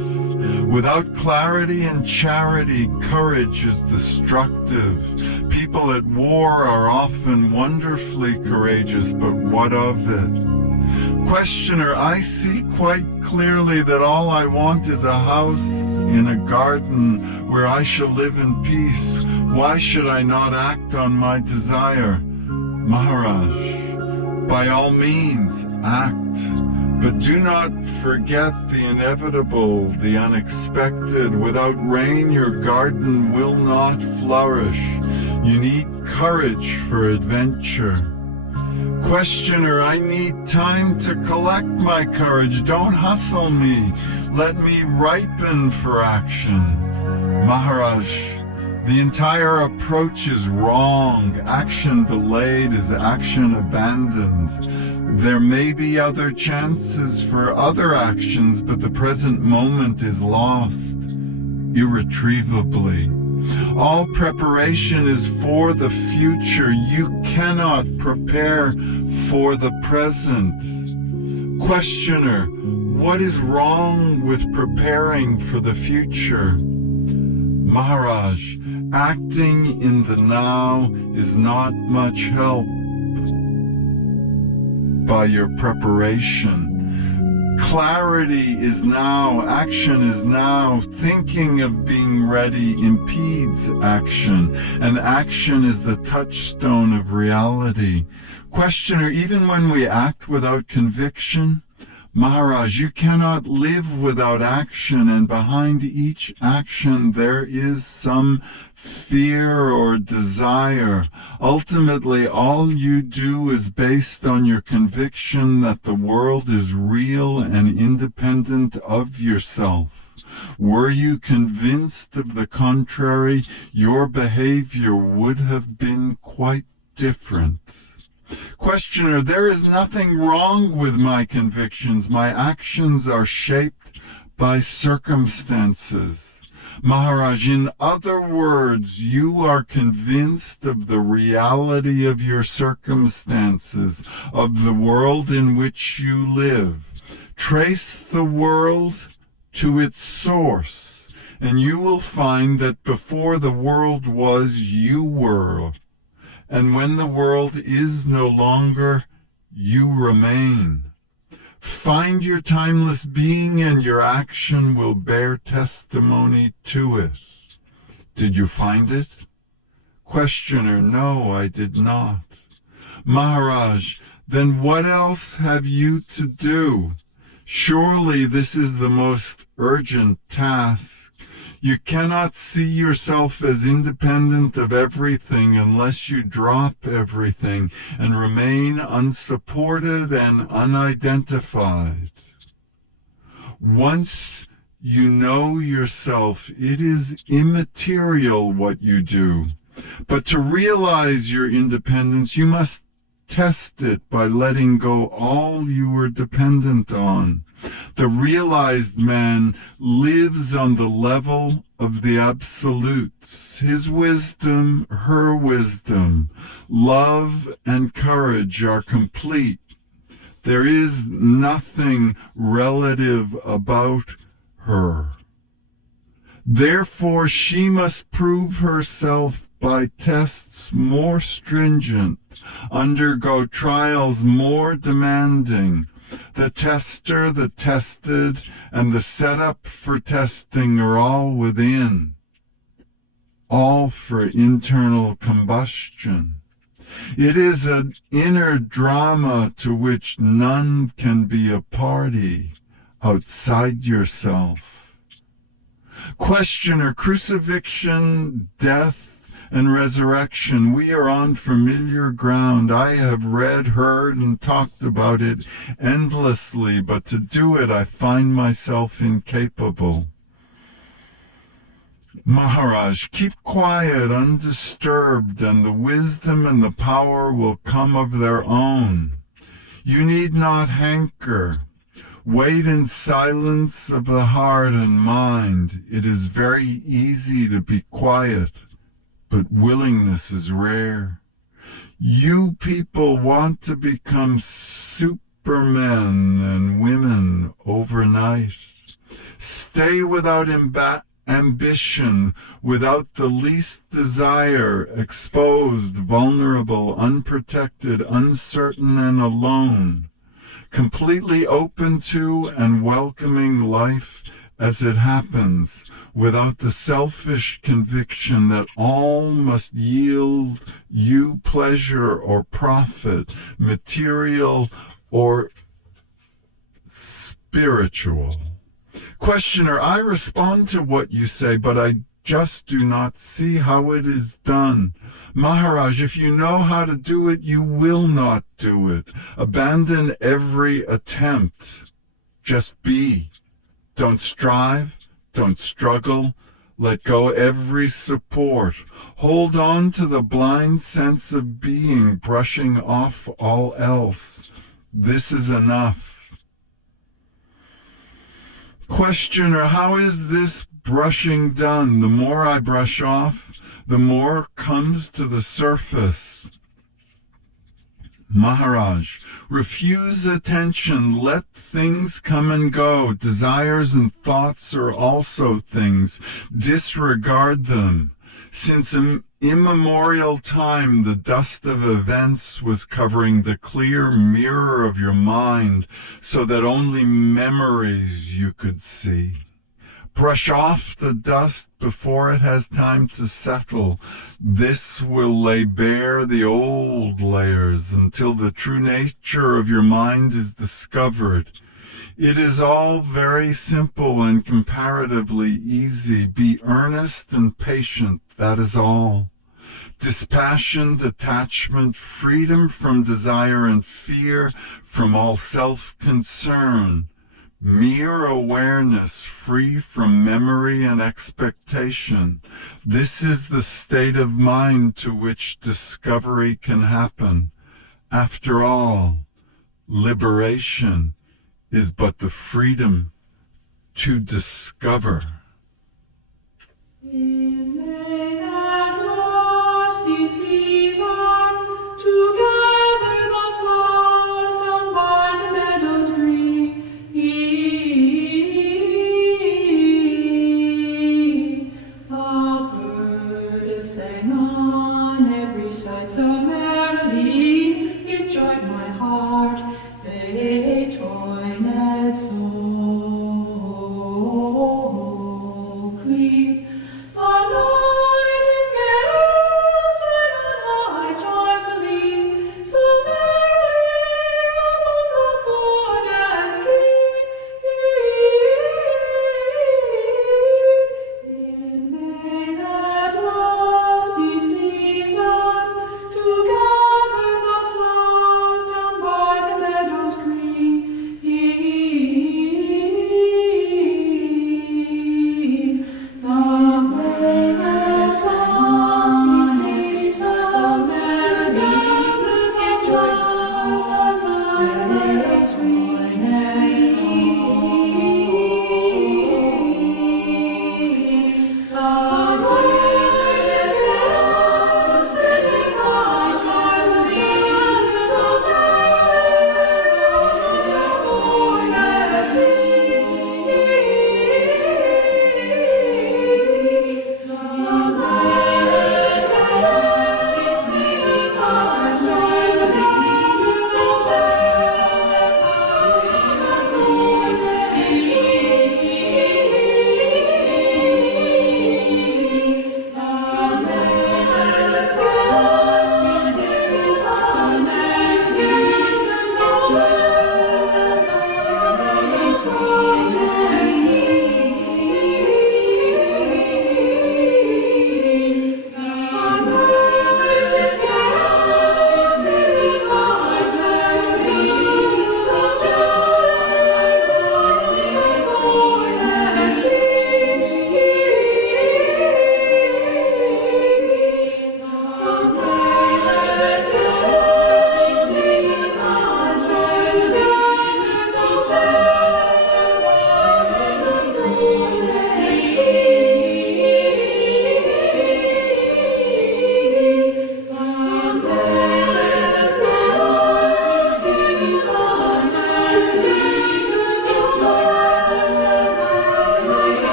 Without clarity and charity, courage is destructive. People at war are often wonderfully courageous, but what of it? Questioner, I see quite clearly that all I want is a house in a garden where I shall live in peace. Why should I not act on my desire? Maharaj, by all means, act. But do not forget the inevitable, the unexpected. Without rain, your garden will not flourish. You need courage for adventure. Questioner, I need time to collect my courage. Don't hustle me. Let me ripen for action. Maharaj, the entire approach is wrong. Action delayed is action abandoned. There may be other chances for other actions, but the present moment is lost irretrievably. All preparation is for the future. You cannot prepare for the present. Questioner, what is wrong with preparing for the future? Maharaj, acting in the now is not much help by your preparation. Clarity is now, action is now. Thinking of being ready impedes action, and action is the touchstone of reality. Questioner, even when we act without conviction, Maharaj, you cannot live without action, and behind each action there is some fear or desire. Ultimately, all you do is based on your conviction that the world is real and independent of yourself. Were you convinced of the contrary, your behavior would have been quite different. Questioner, there is nothing wrong with my convictions. My actions are shaped by circumstances. Maharaj, in other words, you are convinced of the reality of your circumstances, of the world in which you live. Trace the world to its source, and you will find that before the world was, you were. And when the world is no longer, you remain. Find your timeless being, and your action will bear testimony to it. Did you find it? Questioner, no, I did not. Maharaj, then what else have you to do? Surely this is the most urgent task. You cannot see yourself as independent of everything unless you drop everything and remain unsupported and unidentified. Once you know yourself, it is immaterial what you do. But to realize your independence, you must test it by letting go all you were dependent on. The realized man lives on the level of the absolutes. His wisdom, her wisdom, love and courage are complete. There is nothing relative about her. Therefore she must prove herself by tests more stringent, undergo trials more demanding. The tester, the tested, and the setup for testing are all within, all for internal combustion. It is an inner drama to which none can be a party outside yourself. Questioner, crucifixion, death, and resurrection. We are on familiar ground. I have read, heard, and talked about it endlessly, but to do it I find myself incapable. Maharaj, keep quiet, undisturbed, and the wisdom and the power will come of their own. You need not hanker. Wait in silence of the heart and mind. It is very easy to be quiet, but willingness is rare. You people want to become supermen and women overnight. Stay without ambition, without the least desire, exposed, vulnerable, unprotected, uncertain, and alone, completely open to and welcoming life as it happens, without the selfish conviction that all must yield you pleasure or profit, material or spiritual. Questioner, I respond to what you say, but I just do not see how it is done. Maharaj, if you know how to do it, you will not do it. Abandon every attempt. Just be. Don't strive. Don't struggle. Let go every support. Hold on to the blind sense of being, brushing off all else. This is enough. Questioner, how is this brushing done? The more I brush off, the more comes to the surface. Maharaj, refuse attention, let things come and go. Desires and thoughts are also things. Disregard them. Since immemorial time, the dust of events was covering the clear mirror of your mind so that only memories you could see. Brush off the dust before it has time to settle. This will lay bare the old layers until the true nature of your mind is discovered. It is all very simple and comparatively easy. Be earnest and patient, that is all. Dispassion, detachment, freedom from desire and fear, from all self-concern. Mere awareness, free from memory and expectation. This is the state of mind to which discovery can happen. After all, liberation is but the freedom to discover. Oh,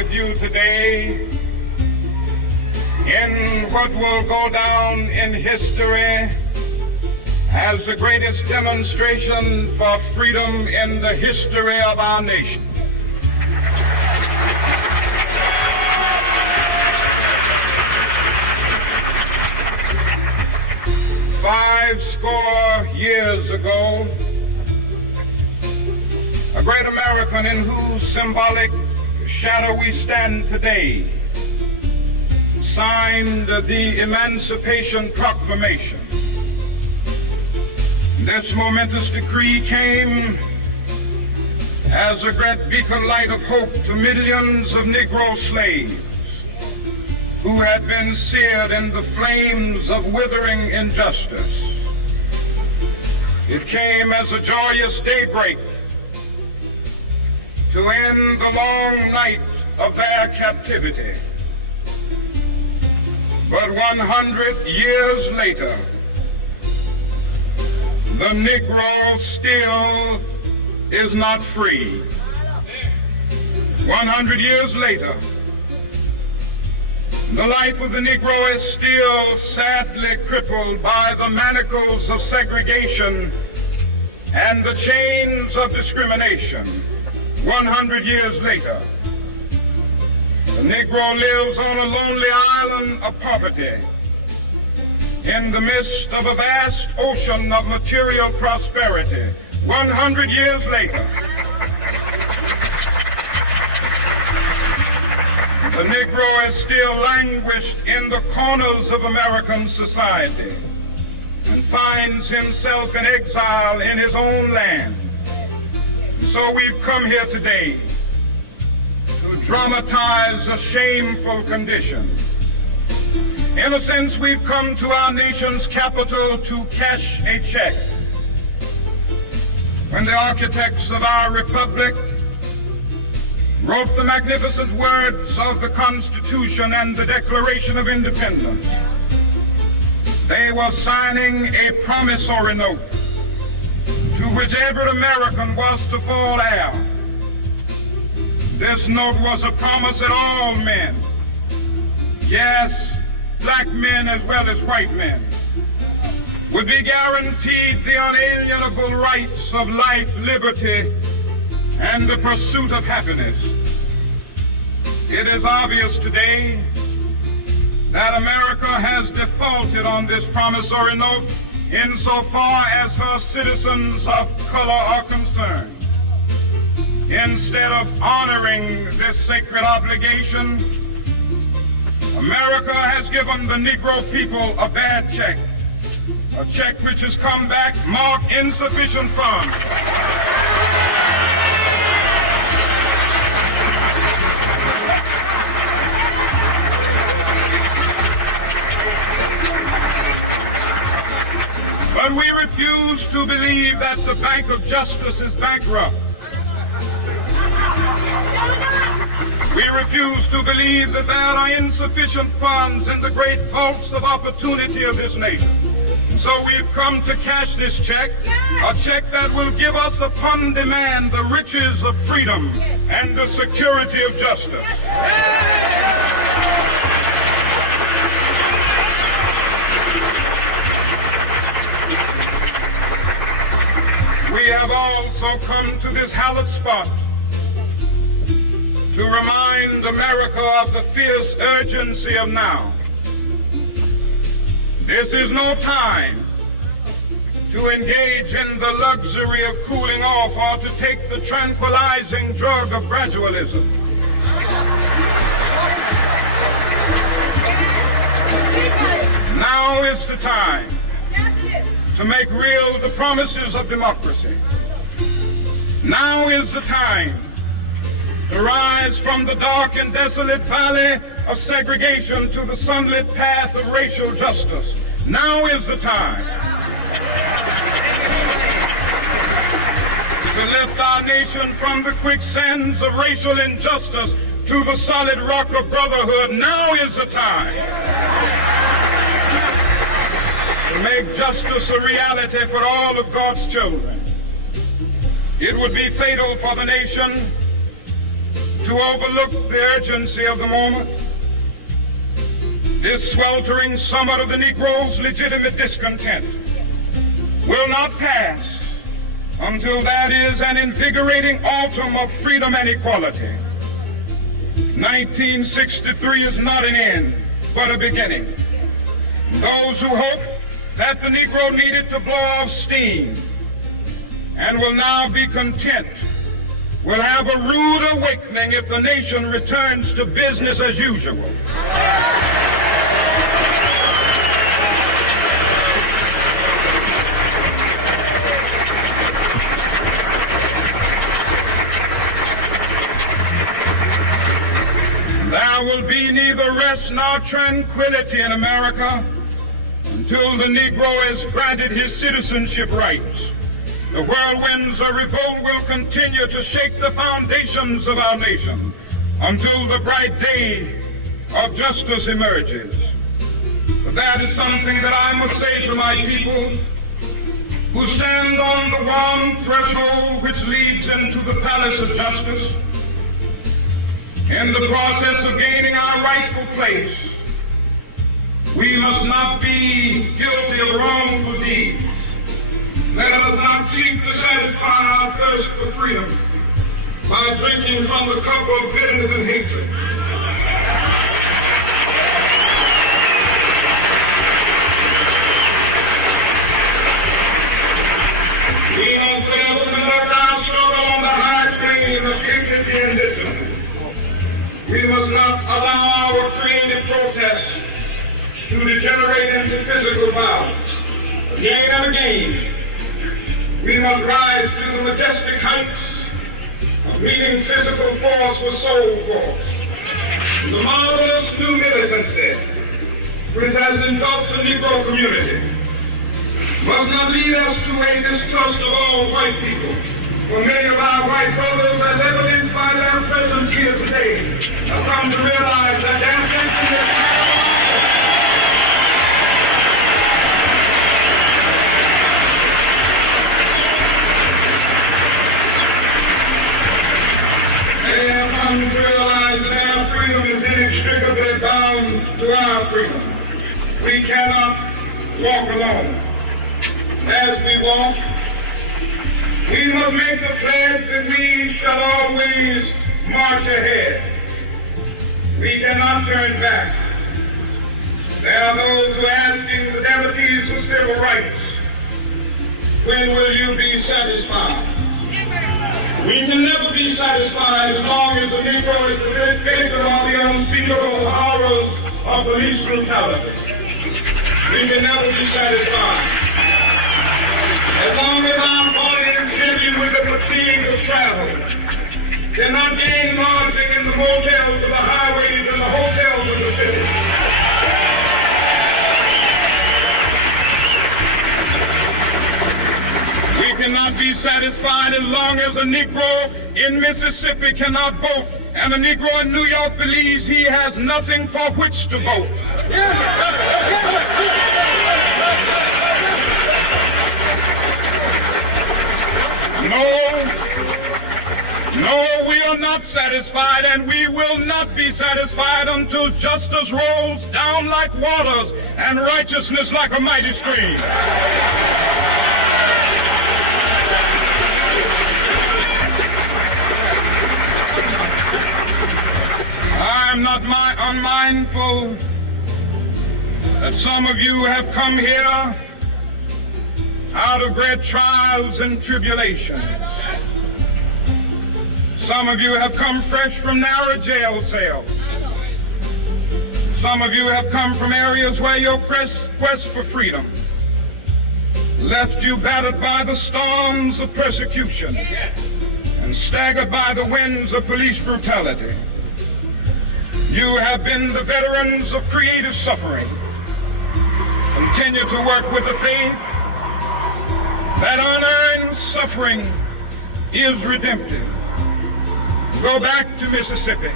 with you today in what will go down in history as the greatest demonstration for freedom in the history of our nation. Five score years ago, a great American in whose symbolic shadow we stand today signed the Emancipation Proclamation. This momentous decree came as a great beacon light of hope to millions of Negro slaves who had been seared in the flames of withering injustice. It came as a joyous daybreak to end the long night of their captivity. But 100 years later, the Negro still is not free. 100 years later, the life of the Negro is still sadly crippled by the manacles of segregation and the chains of discrimination. 100 years later, the Negro lives on a lonely island of poverty in the midst of a vast ocean of material prosperity. 100 years later, the Negro is still languished in the corners of American society and finds himself in exile in his own land. So we've come here today to dramatize a shameful condition. In a sense, we've come to our nation's capital to cash a check. When the architects of our republic wrote the magnificent words of the Constitution and the Declaration of Independence, they were signing a promissory note to which every American was to fall heir. This note was a promise that all men, yes, black men as well as white men, would be guaranteed the unalienable rights of life, liberty, and the pursuit of happiness. It is obvious today that America has defaulted on this promissory note insofar as her citizens of color are concerned. Instead of honoring this sacred obligation, America has given the Negro people a bad check, a check which has come back marked insufficient funds. But we refuse to believe that the Bank of Justice is bankrupt. We refuse to believe that there are insufficient funds in the great vaults of opportunity of this nation. So we've come to cash this check, a check that will give us upon demand the riches of freedom and the security of justice. We have also come to this hallowed spot to remind America of the fierce urgency of now. This is no time to engage in the luxury of cooling off or to take the tranquilizing drug of gradualism. Now is the time to make real the promises of democracy. Now is the time to rise from the dark and desolate valley of segregation to the sunlit path of racial justice. Now is the time to lift our nation from the quicksands of racial injustice to the solid rock of brotherhood. Now is the time to make justice a reality for all of God's children. It would be fatal for the nation to overlook the urgency of the moment. This sweltering summit of the Negro's legitimate discontent will not pass until that is an invigorating autumn of freedom and equality. 1963 is not an end, but a beginning. Those who hope that the Negro needed to blow off steam and will now be content will have a rude awakening if the nation returns to business as usual. There will be neither rest nor tranquility in America until the Negro is granted his citizenship rights. The whirlwinds of revolt will continue to shake the foundations of our nation until the bright day of justice emerges. But that is something that I must say to my people who stand on the warm threshold which leads into the palace of justice. In the process of gaining our rightful place, we must not be guilty of wrongful deeds. Let us not seek to satisfy our thirst for freedom by drinking from the cup of bitterness and hatred. We must never conduct our struggle on the high plane of dignity and discipline. We must not allow our creative protests to degenerate into physical violence. Again and again, we must rise to the majestic heights of meeting physical force with soul force. The marvelous new militancy which has engulfed the Negro community must not lead us to a distrust of all white people. For many of our white brothers, as evidenced by their presence here today, have come to realize that their destiny is They have come to realize that our freedom is inextricably bound to our freedom. We cannot walk alone. As we walk, we must make the pledge that we shall always march ahead. We cannot turn back. There are those who are asking the devotees of civil rights, when will you be satisfied? We can never be satisfied as long as the Negro is the victim of the unspeakable horrors of police brutality. We can never be satisfied. As long as our body is heavy with the fatigue of travel, cannot gain lodging in the motels of the highways and the hotels of the city. We cannot be satisfied as long as a Negro in Mississippi cannot vote, and a Negro in New York believes he has nothing for which to vote. No, we are not satisfied, and we will not be satisfied until justice rolls down like waters and righteousness like a mighty stream. I am not unmindful that some of you have come here out of great trials and tribulations. Some of you have come fresh from narrow jail cells. Some of you have come from areas where your quest for freedom left you battered by the storms of persecution and staggered by the winds of police brutality. You have been the veterans of creative suffering. Continue to work with the faith that unearned suffering is redemptive. Go back to Mississippi.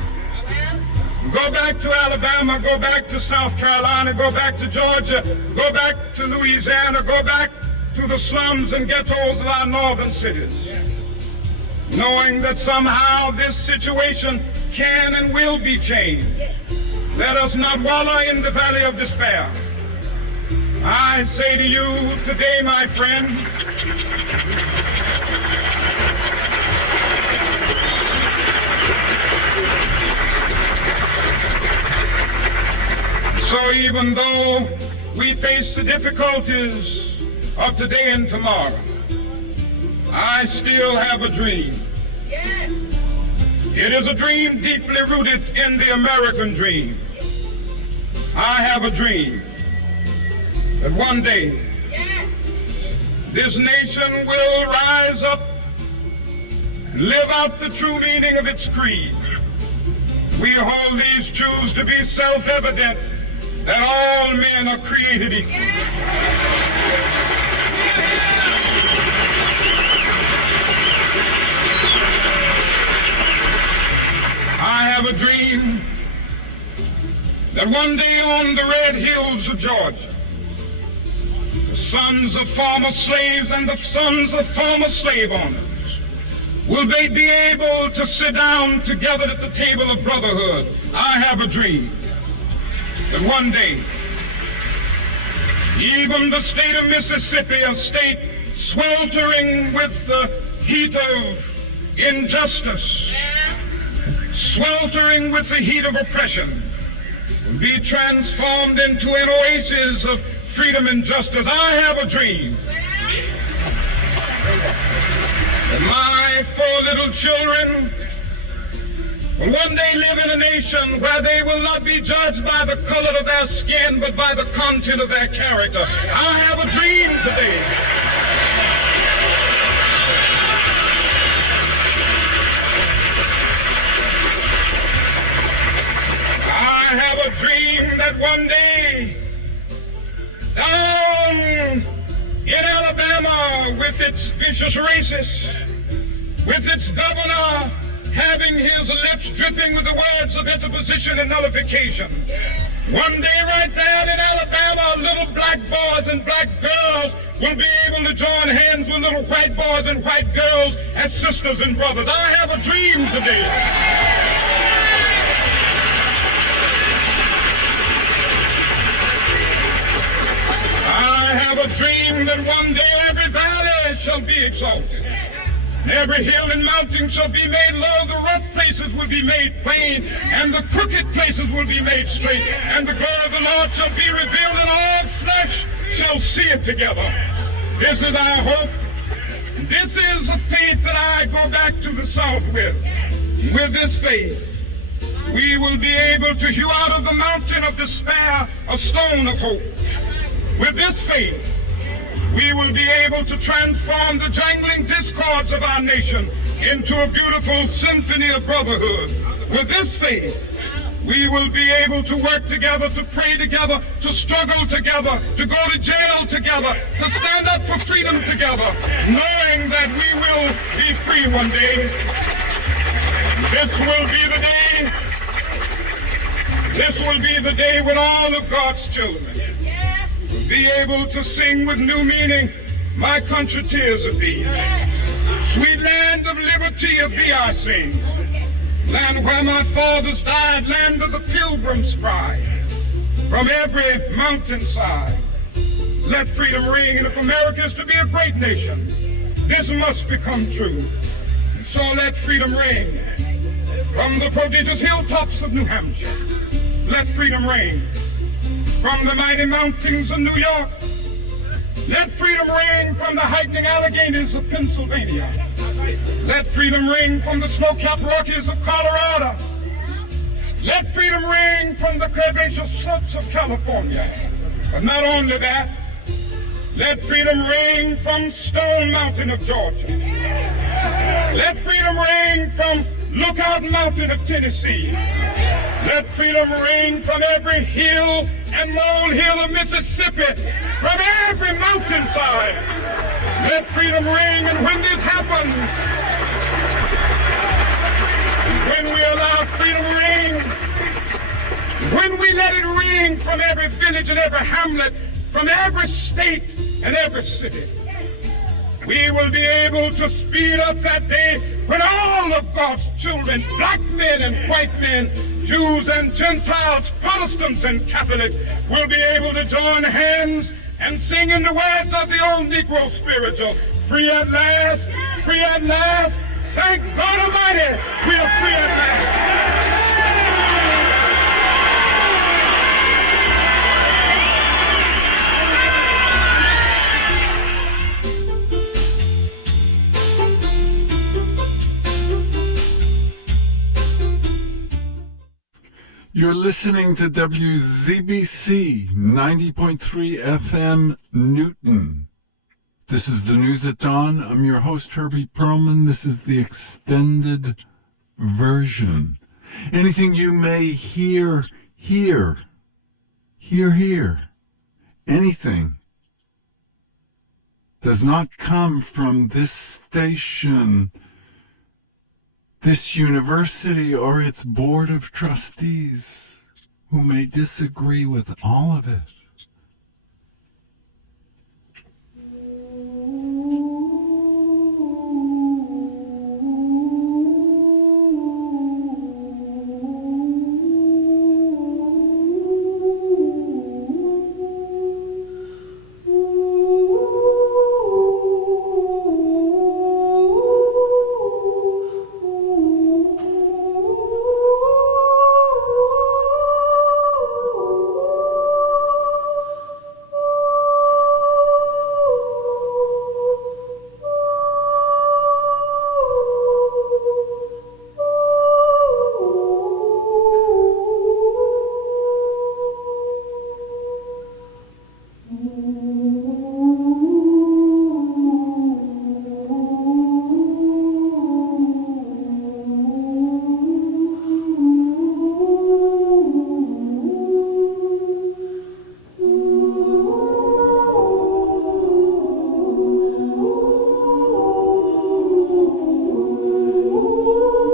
Go back to Alabama. Go back to South Carolina. Go back to Georgia. Go back to Louisiana. Go back to the slums and ghettos of our northern cities. knowing that somehow this situation can and will be changed. Let us not wallow in the valley of despair. I say to you today, my friend, so even though we face the difficulties of today and tomorrow, I still have a dream. Yes. It is a dream deeply rooted in the American dream. I have a dream that one day this nation will rise up and live out the true meaning of its creed. We hold these truths to be self-evident, that all men are created equal. I have a dream that one day on the red hills of Georgia, the sons of former slaves and the sons of former slave owners will they be able to sit down together at the table of brotherhood. I have a dream that one day, even the state of Mississippi, a state sweltering with the heat of injustice, sweltering with the heat of oppression, will be transformed into an oasis of freedom and justice. I have a dream that my 4 little children will one day live in a nation where they will not be judged by the color of their skin, but by the content of their character. I have a dream today. I have a dream that one day, down in Alabama, with its vicious racists, with its governor having his lips dripping with the words of interposition and nullification, one day right there in Alabama, little black boys and black girls will be able to join hands with little white boys and white girls as sisters and brothers. I have a dream today. I have a dream that one day every valley shall be exalted. Every hill and mountain shall be made low, the rough places will be made plain, and the crooked places will be made straight, and the glory of the Lord shall be revealed, and all flesh shall see it together. This is our hope. This is a faith that I go back to the South with. With this faith, we will be able to hew out of the mountain of despair a stone of hope. With this faith, we will be able to transform the jangling discords of our nation into a beautiful symphony of brotherhood. With this faith, we will be able to work together, to pray together, to struggle together, to go to jail together, to stand up for freedom together, knowing that we will be free one day. This will be the day. This will be the day when all of God's children will be able to sing with new meaning, my country, tears of thee. Sweet land of liberty, of thee I sing. Land where my fathers died, land of the pilgrim's pride. From every mountainside, let freedom ring. And if America is to be a great nation, this must become true. And so let freedom ring. From the prodigious hilltops of New Hampshire, let freedom ring. From the mighty mountains of New York, let freedom ring. From the heightening Alleghenies of Pennsylvania, let freedom ring. From the snow-capped Rockies of Colorado, let freedom ring. From the curvaceous slopes of California. But not only that, let freedom ring from Stone Mountain of Georgia. Let freedom ring from Lookout Mountain of Tennessee. Let freedom ring from every hill and molehill of Mississippi, from every mountainside. Let freedom ring, and when this happens, when we allow freedom ring, when we let it ring from every village and every hamlet, from every state and every city, We will be able to speed up that day when all of God's children, black men and white men, Jews and Gentiles, Protestants and Catholics, will be able to join hands and sing in the words of the old Negro spiritual, free at last, free at last. Thank God Almighty, we are free at last. You're listening to WZBC 90.3 FM Newton. This is the news at dawn. I'm your host, Herbie Perlman. This is the extended version. Anything you may hear, anything does not come from this station, this university, or its board of trustees, who may disagree with all of it.